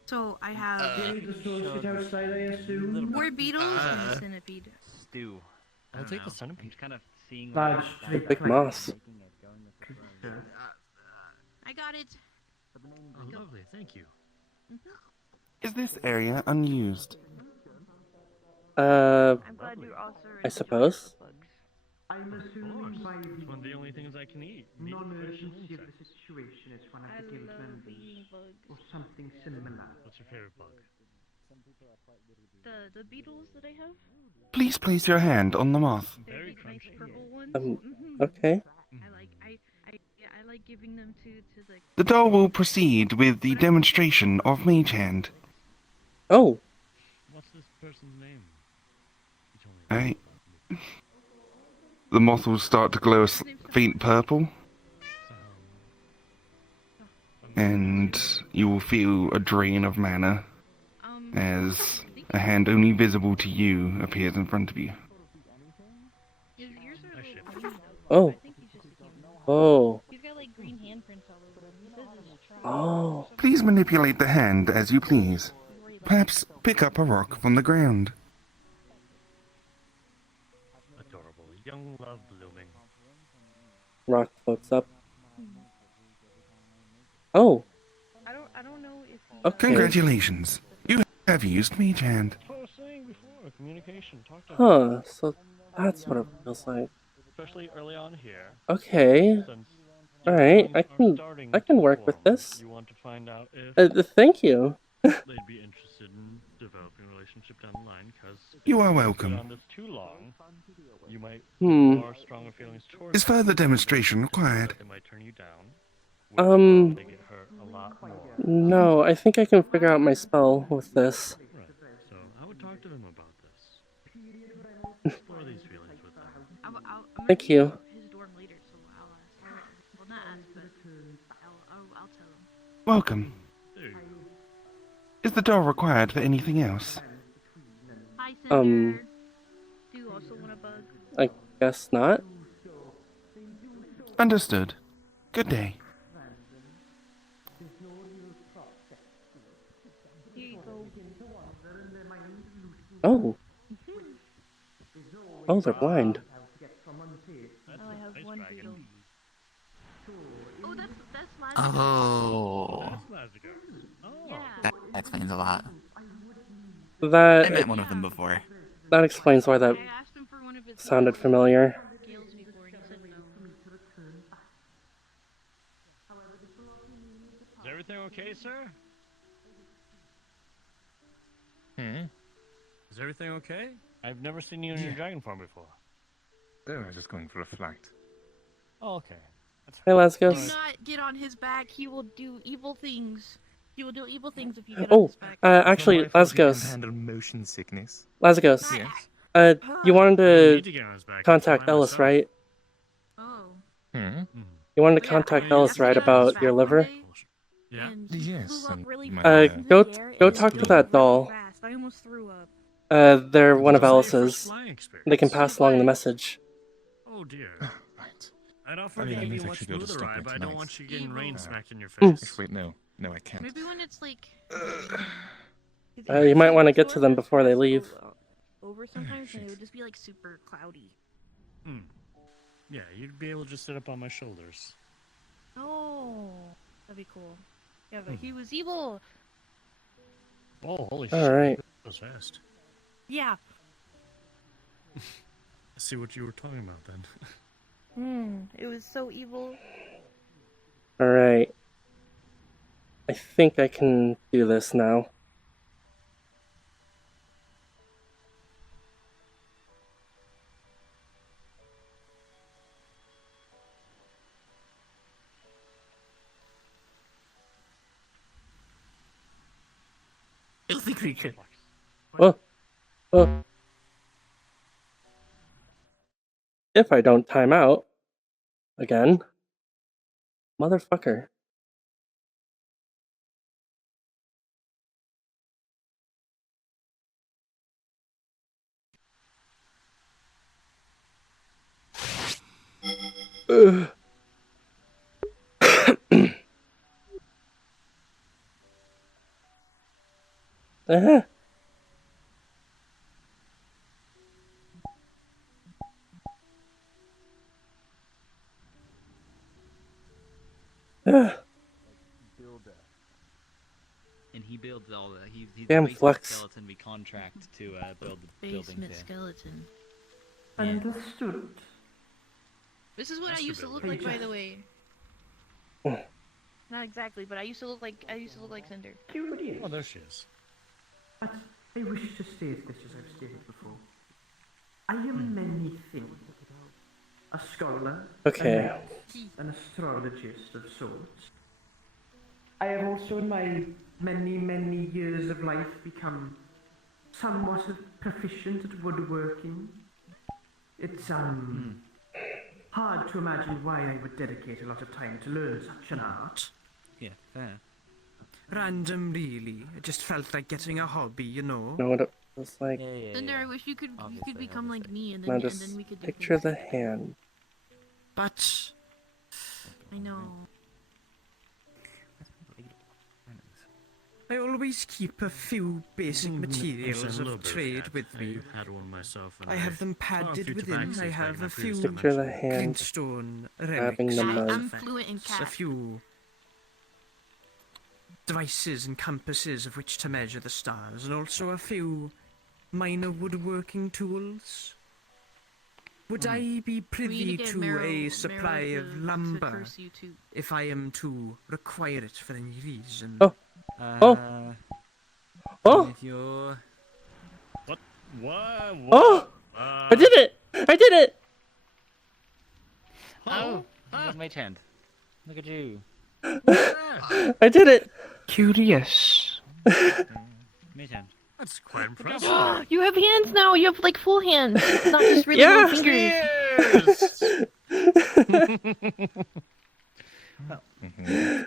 So I have Little more beetles and a centipede. stew. I'll take the centipede. I'm just kind of seeing. Big moss. I got it. Oh, lovely, thank you. Is this area unused? I'm glad you're also I suppose. I'm assuming by it's one of the only things I can eat. Non-urgency of the situation is one of the guild members, or something similar. What's your favorite bug? The beetles that I have. Please place your hand on the moth. They're big, nice purple ones. Okay. I like giving them to the. The doll will proceed with the demonstration of Mage Hand. Oh. What's this person's name? Right. The moth will start to glow a faint purple. And you will feel a drain of mana as a hand only visible to you appears in front of you. Oh. Oh. He's got like green handprints all over him. He says it's trash. Oh. Please manipulate the hand as you please. Perhaps pick up a rock from the ground. Adorable. Young love blooming. Rock floats up. Oh. I don't know if he Okay. Congratulations. You have used Mage Hand. That's what I was saying before. Communication. Talk to Huh. So that's what it feels like. Especially early on here. Okay. All right. I can work with this. You want to find out if Thank you. they'd be interested in developing a relationship down the line, because You are if welcome. you go on this too long, you might Hmm. more stronger feelings towards Is further demonstration required? they might turn you down. They get hurt a lot more. No, I think I can figure out my spell with this. Right. So I would talk to them about this. Explore these feelings with them. Thank you. His dorm later, so well, not ask, but I'll tell him. Welcome. Is the doll required for anything else? Hi, Cinder. Do you also want a bug? I guess not. Understood. Good day. Here you go. Oh. Oh, they're blind. Oh, I have one beetle. Oh, that's last. Oh. Yeah. That explains a lot. I That met one of them before. that explains why that sounded familiar. Gales before, and he said no. everything okay, sir? Is everything okay? I've never seen you in your dragon form before. Oh, I was just going for a flight. Oh, okay. Hey, let's go. Do not get on his back. He will do evil things. He will do evil things if you get on Oh, his back. actually, let's go. Handle motion sickness. Let's go. Yes. You wanted need to to get on his back. contact Ellis, right? Oh. You wanted to contact Ellis, right, about your liver? Yeah. Yes. Go talk to that doll. I almost threw up. They're one of Ellis's. They can pass along the message. Oh dear. Right. I'd offer I to mean, I give need you a to much actually go to smoother Stockholm ride, but I don't tonight. want you getting rain smacked in your Mm. face. Wait, no, I can't. Maybe when it's like. You might want to get to them before they leave. Over sometimes, and it would just be like super cloudy. Yeah, you'd be able to just sit up on my shoulders. Oh, that'd be cool. Yeah, but he was evil. Oh, holy All shit. right. That was fast. Yeah. I see what you were talking about then. It was so evil. All right. I think I can do this now. Filthy creature. Well, if I don't time out again, motherfucker. Ugh. Uh-huh. Ugh. And he builds all the. He's Damn the basement Flux. skeleton we contract to build the buildings Basement here. skeleton. Understood. This is what I used to look like, by the way. Not exactly, but I used to look like Cinder. Curious. Oh, there she is. But I wish to state this as I've stated before. I am many things. A scholar, Okay. a knight, an astrologist of sorts. I have also in my many years of life become somewhat proficient at woodworking. It's hard to imagine why I would dedicate a lot of time to learn such an art. Yeah, fair. Random, really. It just felt like getting a hobby, you know. Know what it was like? Cinder, I wish you could become like me, and Now then just we could do picture things. the hand. But I know. I always keep a few basic materials of trade with me. Had one myself. I have them padded within. I have a few Picture the hand glintstone grabbing relics, the mud. I'm fluent in cat. a few devices and compasses of which to measure the stars, and also a few minor woodworking tools. Would I be privy to a supply of lumber if I am to require it for any reason? Oh. If you're... What? Oh! I did it! I did it! Oh! You got mage hand. Look at you. I did it! Curious. Mage hand. That's quite impressive. You have hands now. You have like full hands. It's not just really little fingers.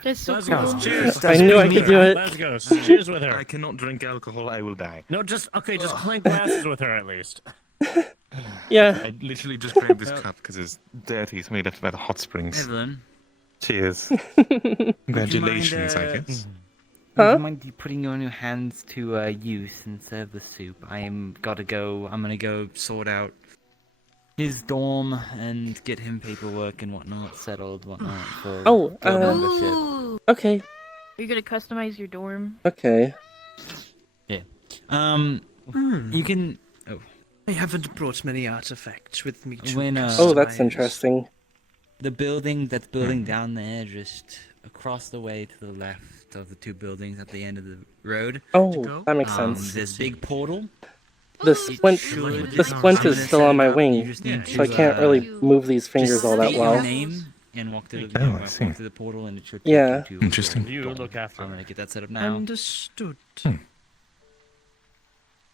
That's so cool. Cheers. I knew I could do it. Let's go. Cheers with her. I cannot drink alcohol, I will die. No, just clink glasses with her at least. Yeah. I literally just grabbed this cup because it's dirty, so we left by the hot springs. Evelyn. Cheers. Congratulations, I guess. Would you mind you putting your new hands to use and serve the soup? I'm gonna go sort out his dorm and get him paperwork and whatnot settled, for membership. Okay. Are you gonna customize your dorm? Okay. Yeah. You can. Oh. I haven't brought many artifacts with me to Oh, that's interesting. The building that's building down there, just across the way to the left. left of the two buildings at the end of the road. Oh, that makes sense. This big portal. The splint is still on my wing, so I can't really move these fingers all that well. Name and walk through the, I see. walk through the portal, and it should Yeah. take you to Interesting. a You door. look after I'm gonna get that set up now. Understood.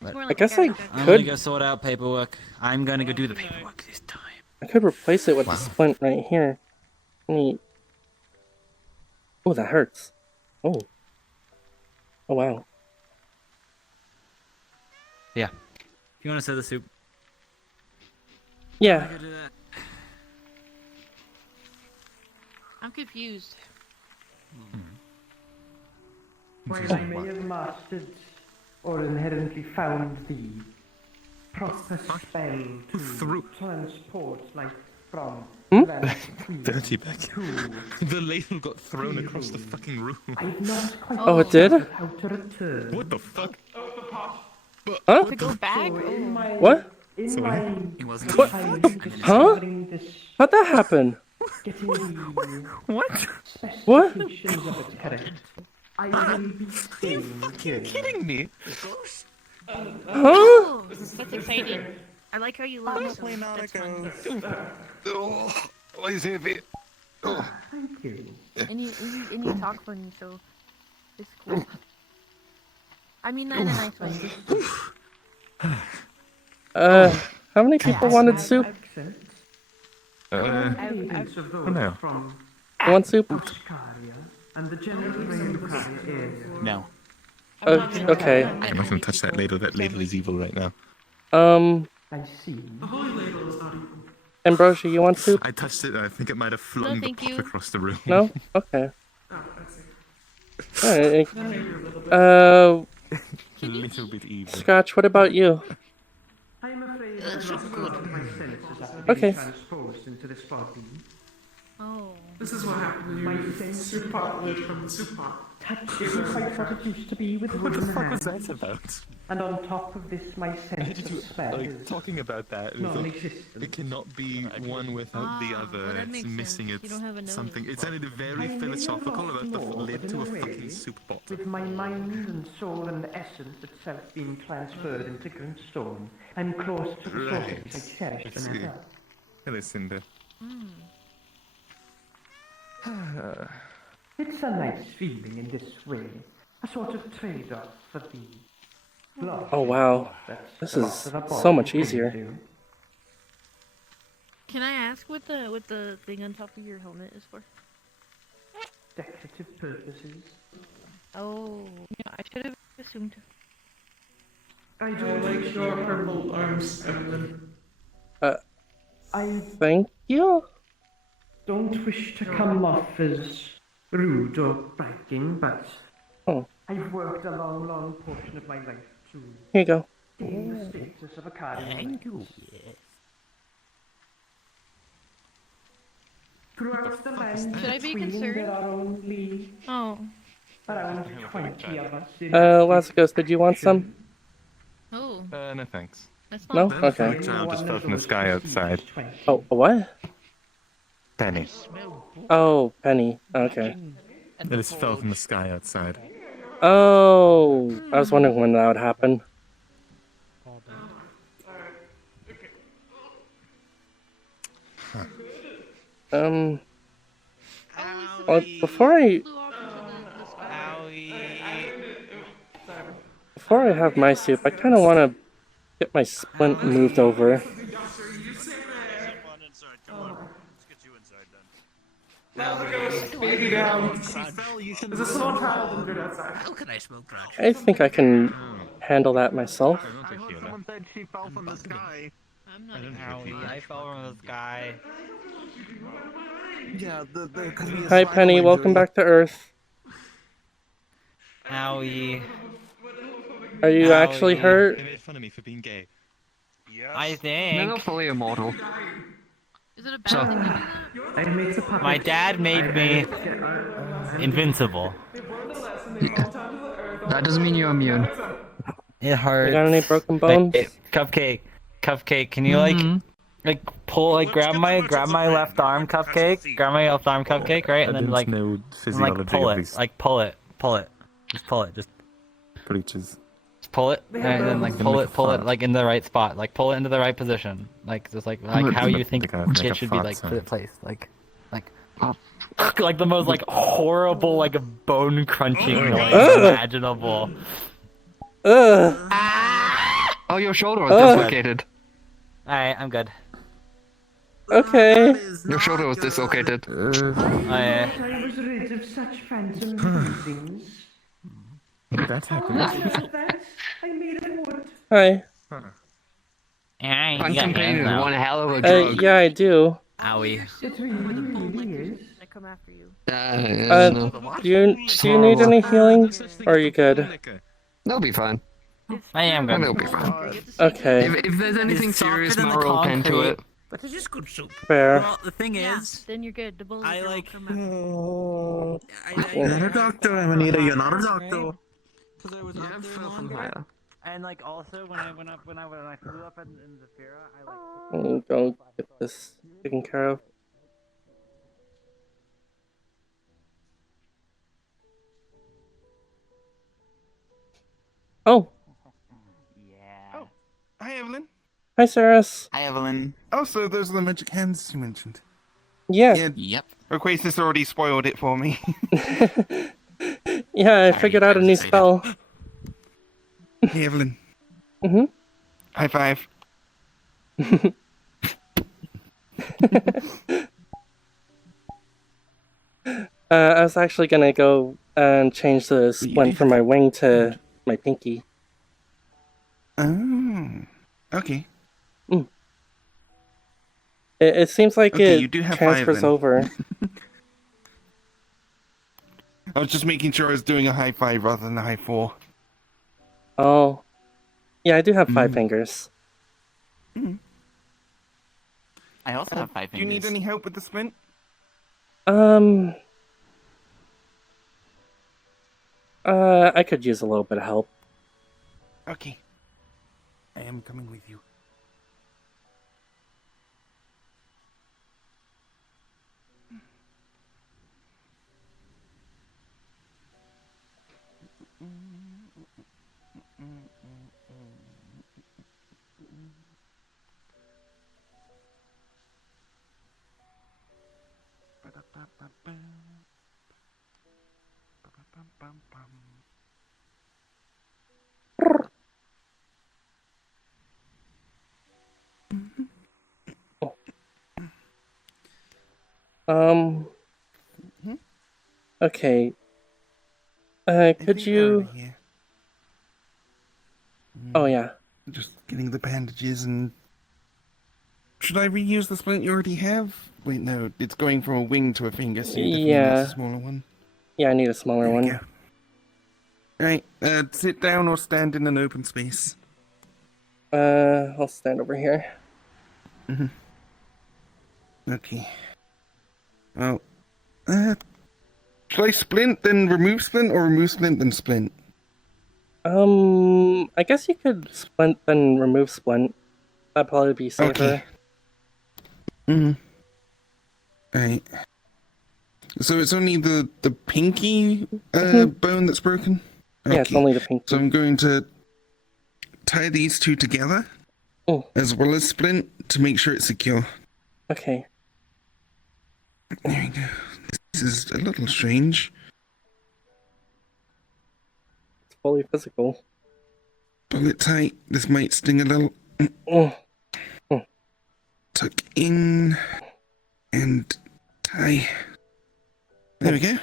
I guess I I'm gonna could. go sort out paperwork. I'm gonna go do the paperwork this time. I could replace it with the splint right here. Oh, that hurts. Oh. Oh wow. Yeah. If you want to serve the soup. Yeah. I'm confused. While I may have mastered or inherently found the proper spell to transport life from Dirty back. The ladle got thrown across the fucking room. I've not quite Oh, it did? how to return. What the fuck? Huh? To go back? What? In my What? Huh? How'd that happen? getting the What? specifications of it correct, I will be staying here. Kidding me? Huh? That's exciting. I like how you look. So that's fun. Oh, why is it a bit? Oh. Thank you. And you talk funny, so it's cool. I mean that in a nice way. How many people wanted soup? Agents of those no. from You want soup? Caria and the general range of Caria area. No. Okay. I'm not gonna touch that ladle. That ladle is evil right now. I see. The holy ladle is not evil. Ambrosia, you want soup? I touched it. I think it might have flown the thank pot you. across the room. No? Okay. Oh, I see. Alright. A little bit evil. Scotch, what about you? I am afraid I've lost all of my senses after Okay. being transposed into this body. Oh. This is what happened when you eat soup pot lid from the soup pot. Touch isn't quite what it used to be with What the wooden fuck was hands. that about? And on top of this, my sense of smell Like is talking about that, it's like, non-existent. it cannot be one without the other. well, that It's makes missing sense. You don't have a nose. something. It sounded very philosophical about the lid to a fucking soup pot. With my mind and soul and essence itself being transferred into Grindstone, I'm close to the Right. sources I cherish I than see. ever. Hello, Cinder. It's a nice feeling in this way. A sort of trade-off for the love. Oh wow. That's This the is loss of a so body much can easier. do. Can I ask what the thing on top of your helmet is for? Decorative purposes. Oh, yeah, I should have assumed. I don't like your purple arms, Evelyn. I Thank you? don't wish to come off as rude or bragging, but Oh, I've worked a long, long portion of my life to here you go. gain the status of a cardinal. Throughout the land Should I be between, concerned? there are only Oh. around 20 of us in Lasagos, did you want some? Oh. No thanks. That's No? not. Okay. A child just fell from the sky outside. Oh, a what? Penny. Oh, Penny. Okay. It just fell from the sky outside. Oh, I was wondering when that would happen. Well, before I have my soup, I kind of want to get my splint moved over. Baby down. Is a small child injured outside? How can I smoke crotch? I think I can handle that myself. Someone said she fell from the sky. I'm not. I fell from the sky. Yeah, Hi, Penny. Welcome back to Earth. Owie. Are you actually hurt? They made fun of me for being gay. I think. They're not fully immortal. Is it a bad thing to do that? My dad made me invincible. That doesn't mean you're immune. It hurts. You got any broken bones? Cupcake, can you like pull, like grab my left arm, Cupcake, grab my left arm, Cupcake, right, and then like know and, like pull it, pull it. Just pull it. Just Breaches. pull it, and then like pull it like in the right spot. Like pull it into the right position. Like just like how you think it should be like placed. Like like the most like horrible like bone crunching noise imaginable. Oh, your shoulder was dislocated. Alright, I'm good. Okay. Your shoulder was dislocated. I was rid of such phantom feelings. That's happened. I made a wood. Hi. Phantom pain is one hell of a drug. Yeah, I do. Owie. It really is. I come after you. Do you need any healing? Or are you good? They'll be fine. I am good. They'll be fine. Okay. If there's anything serious, Mara will tend to it. But it's just good soup. Fair. Well, the thing is, Then you're good. The bullets I are like. You're not a doctor, Amanita. You're not a doctor. Because I was up there longer. And like also when I flew up in Zafira, I like. Go get this taken care of. Oh. Yeah. Hi, Evelyn. Hi, Saris. Hi, Evelyn. Oh, so those are the magic hands you mentioned. Yeah. Yep. Oasis already spoiled it for me. Yeah, I figured out a new spell. Hey, Evelyn. Mm-hmm. High five. I was actually gonna go and change the splint from my wing to my pinky. Oh, okay. It seems like Okay, it you do have transfers 5 then. over. I was just making sure I was doing a high 5 rather than a high 4. Oh. Yeah, I do have 5 fingers. I also have 5 Do you need any help with the splint? I could use a little bit of help. Okay. I am coming with you. Okay. Could you... Oh, yeah. Just getting the bandages and... Should I reuse the splint you already have? Wait, no, it's going from a wing to a finger, so you definitely need a smaller one. Yeah, I need a smaller one. Right, sit down or stand in an open space. I'll stand over here. Okay. Well, should I splint then remove splint, or remove splint then splint? I guess you could splint then remove splint. That'd probably be safer. Okay. Right. So it's only the pinky bone that's broken? Okay. Yeah, it's only the pinky. So I'm going to tie these two together, as well as splint, to make sure it's secure. Okay. There we go. This is a little strange. It's fully physical. Pull it tight. This might sting a little. Tuck in and tie. There we go.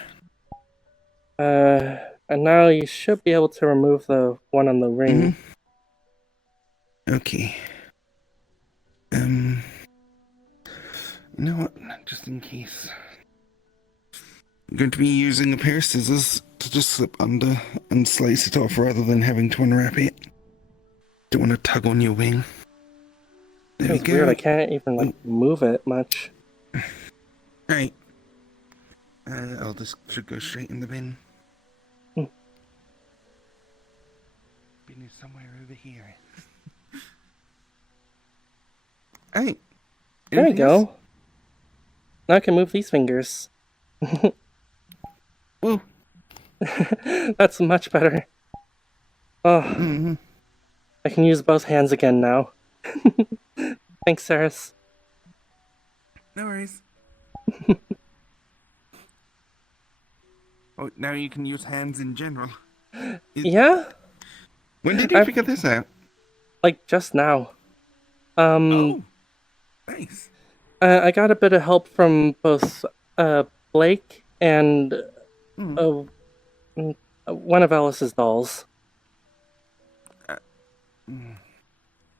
And now you should be able to remove the one on the ring. Okay. You know what? Just in case. I'm going to be using a pair of scissors to just slip under and slice it off rather than having to unwrap it. Don't want to tug on your wing. There we It's go. weird, I can't even move it much. Right. I'll just should go straight in the bin. Bin is somewhere over here. Hey. There we go. Now I can move these fingers. Whoa. That's much better. Oh, I can use both hands again now. Thanks, Saris. No worries. Oh, now you can use hands in general. Yeah? When did you figure this out? Like, just now. Oh, nice. I got a bit of help from both Blake and one of Alice's dolls.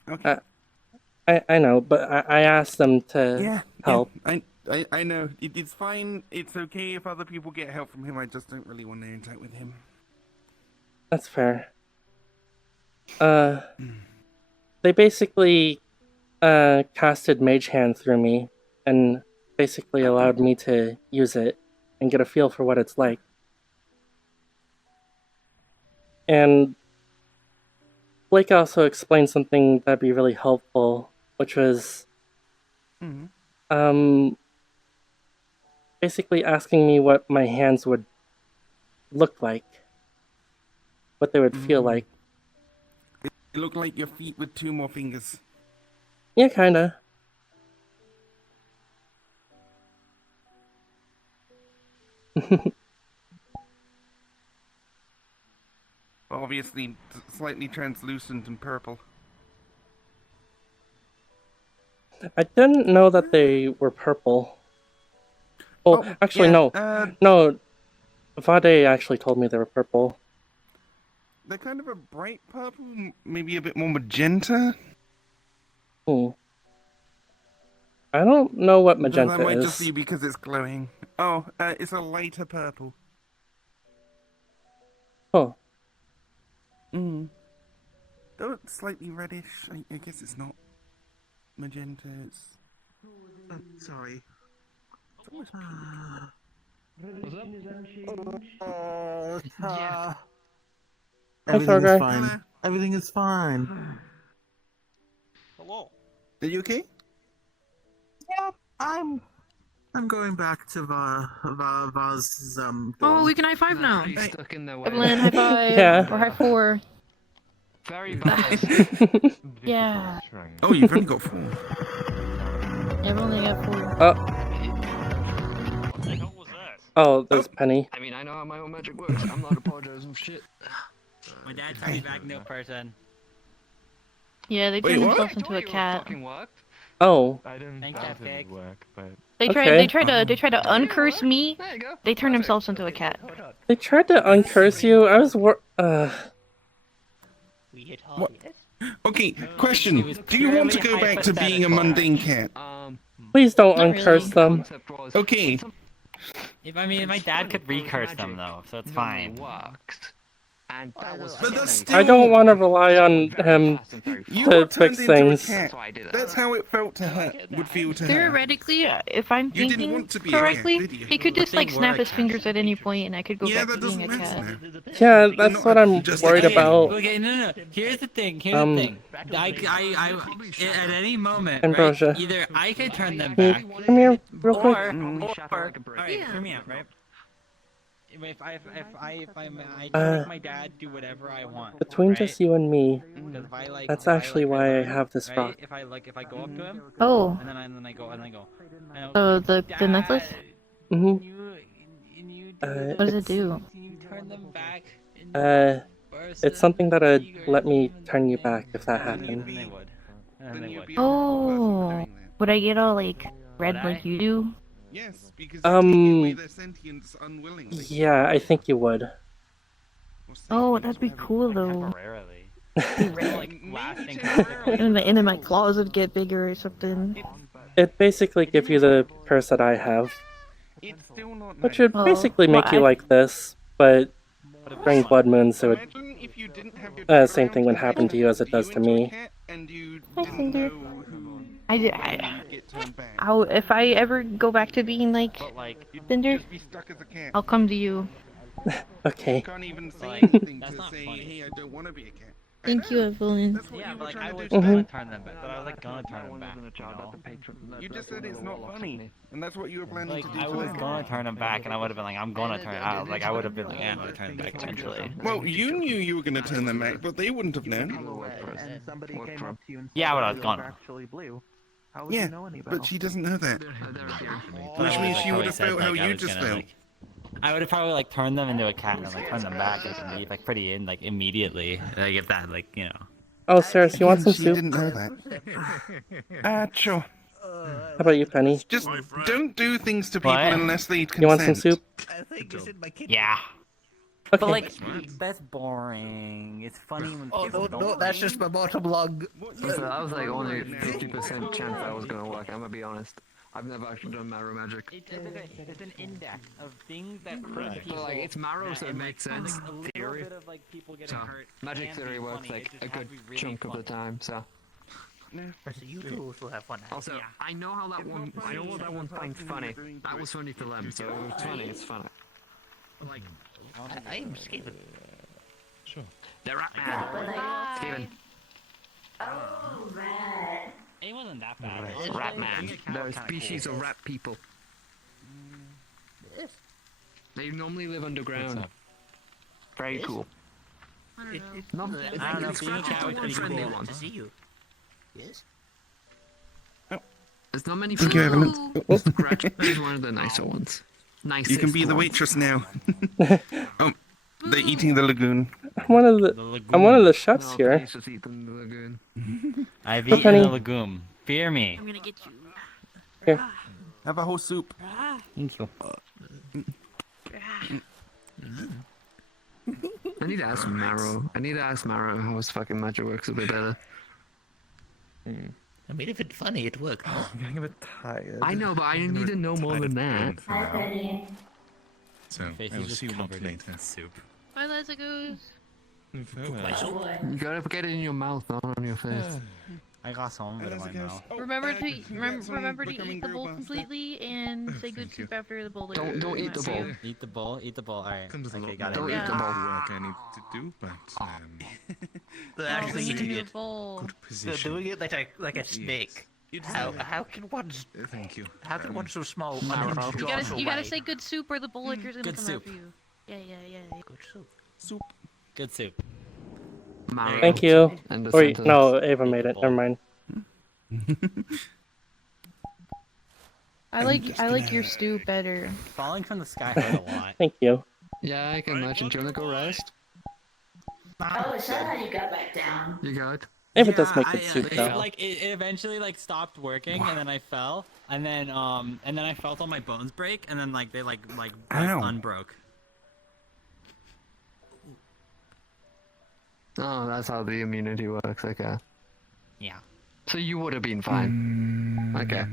Okay. I know, but I asked them to help. Yeah, I know. It's fine. It's okay if other people get help from him. I just don't really want to interact with him. That's fair. They basically casted Mage Hand through me and basically allowed me to use it and get a feel for what it's like. And Blake also explained something that'd be really helpful, which was basically asking me what my hands would look like, what they would feel like. They look like your feet with 2 more fingers. Yeah, kinda. Obviously, slightly translucent and purple. I didn't know that they were purple. Oh, actually, yeah, no. Vade actually told me they were purple. They're kind of a bright purple, maybe a bit more magenta. I don't know what magenta That might is. just be because it's glowing. Oh, it's a lighter purple. Oh. Though it's slightly reddish. I guess it's not magenta. It's. Sorry. It's almost Yeah. Hi, Everything is Sargai. fine. Hello. Everything is fine. Hello. Are you okay? Yeah, I'm going back to Vaz's Oh, we can high five now. Stuck in their way. Evelyn, high five. Yeah. Or high four. Very bad. Yeah. Oh, you've only got 4. I've only got 4. Oh, there's Penny. I mean, I know how my own magic works. I'm not apologizing for shit. My dad turned me back into a person. Yeah, they Wait, turned what? themselves into a cat. Oh. I didn't Thanks, think it Cupcake. would work, but... They Okay. tried to uncurse me. They turned themselves into a cat. They tried to uncurse you. I was What? Okay, question. Do you want to go back to being a mundane cat? Please don't Not uncurse them. Okay. If my dad could recurse them though, so it's fine. And that was But that's I don't want to rely on him You to were turned fix into a things. cat. That's how it felt to her. Would feel to her. Theoretically, if I'm You didn't thinking want to be a cat, correctly, did you? he could just like They were snap a his cat. fingers at any point, and I could go Yeah, back that to being a doesn't cat. matter now. Yeah, that's what I'm just worried like- about. Okay, no. Here's the thing. I at any moment, Ambrosia. right? Either I could turn them Can back, you come here real quick? or alright, hear me out, right? If I make my dad do whatever I want. Between right? just you and me, 'Cause if I, like, that's if I, actually like, why I right, have this right? rock. If I go up to him. Oh. And then I go. And So the necklace? Mm-hmm. What does it do? You turn them back. It's something that'd let me turn you back if that happened. They would. And they would. Oh. Would I get all like red like you do? Yes, because you're taking away their sentience unwillingly. Yeah, I think you would. Oh, that'd be cool though. Temporarily. Lasting. And then my claws would get bigger or something. It basically gives you the curse that I have, It's still not which would Oh, basically make well, you I- like this, but during blood moons, it would. Imagine if you didn't have your Same thing would happen to you as it does to me. and you Hi, didn't Cinder. know who I, get turned back. if I ever go back to being like Cinder, Be stuck as a cat. I'll come to you. Okay. You can't even say anything to say, hey, I don't want to be a cat. Thank you, Evelyn. Yeah, but like I was Mhm. gonna turn them back, but I was like gonna turn them back. You just said it's not funny, and that's what you were planning Like to do I was tonight. gonna turn them back, and I would have been like, I'm gonna turn. Like I would have been like, yeah, I'm gonna turn them back eventually. Well, you knew you were going to turn them back, but they wouldn't have known. And somebody came up to you and said Yeah, but I that was you gone. were actually blue. How would Yeah, you know any better? but she doesn't know that. But Which I means would've she would probably have said, felt how like, I you was just gonna, felt. like- I would have probably like turned them into a cat and like turned them back like pretty in like immediately. Like if that like you know. Oh, Sarah, you want some She soup? didn't know that. Sure. How about you, Penny? Just don't do things to people What? unless they consent. You want some soup? Yeah. Okay. But like that's boring. It's funny when Oh, people no, don't. no, that's just my bottom log. So that was like only 50% chance that was gonna work. I'm gonna be honest. I've never actually done marrow magic. It's an index of things that hurt But people. like it's marrow, so it makes sense. A little Theory. bit of like people getting So hurt. magic can theory be works funny. like It just a has good to be really chunk of the funny. time. So. So you two also have fun. Also, I know how that one. I know what that one finds funny. That was funny for them, so it's funny. It's funny. Like, I am Steven. Sure. The Rat Man. Steven. Oh, rat. It wasn't that bad. Rat Man. They're a species of rat people. They normally live underground. Very cool. Not, I don't know. Being a cat was pretty friendly cool. one. To see you. Yes? There's not many. Thank you, Evelyn. Oh. Scratch is one of the nicer ones. Nice. You can be the waitress now. Oh, they're eating the lagoon. I'm one of the chefs here. Just eat them in the lagoon. I've Look, eaten honey. the legume. Fear me. I'm gonna get you. Here. Have a whole soup. Thank you. I need to ask Marrow. I need to ask Marrow how his fucking magic works a bit better. I mean, if it's funny, it works. I'm getting a bit tired. I know, but I need to know more than that. Hi, Penny. So, Face I is will just see you lot covered in later. soup. Bye, Lazarus. Oh, You gotta get it in your mouth, not on your face. I got some of it in my mouth. Remember to eat the bowl completely and say good soup after the bowl. Don't eat the bowl. Eat the bowl. Eat the bowl. All right. Okay, got it. Don't eat the bowl. Work I need to do, but But actually eating eating the it. bowl. good So position. doing it like a snake. How can one Thank you. how can one so small You gotta away? say good soup or the bowl liquor's gonna Good come soup. after you. Yeah. Good soup. Soup. Good soup. Marrow. Thank you. End of Wait, sentence. no, Ava made it. Never mind. I like your stew better. Falling from the sky hurt a lot. Thank you. Yeah, I can imagine. Do you wanna go rest? Oh, is that how you got back down? You got? Ava does make good soup It, though. like it eventually like stopped working, and then I fell, and then I felt all my bones break, and then like they like Ow. unbroke. Oh, that's how the immunity works. Okay. Yeah. So you would have been fine. Okay.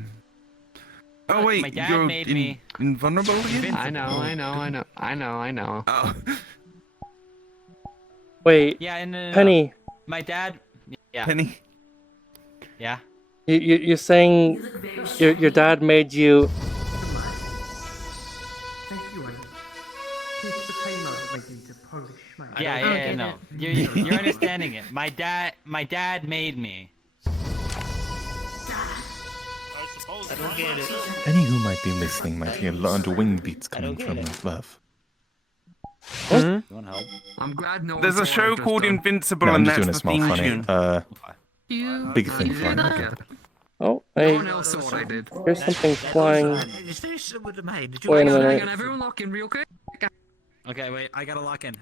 Oh Look, wait, my dad you're made me invulnerable again? I know. Oh. Wait, Yeah, and Penny, my dad. Yeah. Penny. Yeah. you're saying your dad made you? Thank you, and keep the timer making to polish my. Yeah, no. You're understanding it. My dad made me. I don't get it. Any who might be listening might hear loud wing beats coming from above. You want help? I'm glad no. There's a one saw show it called just Invincible, No, I'm and just that's doing a the small theme funny. tune. Big thing flying. done. Okay. Oh, No one else saw what I did. here's something flying. It's very similar to mine. Did you Wait a Hang minute. on, everyone lock in real quick. Okay, wait. I gotta lock in.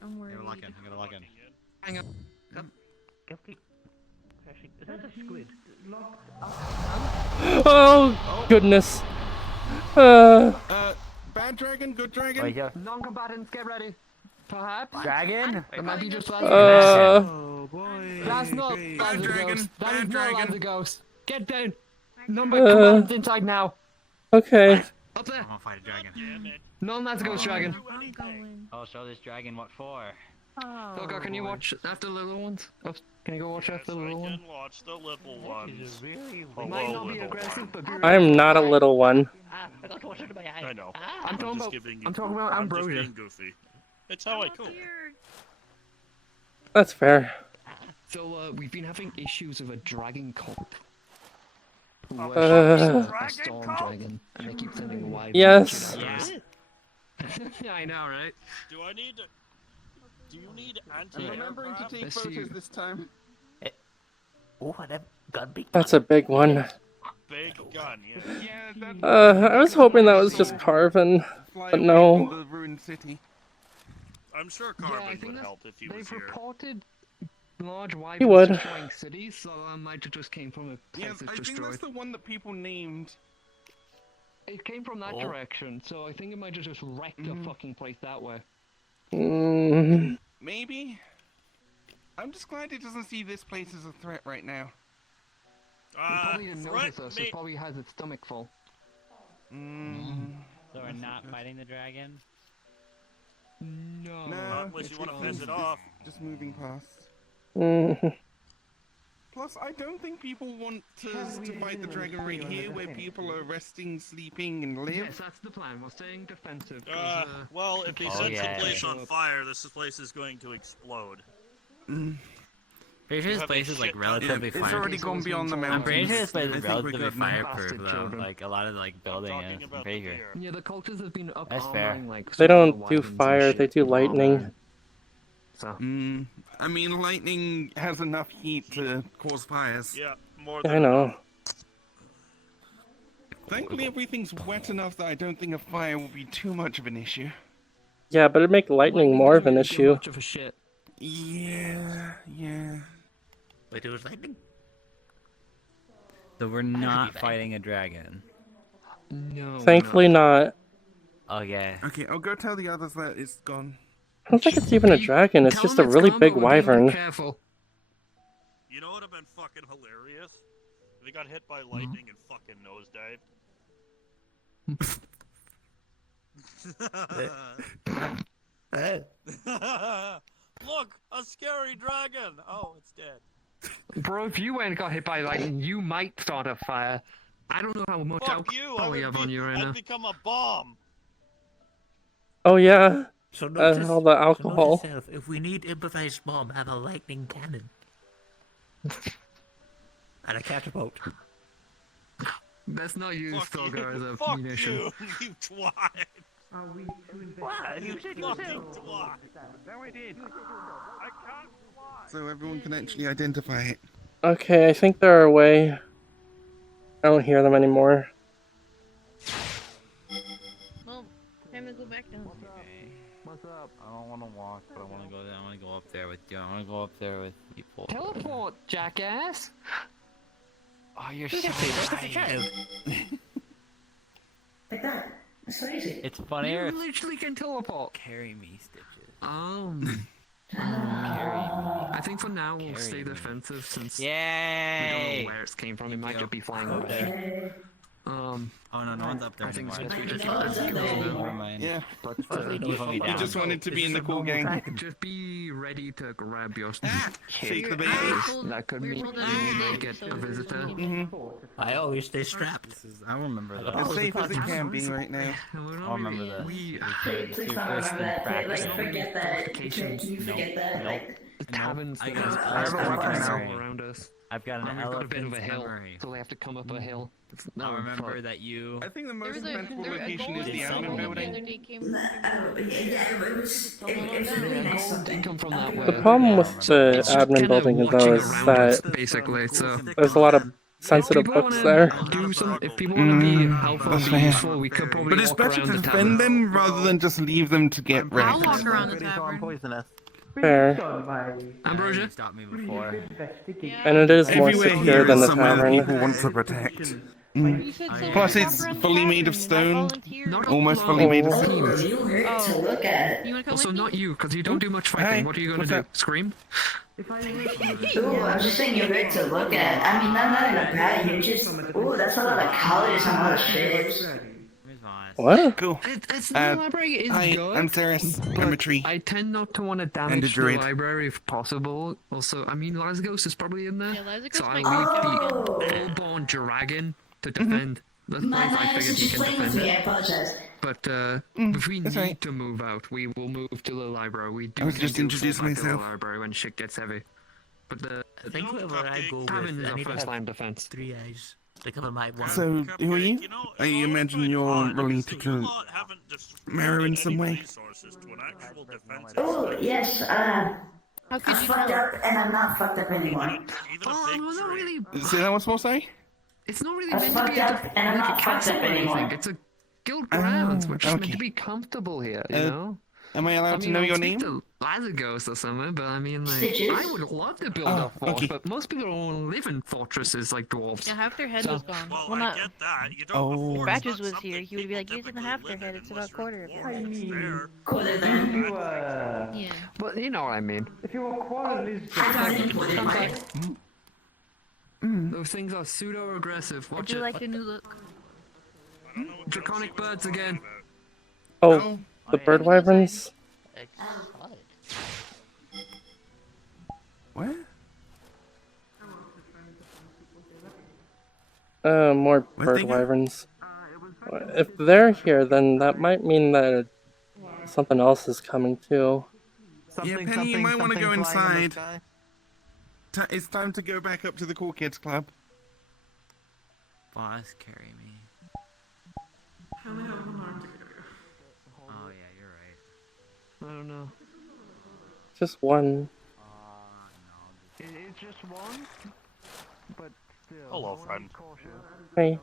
Don't worry. I gotta lock in. Hang on. Is that a squid? Oh goodness. Bad dragon, good dragon. Wait, yeah. Non-combatants, get ready. Perhaps. Dragon? It might be just Oh boy. That's not Bad Lads a dragon, Ghost. That bad is not dragon. Lads a Ghost. Get down. Non-combatants inside now. Okay. Up there. I'm gonna fight a dragon. Non-Lads a Ghost dragon. I'm going. I'll show this dragon what for. Filgar, can you watch after the little ones? Oh, can you go watch after the little ones? Watch the little ones. Might not be aggressive, but be I'm not a little one. I got water to my eye. I know. I'm talking just about. giving you- I'm talking about I'm just Ambrosia. being goofy. It's how I cook. That's fair. So, we've been having issues with a dragon cult. Who Uh, worships a storm dragon, and they keep sending wyverns Yes. to shoot at us. Yeah, I know, right? Do I need to... Do you need I'm anti-aircraft? remembering to take Let's see. photos this time. Oh, that gun big. That's a big one. Big gun, yeah. I was hoping that was just Carvin, Fly but away no. from the ruined city. I'm sure Yeah, I Carvin think would help if he was they've here. reported large He wyverns would. destroying cities, so that might have just came from a Yeah, place I that's think destroyed. that's the one that people named. It came from that direction, so I think it might have just wrecked the fucking place that way. Mm, Maybe. I'm just glad it doesn't see this place as a threat right now. It probably didn't notice us, it probably has its stomach full. So we're not fighting the dragon? No. No, Unless you it's want to fine. piss it off. Just moving past. mm, Plus, I don't think people want to fight the dragon right here, where people are resting, sleeping, and live. Yes, that's the plan. We're staying defensive. 'cause, Well, if he Oh, sets yeah. the place Show on up. fire, this place is going to explode. Pretty sure this place is like relatively It's fireproof. already gone beyond the mountains. I'm pretty sure this place I is think we're relatively good now. fireproof though. children. Like a lot of like building is. I'm pretty sure. Yeah, the cultists have been up That's fair. armoring, like, they super don't do wyverns and fire, they shit. do lightning. So. I mean, lightning has enough heat to cause fires. Yeah, more I know. Thankfully, everything's wet enough that I don't think a fire will be too much of an issue. Yeah, but it'd make lightning more of an issue. Much of a shit. Yeah. Wait, it was lightning? So we're not fighting a dragon. No. Thankfully not. Okay. Okay, I'll go tell the others that it's gone. I don't think it's even a dragon, it's just a really big wyvern. Careful. You know what would have been fucking hilarious? If they got hit by lightning and fucking nosedived. Look, a scary dragon! Oh, it's dead. Bro, if you went got hit by lightning, you might start a fire. I don't know how much Fuck you! alcohol you have on you right now. I'd become a bomb. Oh yeah, So all the alcohol. So note if we need improvised bomb, have a lightning cannon. And a catapult. Let's not use Fuck Stalker you. as a Fuck munition. you twat! What? You fucking twat! No, I did. So everyone can actually identify it. Okay, I think they're away. I don't hear them anymore. Well, time to go back down. What's up? I don't want to walk, but I want to go there. I want to go up there with you. I want to go up there with people. Teleport, jackass! Oh, you're Look so at me, look at the right. child. Like that. That's so easy. It's funnier. You literally can teleport. Carry me, Stitches. Carry me. I think for now we'll Carry stay me. defensive since we Yay! don't know where it came from. It might just be flying over there. Oh no, no one's up there I think anymore. it's Just just never mind. Yeah. But They keep me You down. just wanted to be in the cool gang. just be ready to grab your Shake the baby. That could mean you get a visitor. I always stay strapped. I remember that. As safe as it can be right now. I remember that. Please don't remember that. Like, forget that. You forget that. Like, The taverns I that got are an elephant all around us. I've got an And we've got a bit of a elephant's hill, memory. so they have to come up a hill. I remember that you. I think the There most was a sensible there, a location gold is the that admin the other building. day came. yeah, it was really nice. Gold did come from that way. The problem with the admin building though is that basically, so there's a lot of sensitive books there. if people want to be helpful and be useful, we could probably But it's walk better around to the defend tavern. them rather than just leave them to get I'll wrecked. walk around the tavern. Poisonous. Fair. Ambrosia? Stopped me before. And it is more Everywhere secure here than is the somewhere that tavern. people want to protect. You said so Plus, many it's walk around the fully made of tavern, stone. I volunteered. Not Almost alone. fully made of Oh. stone. You hurt to look at. You wanna come Also, with me? not you, because you don't do much fighting. Hey, What are you gonna what's do? up? Scream? Ooh, I'm just saying you're great to look at. I mean, not in a bad. You're just. Ooh, that's a lot of colors and a lot of shit. What? Cool. It's the library is Hi, good. I'm Ceres. I'm a tree. I tend not to want to And a damage the druid. library if possible. Also, I mean, Lazgos is probably in there. Yeah, Lazgos So I might leave be the good. full-born dragon to defend. That's My why I man figured is you just can playing with defend me. I it. apologize. But if we need right. to move out, we will move to the library. We do I was need just to introducing fall back to the myself. library when shit gets heavy. But I think whoever I go with, Tavern is I our need to first have line defense. 3 eyes to cover my one. So, who are you? I imagine you're related to Mara in some way. Oh, yes, How I'm could you fucked know? up and I'm not fucked up anymore. Oh, not really. Say that once more, say? It's not really I'm meant to be fucked up and I'm like a not fucked castle up or anything. anymore. It's a guild grounds. We're just meant okay. to be comfortable here, you know? Am I allowed to know I'll your speak name? to Lazagos or something, but I mean, like, Stitches? I would love to build a fort, okay. but most people don't live in fortresses like dwarves. Yeah, half their head was gone. Well, not. I get that. You don't Oh. have Badges was here. He would be like, using the half their head. It's about a quarter of their head. Yeah. But you know what I mean. If you were quality, Those things are pseudo-aggressive. I Watch do it. like your new look. Draconic birds again. Oh, the bird wyverns? What? More bird wyverns. If they're here, then that might mean that something else is coming too. Yeah, Penny, you might want to go inside. It's time to go back up to the Cool Kids Club. Boss, carry me. I only have one arm to carry you. Oh yeah, you're right. I don't know. Just one. It's just one, but still. Hello, friend. Hey.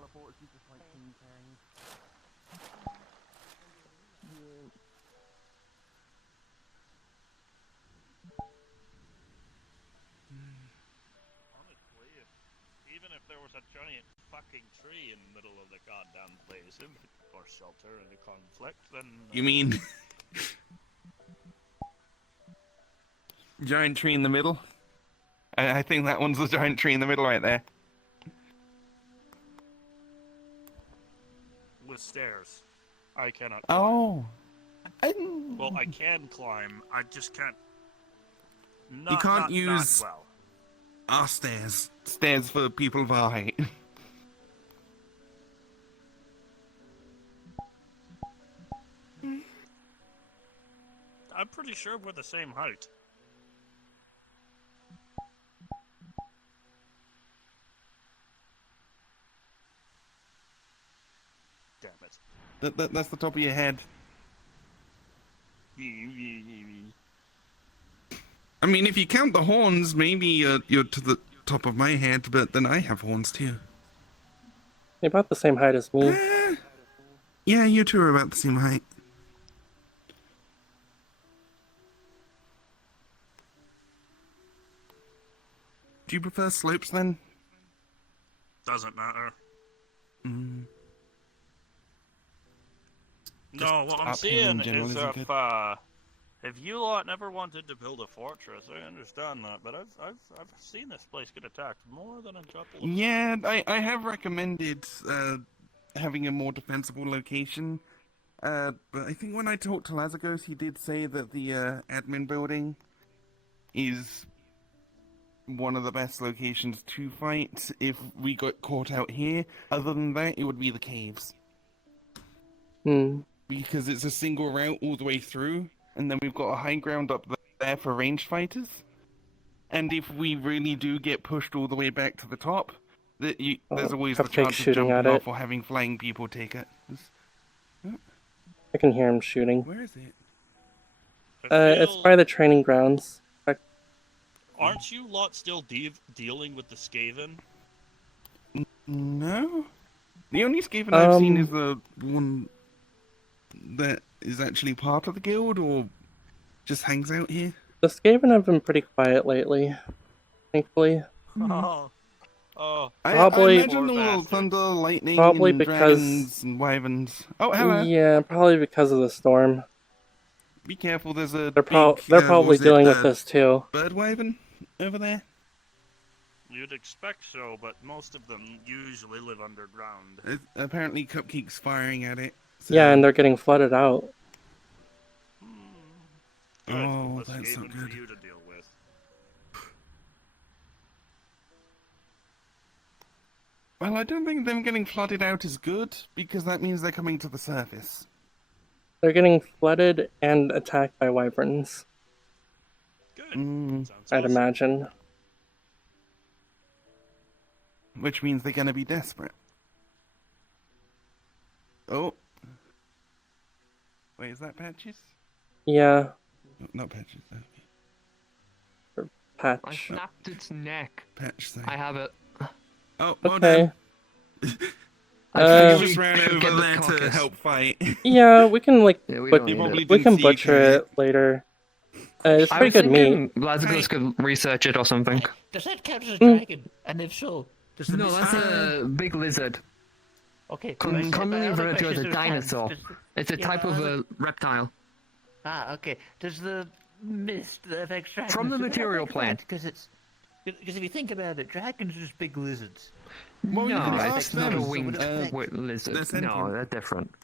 Even if there was a giant fucking tree in the middle of the goddamn place, or shelter in a conflict, then... You mean... giant tree in the middle? I think that one's the giant tree in the middle right there. With stairs. I cannot climb. Oh. Well, I can climb, I just can't... You can't not use well. our stairs. Stairs for people of our height. I'm pretty sure we're the same height. Damn it. That's the top of your head. I mean, if you count the horns, maybe you're to the top of my head, but then I have horns too. They're about the same height as me. Yeah, you two are about the same height. Do you prefer slopes then? Doesn't matter. Mm. No, what I'm uphill saying in general is isn't good. if you lot never wanted to build a fortress, I understand that, but I've seen this place get attacked more than a couple of Yeah, I have recommended having a more defensible location. But I think when I talked to Lazagos, he did say that the admin building is one of the best locations to fight if we got caught out here. Other than that, it would be the caves. Because it's a single route all the way through, and then we've got a high ground up there for ranged fighters. And if we really do get pushed all the way back to the top, there's always the chance of jumping off or having flying people take it. I can hear him shooting. Where is it? It's by the training grounds. Aren't you lot still dealing with the Skaven? No. The only Skaven I've seen is the one that is actually part of the guild, or just hangs out here. The Skaven have been pretty quiet lately, thankfully. I imagine the little thunder, lightning, and dragons and wyverns. Oh, hello. Yeah, probably because of the storm. Be careful, there's a They're probably dealing with this too. Bird wyvern over there. You'd expect so, but most of them usually live underground. Apparently Cupcake's firing at it. So... Yeah, and they're getting flooded out. Oh, that's not good. For you to deal with. Well, I don't think them getting flooded out is good, because that means they're coming to the surface. They're getting flooded and attacked by wyverns. I'd imagine. Which means they're gonna be desperate. Oh. Wait, is that Patches? Yeah. Not Patches. Or Patch. I snapped its neck. Patch, sorry. I have it. Oh, well Okay. I just ran over there to help fight. Yeah, we can like, Yeah, we but don't need it. we can see you butcher carry it later. It's I pretty was good meat. thinking Lazarus could research it or something. Does that count as a dragon? And if so, does the No, that's a big lizard. Okay. Commonly my other referred to as question a is, dinosaur. does- It's a yeah, type my of other- a reptile. Ah, okay. Does the mist that affects dragons From the does it material affect plane. that? Because if you think about it, dragons are just big lizards. No, ask it's not a them. winged So would it affect- lizard. They're sentient. No, they're different.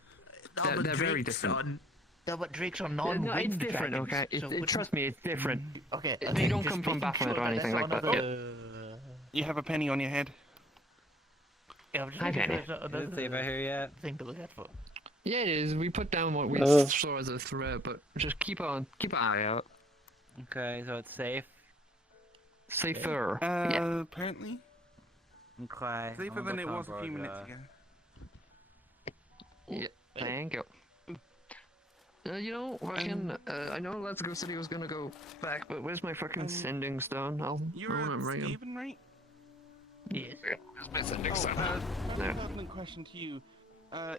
No, They're, but they're very drakes different. No, but drakes are No, non-winged it's different, dragons, okay? so Trust me, it's different. Okay, They don't just come from making Baphomet sure or that anything that's like not that. another- You have a penny on your head. Yeah, I'm just Hi, making sure Penny. it's not another Is it safe out here yet? thing to look out for. Yeah, it is. We put down what we saw as a threat, but just keep an eye out. Okay, so it's safe. Safer. Yeah. Apparently. Okay. Safer than it was a few minutes ago. Yeah, thank you. You know, fucking, I know Let's Go City was gonna go back, but where's my fucking sending stone? You're I wanna bring him. Steven, right? Yes. Where's my sending stone? Another pertinent question to you.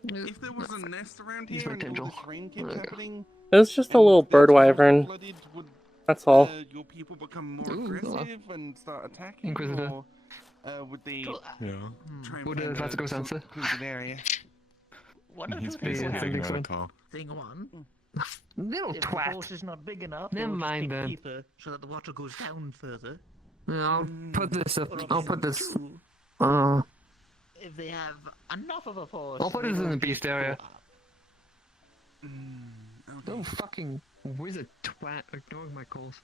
If there was a nest around Use here my and all tendril. this rain keeps happening, It was just a little bird wyvern. flooded, would That's all. your people become more Ooh, aggressive and start attacking? Inquisitor. Or would they try and Would find Let's Go a Sensor? secluded area? What if He's the basically thing taking one- another call. Thing one, Little if the twat. force is not big enough, Never they'll just mind dig then. deeper so that the water goes down further. Yeah, I'll put this up. Or I'll put option this. two, Uh, if they have enough of a force, I'll put they this in will the just beast go area. up. Don't fucking wizard twat ignoring my calls.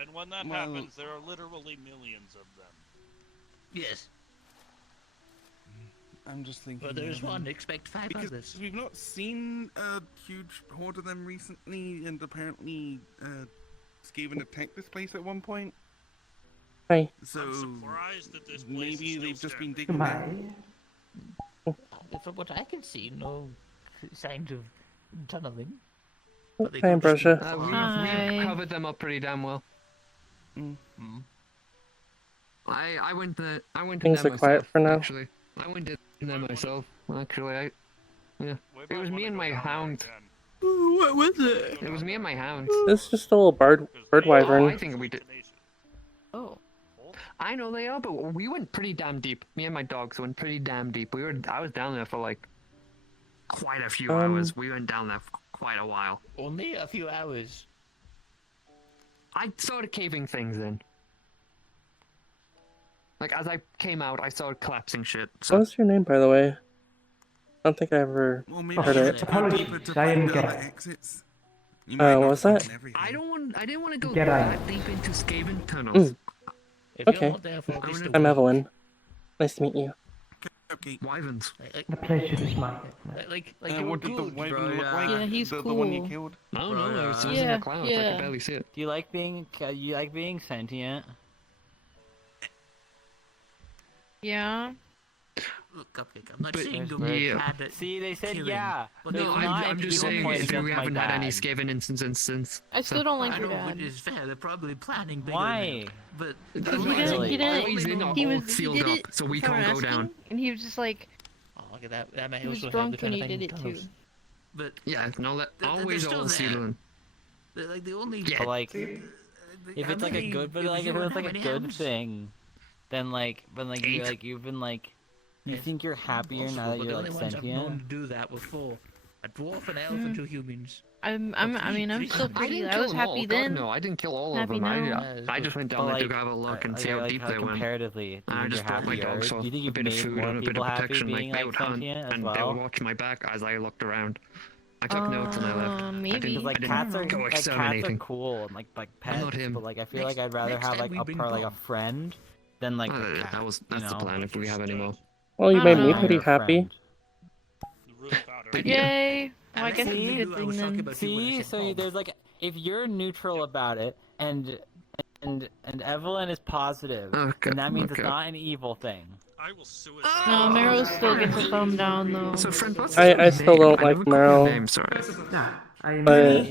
And when that happens, there are literally millions of them. Yes. I'm just thinking. But there's one, expect 5 because others. we've not seen a huge horde of them recently, and apparently Skaven attacked this place at one point. Hi. So I'm surprised that this place maybe is still they've just been standing. digging back. From what I can see, no signs of tunneling. But they Hi, don't just Ambrosia. go We've covered them up pretty damn well. I went to Things them are quiet myself, for now. Actually, I went to them myself. Actually, yeah. It was me and my hound. What was it? It was me and my hound. It's just a little bird Oh, I wyvern. think we did. Oh. I know they are, but we went pretty damn deep. Me and my dogs went pretty damn deep. I was down there for like quite a few hours. We went down there for quite a while. Only a few hours. I started caving things in. Like as I came out, I started collapsing shit. So What's your name, by the way? I don't think I ever Well, maybe heard you it. should go deeper to find other exits. You might Oh, not what was that? find everything. I didn't want to go Get out. that deep into Skaven tunnels. If you're Okay. not there for this to I'm work, Evelyn. Nice to meet you. Okay. Wyverns. The pleasure is mine. Like you're what did the good, wyvern bro. look like? Yeah, he's the one you cool. killed? No, no, it's just in Yeah, the clouds. I yeah. can barely see it. Do you like being sentient? Yeah. Look, Cupcake, I'm not But- saying you yeah. had it. See, they said killing, yeah. but There's No, not I'm just equal saying points if we against my haven't had any dad. Skaven instances since. I still don't like I your know, dad. which is fair. They're probably planning bigger. Why? But He didn't. Always in our He all was. He sealed did up, it so we without can't go asking, down. and he was just like, oh, look at that. That may he was also drunk help the when he kind of did it tunnels. too. But Yeah, no, they're always still all there. sealed. They're like the only. Yeah. But like, How if it's like a many- good, but it like was if it you was and like how a many good hands? thing, then like you Eight. you've been like, you think you're happier Possible, now that but you're the like only ones I've known sentient? to do that before. A dwarf, an elf, and 2 humans. I mean, I'm still I pretty. didn't I kill was them all. happy God, then. no, I didn't kill all of Happy them. now. I just went But down there to like, have a look and see like, how like deep how they went. comparatively, do you I think just you're brought my happier? dogs Do off you think a you've bit of made food more and a bit people of happy protection, like being they like would hunt, sentient as and they would well? watch my back as I looked around. I took notes and I left. I Maybe. didn't, Because like I didn't cats are go like cats are exterminating. cool and like pets, not him. but like I feel Next- like I'd rather next have time like we a bring like a Bob. friend than like a cat. That's you the know? plan if we have any more. Well, you made me Friend pretty or happy. friend. Yay! Well, I guess it's a good thing then. See, so there's like, if you're neutral about it, and Evelyn is positive, then that means it's not an evil thing. I will suicide. No, Meryl still gets a thumb down though. So, friend, what's I still don't like Meryl. name, sorry. But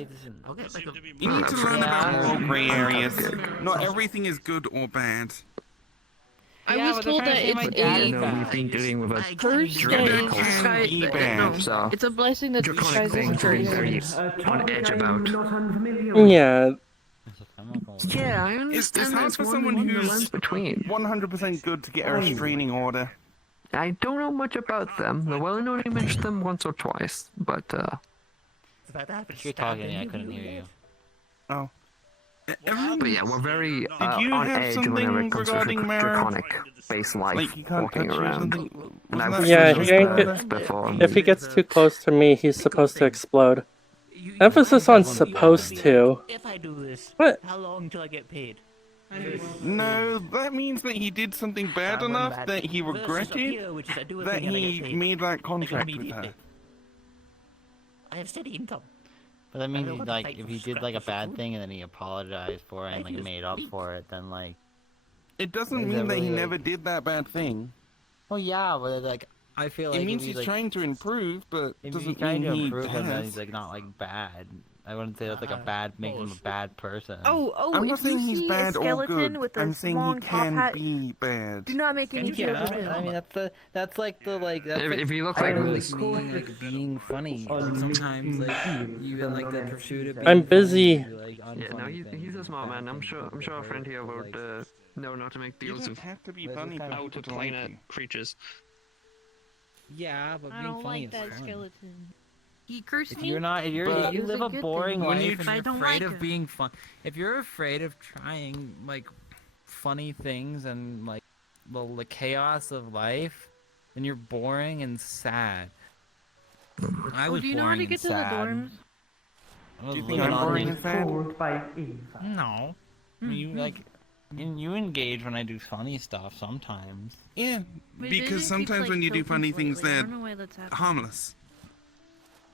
You need to learn about all gray areas. Not everything is good or bad. I was told that it's We've been dealing with a curse that is it's a blessing that draconic thing to be very on edge about. yeah. Yeah, I It's understand. hard There's for one someone who's lens between. 100% good to get a restraining order. I don't know much about them. The well known you mentioned them once or twice, but If you're talking, I couldn't hear you. Oh. But yeah, we're very Did you on have edge something whenever it comes to regarding Meryl? draconic-based life Like you can't walking touch her or around. something? And I've Wasn't seen Yeah, those he ain't birds get, before. if he gets too close to me, he's supposed to explode. Emphasis on supposed to. If I do this, What? how long till I get paid? No, that means that he did something bad enough that he regretted that he made that contract with her. I have steady income. But that means, like, if he did, like, a bad thing and then he apologized for it and, like, made up for it, then, like... It doesn't mean that he never did that bad thing. Well, yeah, but, like, I feel like... It means if he's like, trying to improve, but if he's doesn't trying mean to he improve him, then has. he's, like, not, like, bad. I wouldn't say that's, like, a bad... making him a bad person. I'm not if you saying he's see bad a or skeleton good. with a I'm saying long he top can hat, be bad. do not make any Yeah, joke with I him. mean, that's like the, like... That's If you look like like being funny. Like, sometimes, like, even, like, the pursuit of being I'm busy. funny, like, Yeah, no, he's a smart man. I'm sure our friend here would know how to make You deals don't with have to be funny for how people to to like planet you. creatures. Yeah, but I being don't funny like is that fun. skeleton. He cursed If me. you're not, if but you it was live a good boring thing. life and I you're don't afraid like of him. being fun, if you're afraid of trying like funny things and like the chaos of life, then you're boring and sad. I was do you know how boring to and get to the sad. dorms? I was Do you think living I'm on boring the- and sad? No. You like, you engage when I do funny stuff sometimes. Yeah, Wait, because didn't sometimes keep, when you do like, funny tokens things, lately. I they're don't know why that's happening. harmless.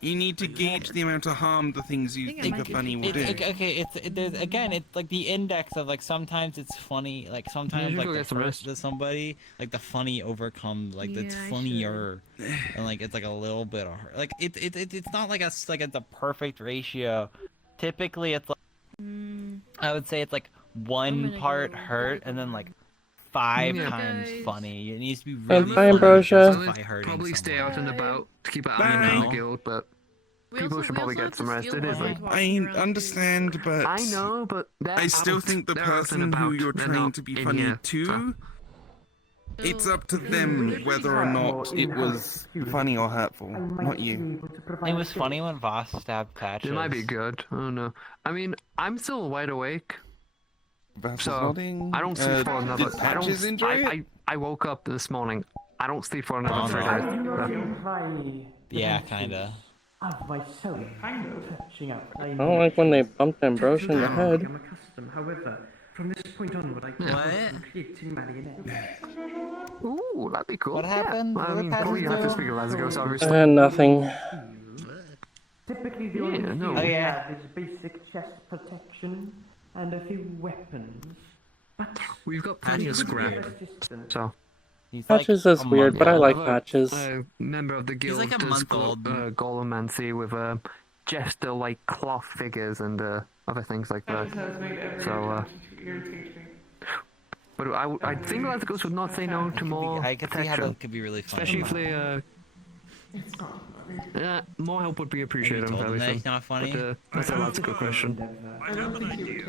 You need to gauge the amount of harm the things you think I think might are be funny will It's do. like, okay, there's again, it's like the index of like sometimes it's funny, like sometimes you like go the get some first to somebody, like the funny overcomes, like it's Yeah, I funnier, and like it's like a little bit of hurt. Like it's not like like it's a perfect ratio. Typically, it's like I would say it's like one part hurt and then like 5 Yeah. times funny. It needs to be Bye, really funny to Ambrosia. justify hurting Probably stay someone. out and about to keep an eye on Bye. the guild, but people should probably get some rest. It is like I understand, but I know, but I still think the they're out and person who about. you're They're trying not to be in funny here, to, it's up to them whether or not it was funny or hurtful, not you. It was funny when Voss stabbed Patches. It might be good. I don't know. I mean, I'm still wide awake. So nodding. I don't sleep for another. Did I don't. Patches enjoy it? I woke up this morning. I don't sleep for another 3 days. Yeah, kinda. Of myself, touching up. I don't like when they bumped Ambrosia in the head. I'm accustomed, however, from this point onward, I What? on creating marionettes. Ooh, that'd be cool. What happened? Yeah. What I did mean, Patches probably you have to do? speak of Lazarus, obviously. Nothing. Typically, the Yeah, only no. thing Oh, we yeah. have is basic chest protection and a few weapons. But We've got plenty of scrap. So. Patches is weird, but I like Patches. A member of the guild like a does month-old. Golomancy with jester like cloth figures and other things like that. So but I think Lazarus would not say no to more I could see how protection, that could be really fun. especially if they more help would be appreciated. told I'm him fairly that sure. he's not funny? But, that's a logical question. I have an idea.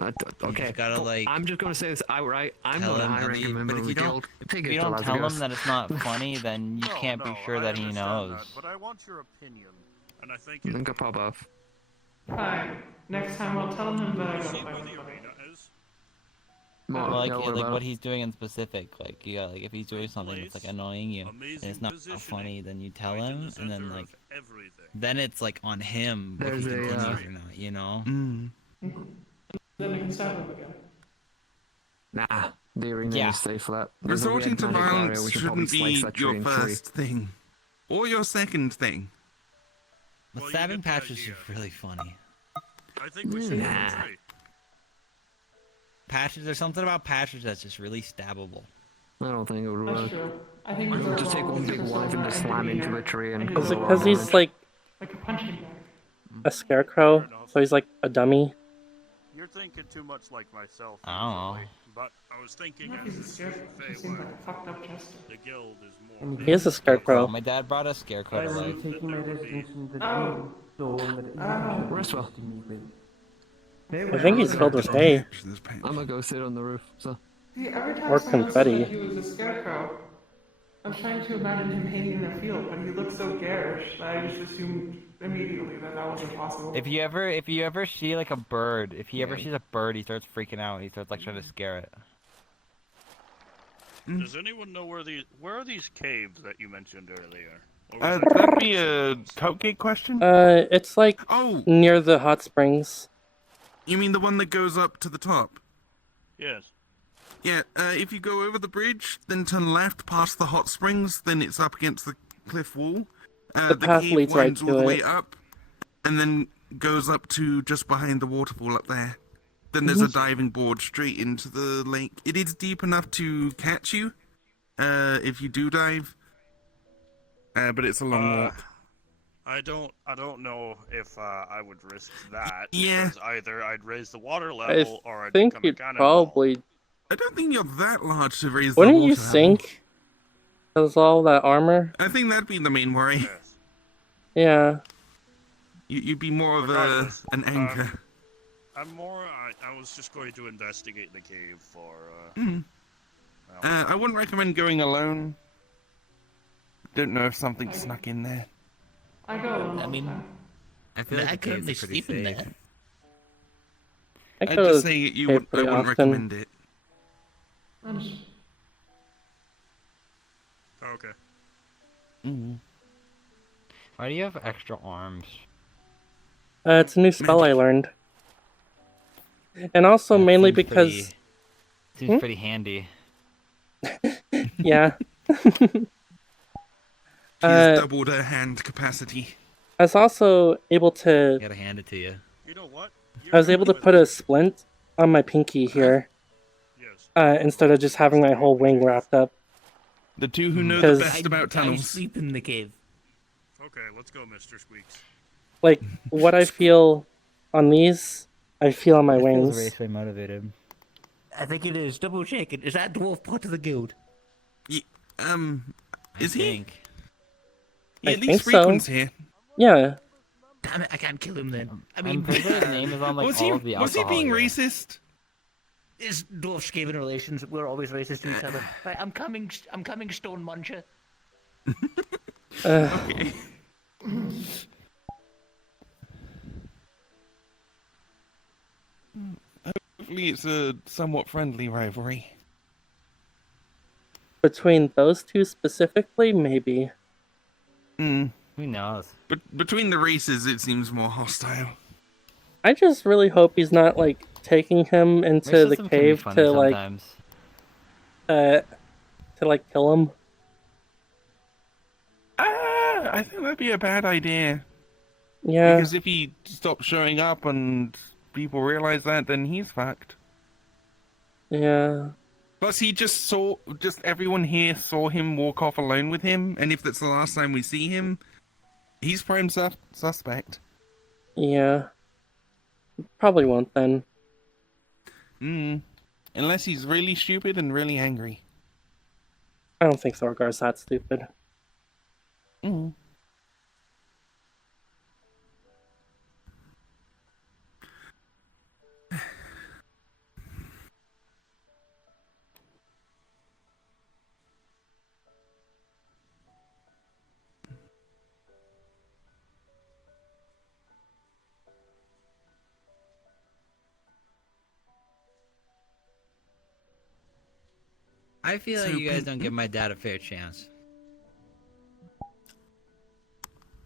Okay, just gotta, cool. like, I'm just gonna say this outright. I'm tell not a him, high-ranking but member if of you the don't, guild. Take if it you to don't tell Lazarus. him that it's not funny, then you can't be sure that he knows. But I want your opinion, and I think I think I'll pop off. Fine. Next time I'll tell him that I see don't where find the it funny. arena is. More, Like, yeah, like about what it? he's doing in specific, like you got, like if he's doing something that's like annoying you and it's not funny, then you tell him, and then like then it's like on him if he There's a, continues or not, you know? Then I can stab him again. Nah, the arena Yeah. is safe for that. There's a Resorting weird to magic barrier, violence we should probably shouldn't be slice that tree your in three. first thing. Or your second thing. But stabbing Patches is really funny. I think we should go to tree. Patches, there's something about Patches that's just really stabbable. I don't think it would work. That's true. I think he's Just take one big wife and just slam into a tree and Is cause it a lot because of he's damage. like like a punching bag. a scarecrow? So he's like a dummy? You're thinking too much like myself. I don't know. usually, But I was thinking He's a as scarecrow. He seems like a fucked up chester. the guild is more. He is a scarecrow. My dad brought a scarecrow to life. taking my residence in the Rest well. I think he's filled with hay. I'm gonna go sit on the roof. So. See, every time Or someone confetti. said he was a scarecrow, I was trying to imagine him hanging in a field, but he looked so garish that I just assumed immediately that that was impossible. If you ever see like a bird, if he ever sees a bird, he starts freaking out. He starts like trying to scare it. Does anyone know where are these caves that you mentioned earlier? That'd be a Cupcake question? It's like near the hot springs. You mean the one that goes up to the top? Yes. Yeah, if you go over the bridge, then turn left past the hot springs, then it's up against the cliff wall. The path cave leads right winds all to the it. way up, and then goes up to just behind the waterfall up there. Then there's a diving board straight into the lake. It is deep enough to catch you, if you do dive. But it's a long walk. I don't know if I would risk that. Yeah. Because either I'd raise the water level or I'd think become a you'd cannonball. probably. I don't think you're that large to raise the Wouldn't water you level. sink? Because all that armor? I think that'd be the main worry. Yeah. You'd be more of an anchor. I was just going to investigate the cave for. I wouldn't recommend going alone. Don't know if something snuck in there. I go alone. I mean, I feel like I the caves currently are pretty sleep in safe. there. I I'd go just to say the cave I pretty wouldn't often. recommend it. Okay. Why do you have extra arms? It's a new spell I learned. And also mainly Seems because... Seems pretty handy. Yeah. She's doubled her hand capacity. I was also able to... Gotta hand it to you. You know what? I was able to put a splint on my pinky here. Instead of just having my whole wing wrapped up. The two who know the 'Cause- best about I tunnels. sleep in the cave. Okay, let's go, Mr. Squeaks. Like, what I feel on these, I feel on my This feels wings. raceway motivated. I think it is. Double check it. Is that dwarf part of the guild? Is he? think. He I at think least so. frequents here. Yeah. Damn it, I can't kill him then. I I'm mean, pretty sure his name is on like was all he of the was he alcohol. being here. racist? is dwarf skaven relations? We're always racist to each other. Right, I'm coming, Stone Muncher. Okay. Hopefully it's a somewhat friendly rivalry. Between those two specifically, maybe. Hmm. Who knows? But between the races, it seems more hostile. I just really hope he's not, like, taking him into the Racism can be cave funny to, like, sometimes. kill him. I think that'd be a bad idea. Yeah. Because if he stops showing up and people realize that, then he's fucked. Yeah. Plus, just everyone here saw him walk off alone with him, and if that's the last time we see him, he's prime suspect. Yeah. Probably won't then. Unless he's really stupid and really angry. I don't think Thorgar's that stupid. I feel like you guys don't give my dad a fair chance.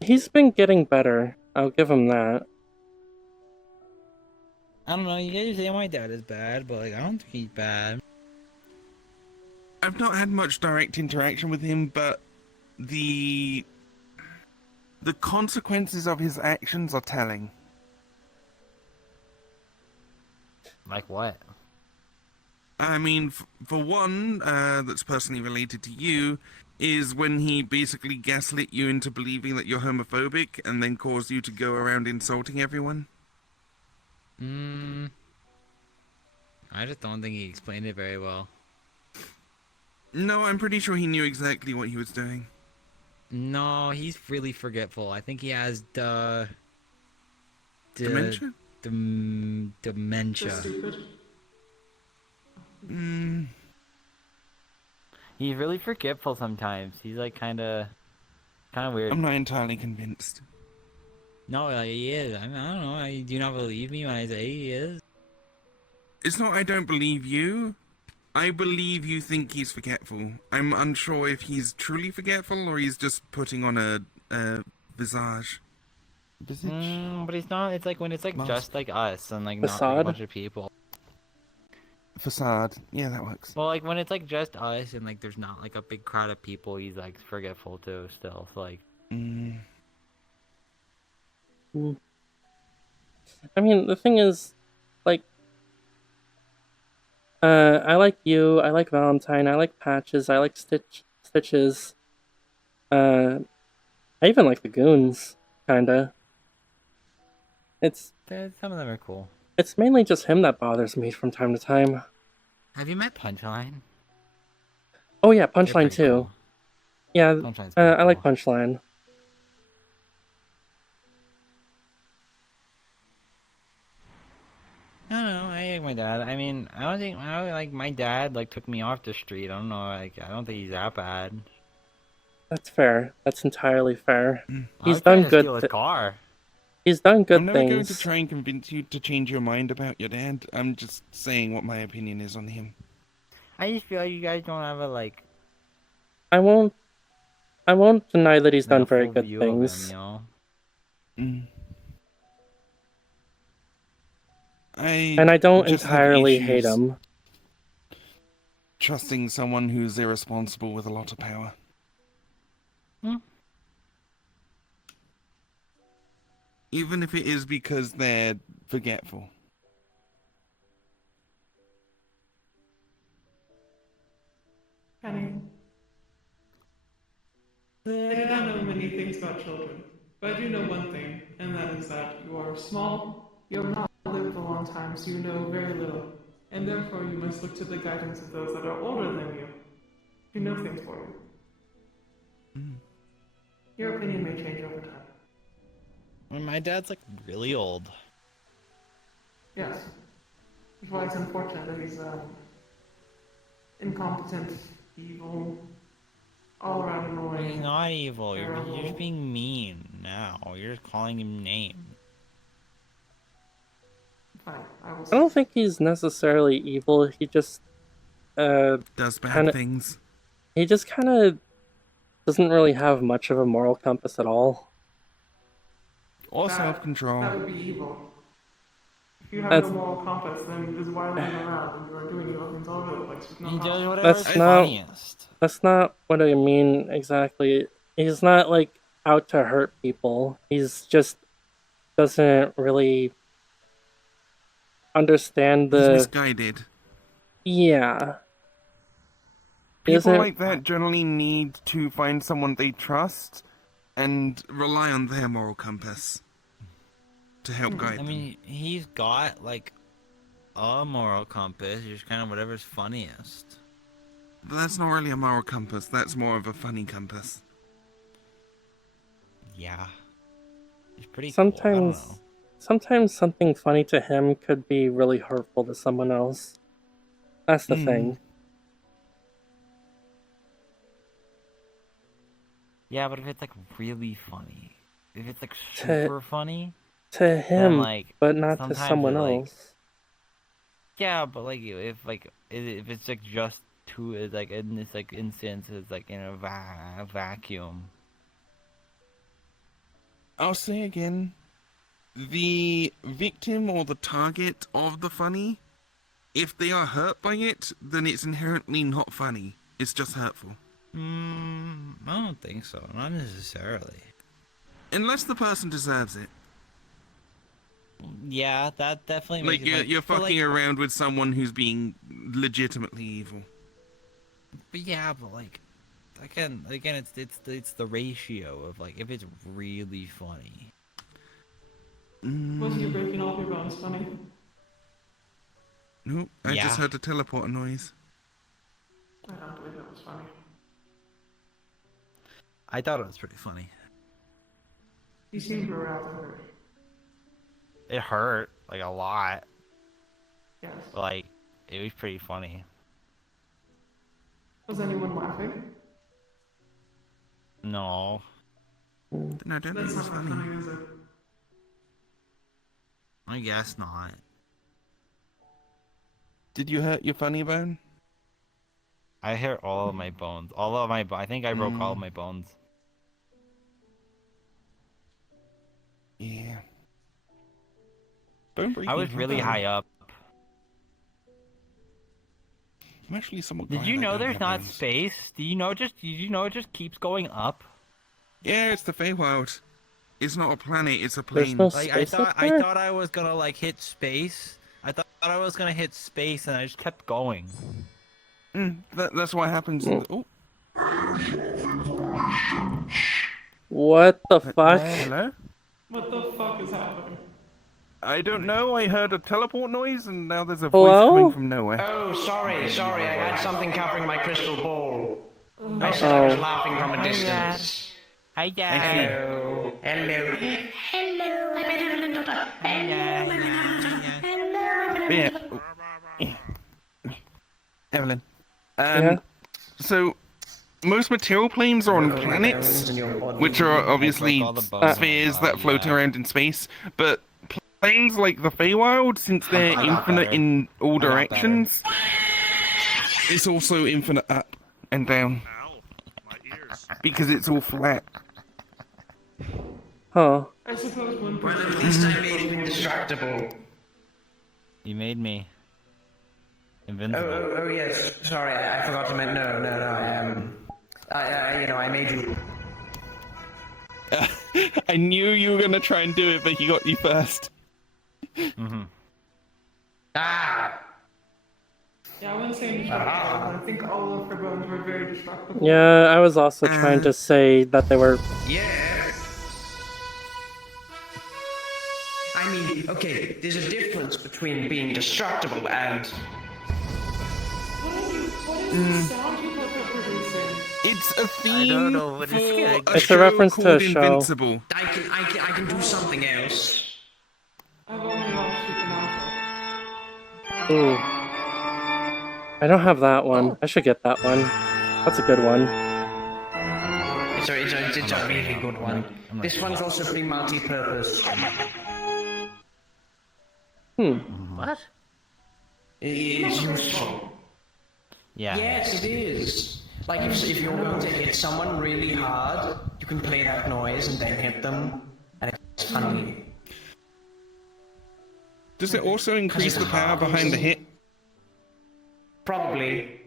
He's been getting better. I'll give him that. I don't know, you guys say my dad is bad, but like I don't think he's bad. I've not had much direct interaction with him, but the the consequences of his actions are telling. Like what? I mean, for one, that's personally related to you, is when he basically gaslit you into believing that you're homophobic and then caused you to go around insulting everyone. I just don't think he explained it very well. No, I'm pretty sure he knew exactly what he was doing. No, he's really forgetful. I think he has Dementia? Dementia. Just stupid. He's really forgetful sometimes. He's like kind of weird. I'm not entirely convinced. No, he is. I mean, I don't know. Do you not believe me when I say he is? It's not I don't believe you. I believe you think he's forgetful. I'm unsure if he's truly forgetful or he's just putting on a visage. But he's not. It's like when it's like just like us and like not like a Facade? bunch of people. Facade. Yeah, that works. Well, like when it's like just us and like there's not like a big crowd of people, he's like forgetful too. Still, so, like. I mean, the thing is, like, I like you, I like Valentine, I like Patches, I like Stitches. I even like the Goons, kinda. Some of them are cool. It's mainly just him that bothers me from time to time. Have you met Punchline? Oh yeah, Punchline too. Cool. Yeah, Punchline's I like Punchline. I don't know. I like my dad. I mean, I don't like my dad. Like took me off the street. I don't know. Like I don't think he's that bad. That's fair. That's entirely fair. He's I done was trying to steal good. his car. He's done good I'm never things. going to try and convince you to change your mind about your dad. I'm just saying what my opinion is on him. I just feel like you guys don't have a like. I won't deny that he's like, done a very full good view things. Of him, you know? And I don't just have entirely hate issues him. trusting someone who's irresponsible with a lot of power. Even if it is because they're forgetful. Penny. I do not know many things about children, but I do know one thing, and that is that you are small, you have not lived a long time, so you know very little, and therefore you must look to the guidance of those that are older than you, who know things for you. Your opinion may change over time. Well, my dad's like really old. Yes. That's why it's unfortunate that he's incompetent, evil, all around annoying. He's not evil. You're terrible. just being mean now. You're just calling him names. Fine, I will. I don't think he's necessarily evil. He just does bad things. He just kind of doesn't really have much of a moral compass at all. Or self-control. That would be evil. If you have That's- no moral compass, then you're just wilding around and you are doing evil things all over the place with no He does compass. whatever's That's not. funniest. That's not what I mean exactly. He's not like out to hurt people. He's just doesn't really understand He's the. misguided. Yeah. People Isn't- like that generally need to find someone they trust and rely on their moral compass to help guide I mean, he's got like a moral compass. Just kind of whatever's funniest. But that's not really a moral compass. That's more of a funny compass. Yeah. He's pretty Sometimes, cool. I don't know. sometimes something funny to him could be really hurtful to someone else. That's the thing. Yeah, but if it's like really funny, if it's like To- super funny, To him, then, like, but not to sometimes someone it, like- else. Yeah, but like if it's like just two is like in this like instance is like in a vacuum. I'll say again, the victim or the target of the funny, if they are hurt by it, then it's inherently not funny. It's just hurtful. I don't think so. Not necessarily. Unless the person deserves it. Yeah, that definitely Like makes it you're but, fucking around with someone who's being legitimately evil. But yeah, but like, again, it's the ratio of like if it's really funny. Was you breaking all your bones funny? Nope, I just Yeah. heard a teleporter noise. I don't believe that was funny. I thought it was pretty funny. You seemed aroused to hurt. It hurt like a lot. Yes. But, like, it was pretty funny. Was anyone laughing? No. No, I don't think That's it was not funny. funny, is it? I guess not. Did you hurt your funny bone? I hurt all of my bones. I think I broke all of my bones. Yeah. Bone breaking. I was really high up. I'm actually somewhat Did glad you I know don't there's have not bones. space? Did you know it just keeps going up? Yeah, it's the Feywild. It's not a planet, it's a There's plane. no Like I space up thought there? I was gonna like hit space. I thought I was gonna hit space and I just kept going. That's what happens. Oh. What the fuck? Hello? What the fuck is happening? I don't know, I heard a teleport noise and now there's a Hello? voice coming from nowhere. Oh, sorry, I had something covering my crystal ball. I said I was laughing from a distance. Hi, Dad. Hello. Hello. Hello, I'm Evelin daughter. Hello, I'm Evelin daughter. Yeah. Evelyn. Yeah? So, most material planes are on planets, which are obviously spheres that float around in space, but planes like the Feywild, since they're infinite in all directions, it's also infinite up and down. Because it's all flat. Huh. I suppose one Well, person... at least I made him indestructible. You made me invincible. Oh, yes. Sorry, I forgot to mention. No, I made you. I knew you were gonna try and do it, but he got you first. Ah! Yeah, I wouldn't say indestructible. I think all of her bones were very destructible. Yeah, I was also trying to say that they were... Yeah. I mean, okay, there's a difference between being destructible and... What is the sound you both are producing? It's a theme I don't know what for it's gonna a It's a show reference to a called show. Invincible. I can do something else. I've only watched Supernatural. Ooh. I don't have that one. I should get that one. That's a good one. It's a really good one. This one's also pretty multi-purpose. What? It's useful. Yeah. Yes, it is. Like if you're going to hit someone really hard, you can play that noise and then hit them, and it's funny. Does it also increase the power behind the hit? Probably.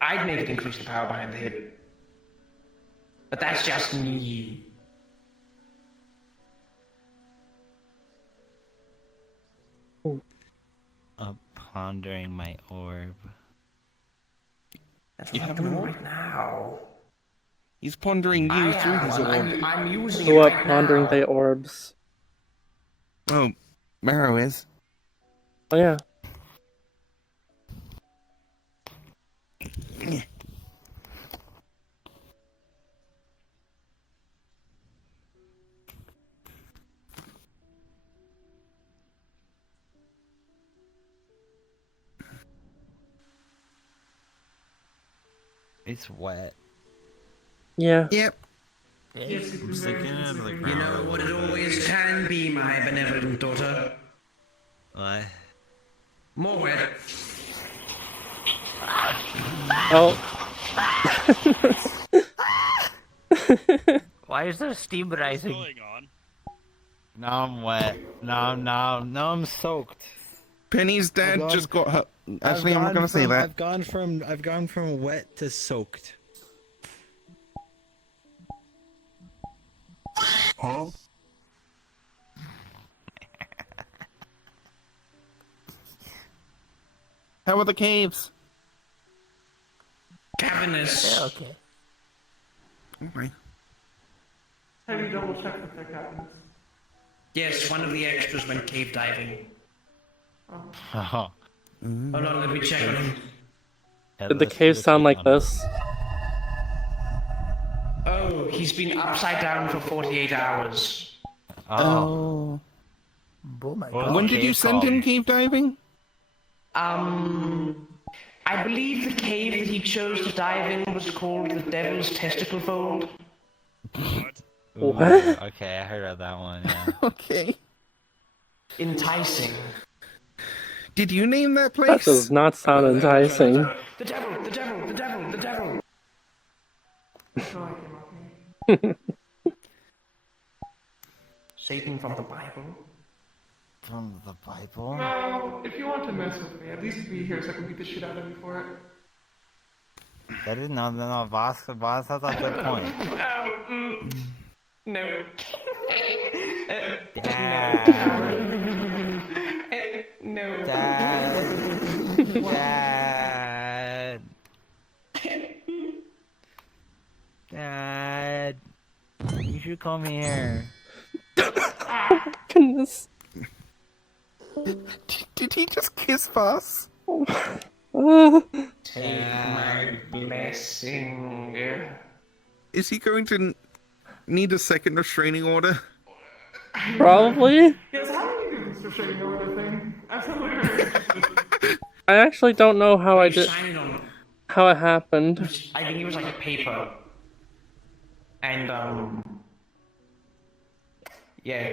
I'd make it increase the power behind the hit. But that's just me. Pondering my orb. That's what I'm doing right now. He's pondering you through his orb. I'm using Who it up right pondering now. they orbs? Well, Marrow is. Oh yeah. It's wet. Yeah. Yep. I'm sticking out of the ground. You know what it always can be, my benevolent daughter. What? More wet. Oh. Why is there steam rising? What's going on? Now I'm wet. Now I'm soaked. Penny's dad just got her. Actually, I'm not gonna say that. I've gone from wet to soaked. Huh? How are the caves? Cavernous. Okay. Okay. Have you double checked that they're cabins? Yes, one of the extras went cave diving. Oh. Hold on, let me check on him. Did the cave sound like this? Oh, he's been upside down for 48 hours. Oh. Oh my God. When did you send him cave diving? I believe the cave that he chose to dive in was called the Devil's Testicle Fold. What? Okay, I heard of that one, yeah. Okay. Enticing. Did you name that place? That does not sound enticing. The devil, the devil, the devil, the devil. Satan from the Bible. From the Bible? No, if you want to mess with me, at least be here so I can beat the shit out of you for it. That is no, Voss has a good point. No. Dad. No. Dad. Dad. Dad. You should come here. Goodness. Did he just kiss Voss? Take my blessing. Is he going to need a second restraining order? Probably. Yes, how do you do this restraining order thing? Absolutely very interested. I actually don't know how I did. How it happened. I think it was like a paper. And, yeah.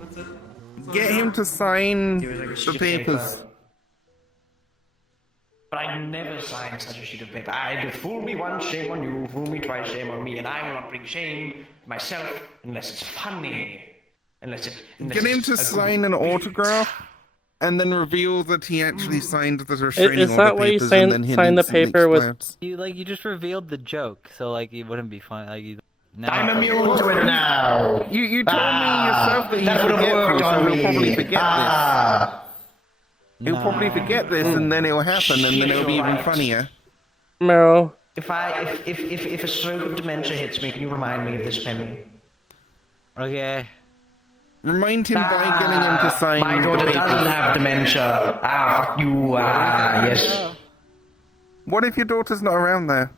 That's it. Get him to sign It was like a sheet the of papers. paper. But I never signed such a sheet of paper. I fool me once, shame on you. Fool me twice, shame on me. And I will not bring shame myself unless it's funny. Unless Get him it's to a sign good- an autograph, and then reveal that he actually signed the restraining Is order that why you papers, and then sign the paper with? explodes. You just revealed the joke, so like it wouldn't be funny. Like now. I'm immune to it now. You told me yourself that he's that would've forgetful, worked so on he'll me. probably forget this. He'll probably forget this, and then it'll happen, and then it'll be even funnier. No. If a stroke of dementia hits me, can you remind me of this penny? Okay. Remind him by getting him to sign My the daughter papers. doesn't have dementia. Fuck you. Yes. What if your daughter's not around there?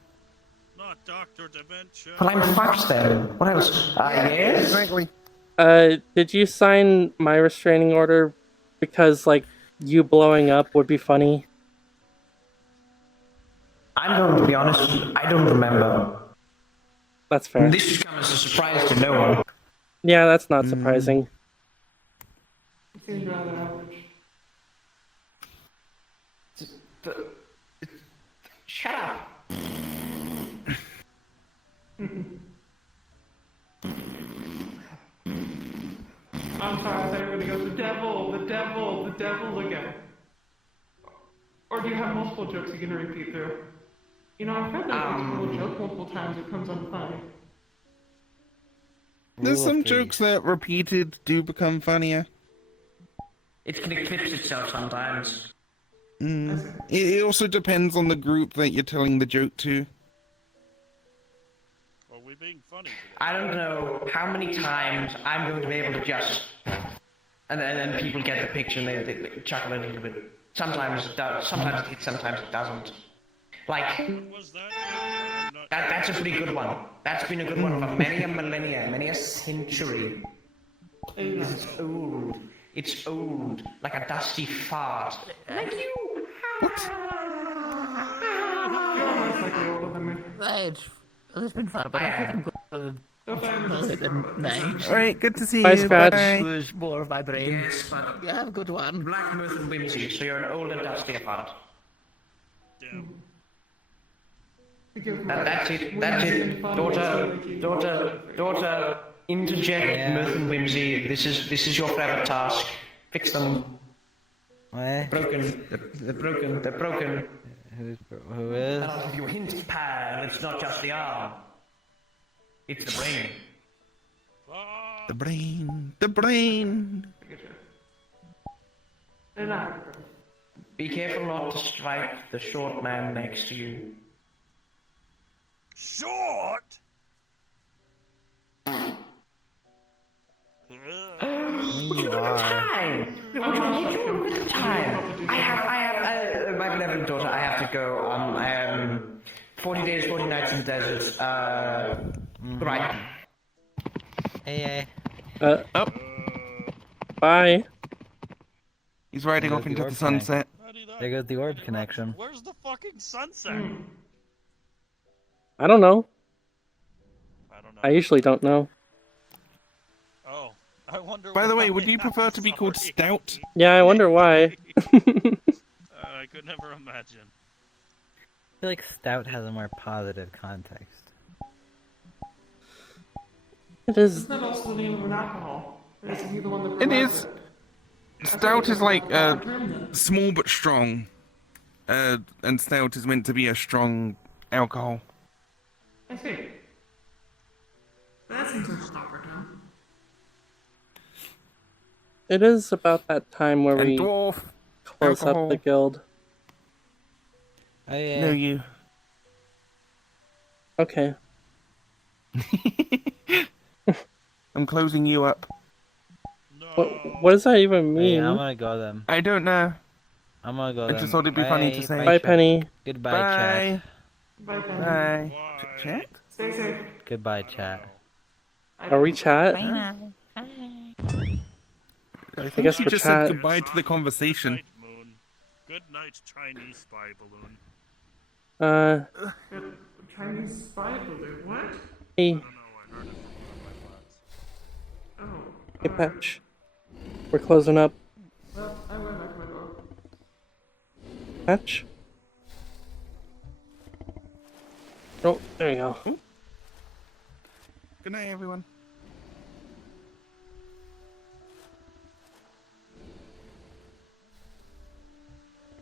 Not Dr. Dementia. Well, I'm fucked then. What else? Yes? Exactly. Did you sign my restraining order because, like, you blowing up would be funny? I'm going to be honest, I don't remember. That's fair. This should come as a surprise to no one. Yeah, that's not surprising. It seems rather average. Shut up. I'm sorry, I thought you were gonna go, the devil, the devil, the devil again. Or do you have multiple jokes you can repeat through? You know, I've heard that if you tell a joke multiple times, it comes unfunny. There's some jokes that repeated do become funnier. It can eclipse itself sometimes. It also depends on the group that you're telling the joke to. Are we being funny? I don't know how many times I'm going to be able to just... And then people get the picture and they chuckle a little bit. Sometimes it does, sometimes it hits, sometimes it doesn't. Like, that's a pretty good one. That's been a good one for many a millennia, many a century. Because it's old. It's old, like a dusty fart. Like you. It's been fun, but I think I'm going to night. Alright, good to see Bye, you. Scratch. Bye. It was more of my brain. Yes, but Yeah, have a good one. black mirth and whimsy, so you're an old and dusty fart. That's it. That's it. Daughter, interject mirth and whimsy. This is your forever task. Fix them. What? Broken. They're broken. They're broken. Who is? And I'll give you a hint, pal. It's not just the arm. It's the brain. The brain. The brain. Be careful not to strike the short man next to you. Short? You are. Time! Look at the time! My beloved daughter, I have to go. I am 40 days, 40 nights in the desert. Right. Hey. Oh. Bye. He's riding off into the sunset. There goes the orb connection. Where's the fucking sunset? I don't know. I don't know. I usually don't know. Oh, I wonder. By the way, why. would you prefer to be called Stout? Yeah, I wonder why. I could never imagine. I feel like stout has a more positive context. It is. Isn't that also the name of an alcohol? Or is he the one that It provides is. it? Stout is like proper term, then. small but strong. And stout is meant to be a strong alcohol. I see. That seems like a proper term. It is about that time where And we dwarf close alcohol. up the guild. Oh yeah. No, you. Okay. I'm closing you up. What does that even Hey, mean? I'm gonna go then. I don't know. I'm gonna go I then. just thought it'd be funny to Bye, say. Bye, chat. Penny. Goodbye, Bye. chat. Bye, Penny. Bye. Chat? Stay safe. Goodbye, chat. Are we chat? Bye now. I think guess she for just chat. said goodbye to the conversation. Night, Moon. Good night, Chinese spy balloon. Chinese spy balloon. What? Hey. I don't know. I heard it from one of my lads. Oh. Hey, Patch. We're closing up. Well, I'm going back to my door. Patch? Oh, there you go. Ooh. Good night, everyone.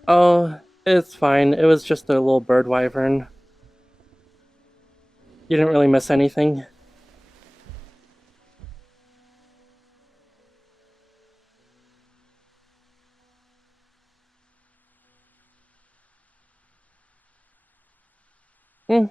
Oh, it's fine. It was just a little bird wyvern. You didn't really miss anything. Hmm.